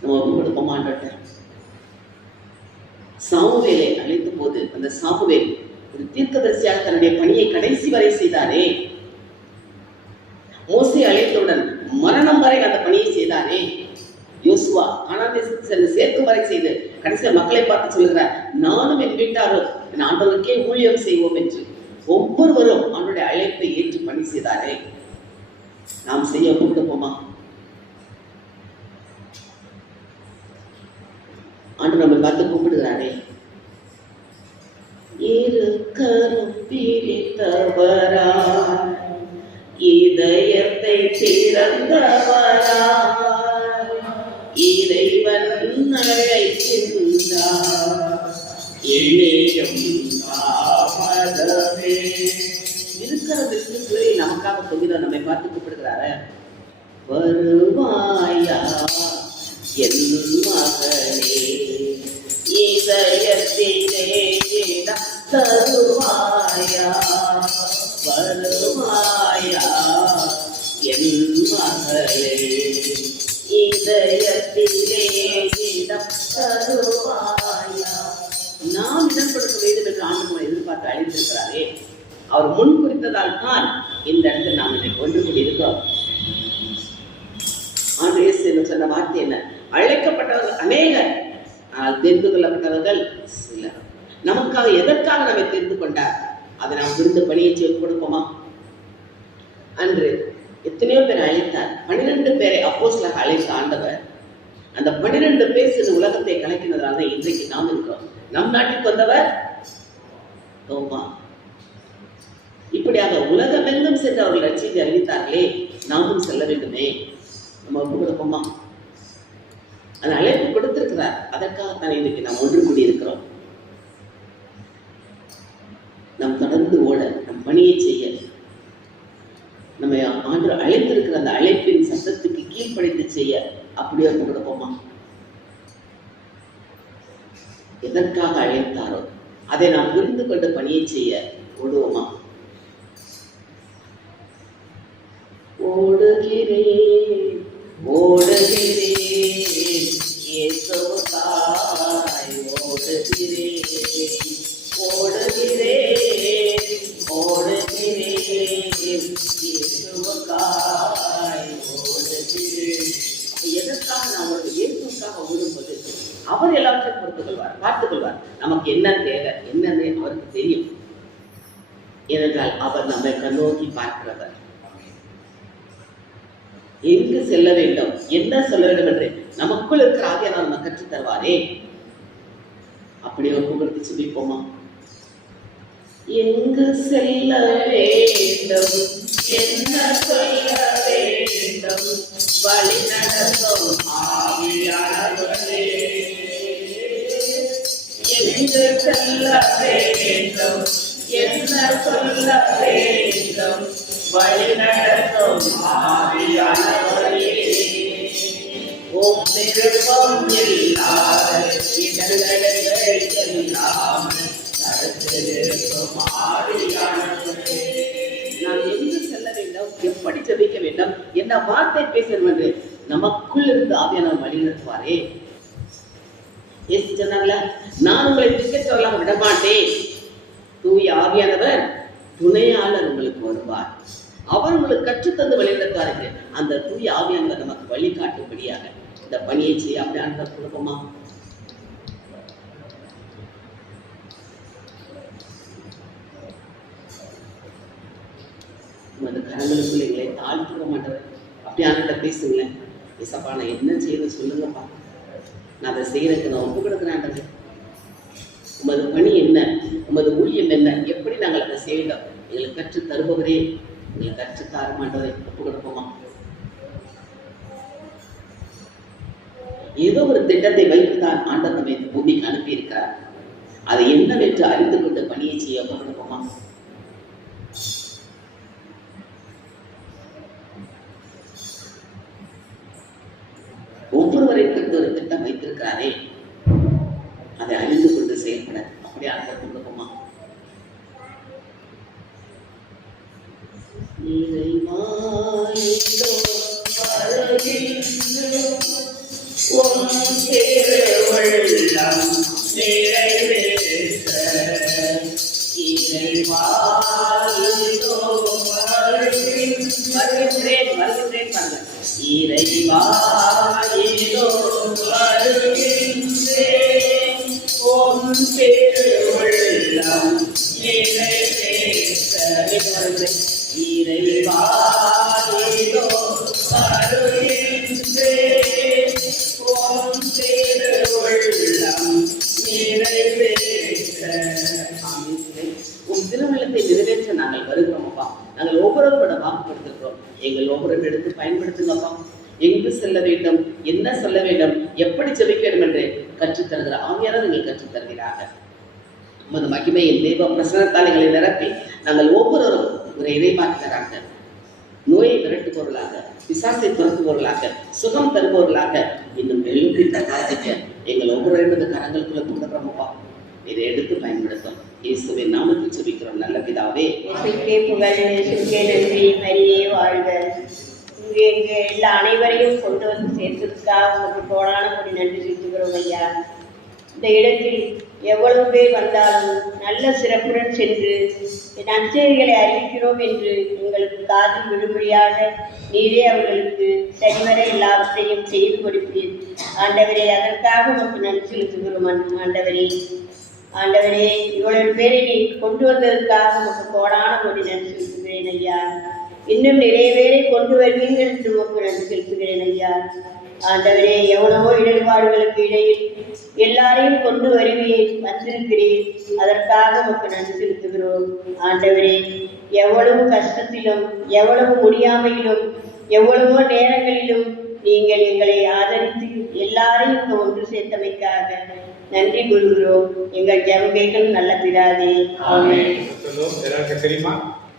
நம்ம ஒப்பு கொடுப்போமா ஆண்டவர்கிட்ட? சாமுவேலை அழைத்த போது அந்த சாமுவேல் ஒரு தீர்க்கதரிசியாக தன்னுடைய பணியை கடைசி வரை செய்தாரே. மோசே அழைத்தவுடன் மரணம் வரை அந்த பணியை செய்தாரே. யோசுவா கானான் தேசத்துக்கு சென்று சேர்க்கும் வரை செய்து கடைசியில் மக்களை பார்த்து சொல்லுகிறார், நானும் என் வீட்டாரும் என் ஆண்டவருக்கே ஊழியம் செய்வோம் என்று. ஒவ்வொருவரும் அவனுடைய அழைப்பை ஏற்று பணி செய்தாரே. நாம் செய்ய கொடுப்போமா? ஆண்டு நம்ம பார்த்து கூப்பிடுகிறாரே, இருக்கரும் பிரித்தவரா, இதயத்தை திறந்தவரா, இறைவன் அழைக்கின்றார், எண்ணியும் தாமதமே. இருக்கிறது சொல்லி நமக்காக சொல்கிறார், நம்மை பார்த்து கூப்பிடுகிறார, வருவாயா என் மகனே, இதயத்திலே இடம் தருவாயா, வருவாயா என் மகளே, இதயத்திலே இடம் தருவாயா. நாம் இடம் கொடுக்க வேண்டும் என்று ஆண்டவர் எதிர்பார்த்து அழைத்திருக்கிறாரே. அவர் முன் குறித்ததால் தான் இந்த இடத்தில் நாம் இதை கொண்டு கொண்டிருக்கிறோம். ஆண்டு இயேசு சொன்ன வார்த்தை என்ன? அழைக்கப்பட்டவர்கள் அநேகர், ஆனால் தெரிந்து கொள்ளப்பட்டவர்கள் சிலர். நமக்காக எதற்காக நம்மை தெரிந்து கொண்டார்? அதை நாம் விருந்து பணியை செய்து கொடுப்போமா? அன்று எத்தனையோ பேர் அழைத்தார். 12 பேரை அப்போஸ்தலராக அழைத்த ஆண்டவர் அந்த 12 பேர் இந்த உலகத்தை கலக்கினதால இன்றைக்கு நாம் இருக்கிறோம். நம் நாட்டுக்கு வந்தவர் தோமா. இப்படியாக உலகமெங்கும் சென்று அவர்கள் லட்சியத்தை அறிவித்தார்களே, நாமும் செல்ல வேண்டுமே. நம்ம ஒப்பு கொடுப்போமா? அந்த அழைப்பு கொடுத்திருக்கிறார். அதற்காகத்தான் இன்னைக்கு நாம் ஒன்று கூடி இருக்கிறோம். நாம் தொடர்ந்து ஓட, நம் பணியை செய்ய, நம்ம ஆண்டு அழைத்திருக்கிற அந்த அழைப்பின் சத்தத்துக்கு கீழ்ப்படித்து செய்ய அப்படியே ஒப்பு கொடுப்போமா? எதற்காக அழைத்தாரோ அதை நாம் புரிந்து கொண்டு பணியை செய்ய ஓடுவோமா? ஓடுகிறேன் ஓடுகிறேன் இயேசுவுக்காய் ஓடுகிறேன் ஓடுகிறேன் ஓடுகிறேன் இயேசுவுக்காய் ஓடுகிறேன். எதற்காக நாம் ஒரு இயேசுவுக்காக ஓடும்போது அவர் எல்லாவற்றையும் பொறுத்துக் கொள்வார், பார்த்துக் கொள்வார். நமக்கு என்ன தேவை என்னன்னு அவருக்கு தெரியும். ஏனென்றால் அவர் நம்மை கண்ணோக்கி பார்க்கிறவர். எங்கு செல்ல வேண்டும், என்ன சொல்ல வேண்டும் என்று நமக்குள் இருக்கிற ஆவியானவர் நம்ம கற்றுத் தருவாரே. அப்படி ஒப்பு கொடுத்து சொல்லிப்போமா? எங்கு செல்ல வேண்டும், என்ன சொல்ல வேண்டும், வழி நடத்தும் ஆவியானவரே. எங்கு செல்ல வேண்டும், என்ன சொல்ல வேண்டும், வழி நடத்தும் ஆவியானவரே. உம் விருப்பம் இல்லாத இடங்களை எல்லாம் நடத்திருக்கும் ஆவியானவரே. நாம் எங்கு செல்ல வேண்டும், எப்படி ஜெபிக்க வேண்டும், என்ன வார்த்தை பேசணும் என்று நமக்குள் இருந்து ஆவியானவர் வழி நடத்துவாரே. இயேசு சொன்னாங்கள, நான் உங்களை திக்கச் சொல்லாம விடமாட்டேன். தூய ஆவியானவர் துணையாளர் உங்களுக்கு வருவார், அவர் உங்களுக்கு கற்றுத்தந்து வழிநடத்துவார்கள். அந்த தூய ஆவியானவர் நமக்கு வழிகாட்டும்படியாக இந்த பணியை செய்ய அப்படி ஆண்டவர் கொடுப்போமா? அந்த கரங்களுக்குள்ள எங்களை தாழ்த்துக்க மாட்டவர் அப்படி ஆண்டவர் பேசுங்களேன். ஏசப்பா நான் என்ன செய்யணும் சொல்லுங்கப்பா, நான் அதை செய்யறதுக்கு நான் ஒப்பு கொடுக்குறேன். உமது பணி என்ன, உமது ஊழியம் என்ன, எப்படி நாங்கள் அதை செய்யணும் எங்களுக்கு கற்று தருபவரே, எங்களுக்கு கற்று தாரமாண்டவரை ஒப்பு கொடுப்போமா? ஏதோ ஒரு திட்டத்தை வைத்துதான் ஆண்டவர் நம்மை இந்த பூமிக்கு அனுப்பியிருக்கிறார். அதை என்னவென்று அறிந்து கொண்டு பணியை செய்ய ஒப்பு கொடுப்போமா? ஒவ்வொருவரை கொண்டு ஒரு திட்டம் வைத்திருக்கிறாரே, அதை அறிந்து கொண்டு செயல்பட அப்படியே ஆண்டவர் கொடுப்போமா? திருமணத்தை நிறைவேற்ற நாங்கள் வருகிறோம் அப்பா. நாங்கள் ஒவ்வொருவரோட வாக்கு கொடுத்திருக்கிறோம். எங்கள் ஒவ்வொரு எடுத்து பயன்படுத்துங்கப்பா. எங்கு செல்ல வேண்டும், என்ன சொல்ல வேண்டும், எப்படி ஜெபிக்க வேண்டும் என்று கற்றுத்தருகிற ஆவியானவர் நீங்கள் கற்றுத்தருகிறார்கள். உமது மகிமையின் தேவ பிரசன்னத்தாளிகளை நிரப்பி நாங்கள் ஒவ்வொருவரும் ஒரு இறைமாற்றுகிறாங்க. நோயை விரட்டுபவர்களாக, பிசாசை துரத்துபவர்களாக, சுகம் தருபவர்களாக இன்னும் எழுப்பி தக்காதிக்க எங்கள் ஒவ்வொரு கரங்களுக்குள்ள கொடுக்கிறோமப்பா. இதை எடுத்து பயன்படுத்தும். இயேசுவின் நாமத்தில் ஜெபிக்கிறோம் நல்ல பிதாவே. நன்றி. மரியே வாழ்க. இங்கே எல்லா அனைவரையும் கொண்டு வந்து சேர்த்ததுக்காக உங்களுக்கு கோடான கோடி நன்றி செலுத்துகிறோம் ஐயா. இந்த இடத்தில் எவ்வளவு பேர் வந்தாலும் நல்ல சிறப்புடன் சென்று நற்செய்திகளை அறிவிக்கிறோம் என்று எங்களுக்கு காதில் விடுபடியாக நீரே அவர்களுக்கு சரிவர எல்லாவற்றையும் செய்து கொடுப்பீர் ஆண்டவரே. அதற்காக உங்களுக்கு நன்றி செலுத்துகிறோம் ஆண்டவரே. இவ்வளவு பேரை நீ கொண்டு வந்ததற்காக உங்களுக்கு கோடான கோடி நன்றி செலுத்துகிறேன் ஐயா. இன்னும் நிறைய பேரை கொண்டு வருவீர்கள் என்று உங்களுக்கு நன்றி செலுத்துகிறேன் ஐயா. ஆண்டவரே, எவ்வளவோ இடர்பாடுகளுக்கு இடையில் எல்லாரையும் கொண்டு வந்திருக்கிறேன். அதற்காக உங்களுக்கு நன்றி செலுத்துகிறோம் ஆண்டவரே. எவ்வளவு கஷ்டத்திலும், எவ்வளவு முடியாமையிலும், எவ்வளவோ நேரங்களிலும் நீங்கள் எங்களை ஆதரித்து எல்லாரையும் ஒன்று சேர்த்தமைக்காக நன்றி கூறுகிறோம். எங்கள் ஜெபங்கள் நல்ல பிதாவே. ஆமென். எல்லாருக்கும் தெரியுமா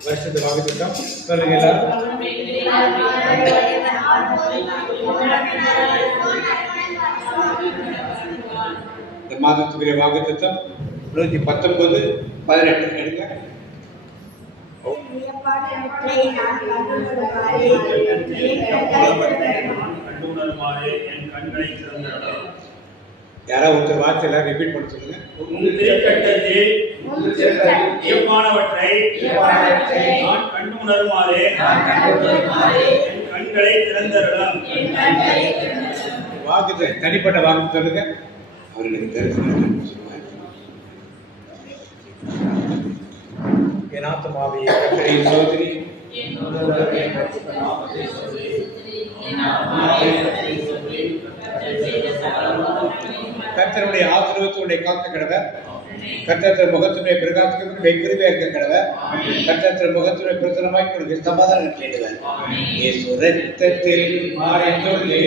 வருஷத்து வாக்கு திட்டம் சொல்லுங்க எல்லாரும். இந்த மாதத்துக்குரிய வாக்கு திட்டம் 119:18 எடுங்க. யாராவது ஒருத்தர் வார்த்தை எல்லாம் ரிப்பீட் பண்ண சொல்லுங்க. நான் கண்டு உணருமாறே என் கண்களை திறந்தருளும். வாக்கு தனிப்பட்ட வாக்கு சொல்லுங்க. அவர்களுக்கு தெரிஞ்சு என் ஆத்துமாவே கர்த்தரை சோதரி, கர்த்தருடைய ஆசீர்வாதத்தை காக்க கடவை, கர்த்தர் முகத்துடைய பிரகாசத்துக்கு வெகுவே இருக்க கடவை, கர்த்தர் முகத்துடைய பிரசனமாய் கொடுக்க சமாதானம் கேடுவர். இயேசு ரத்தத்தில் மறைந்துள்ளே,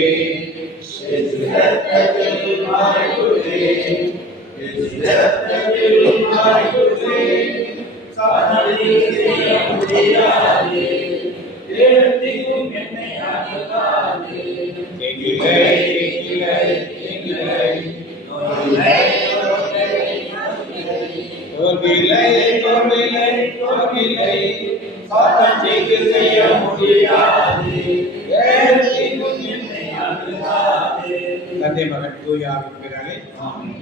தந்தை மகன் தூய ஆவியின் பெயராலே ஆமென்.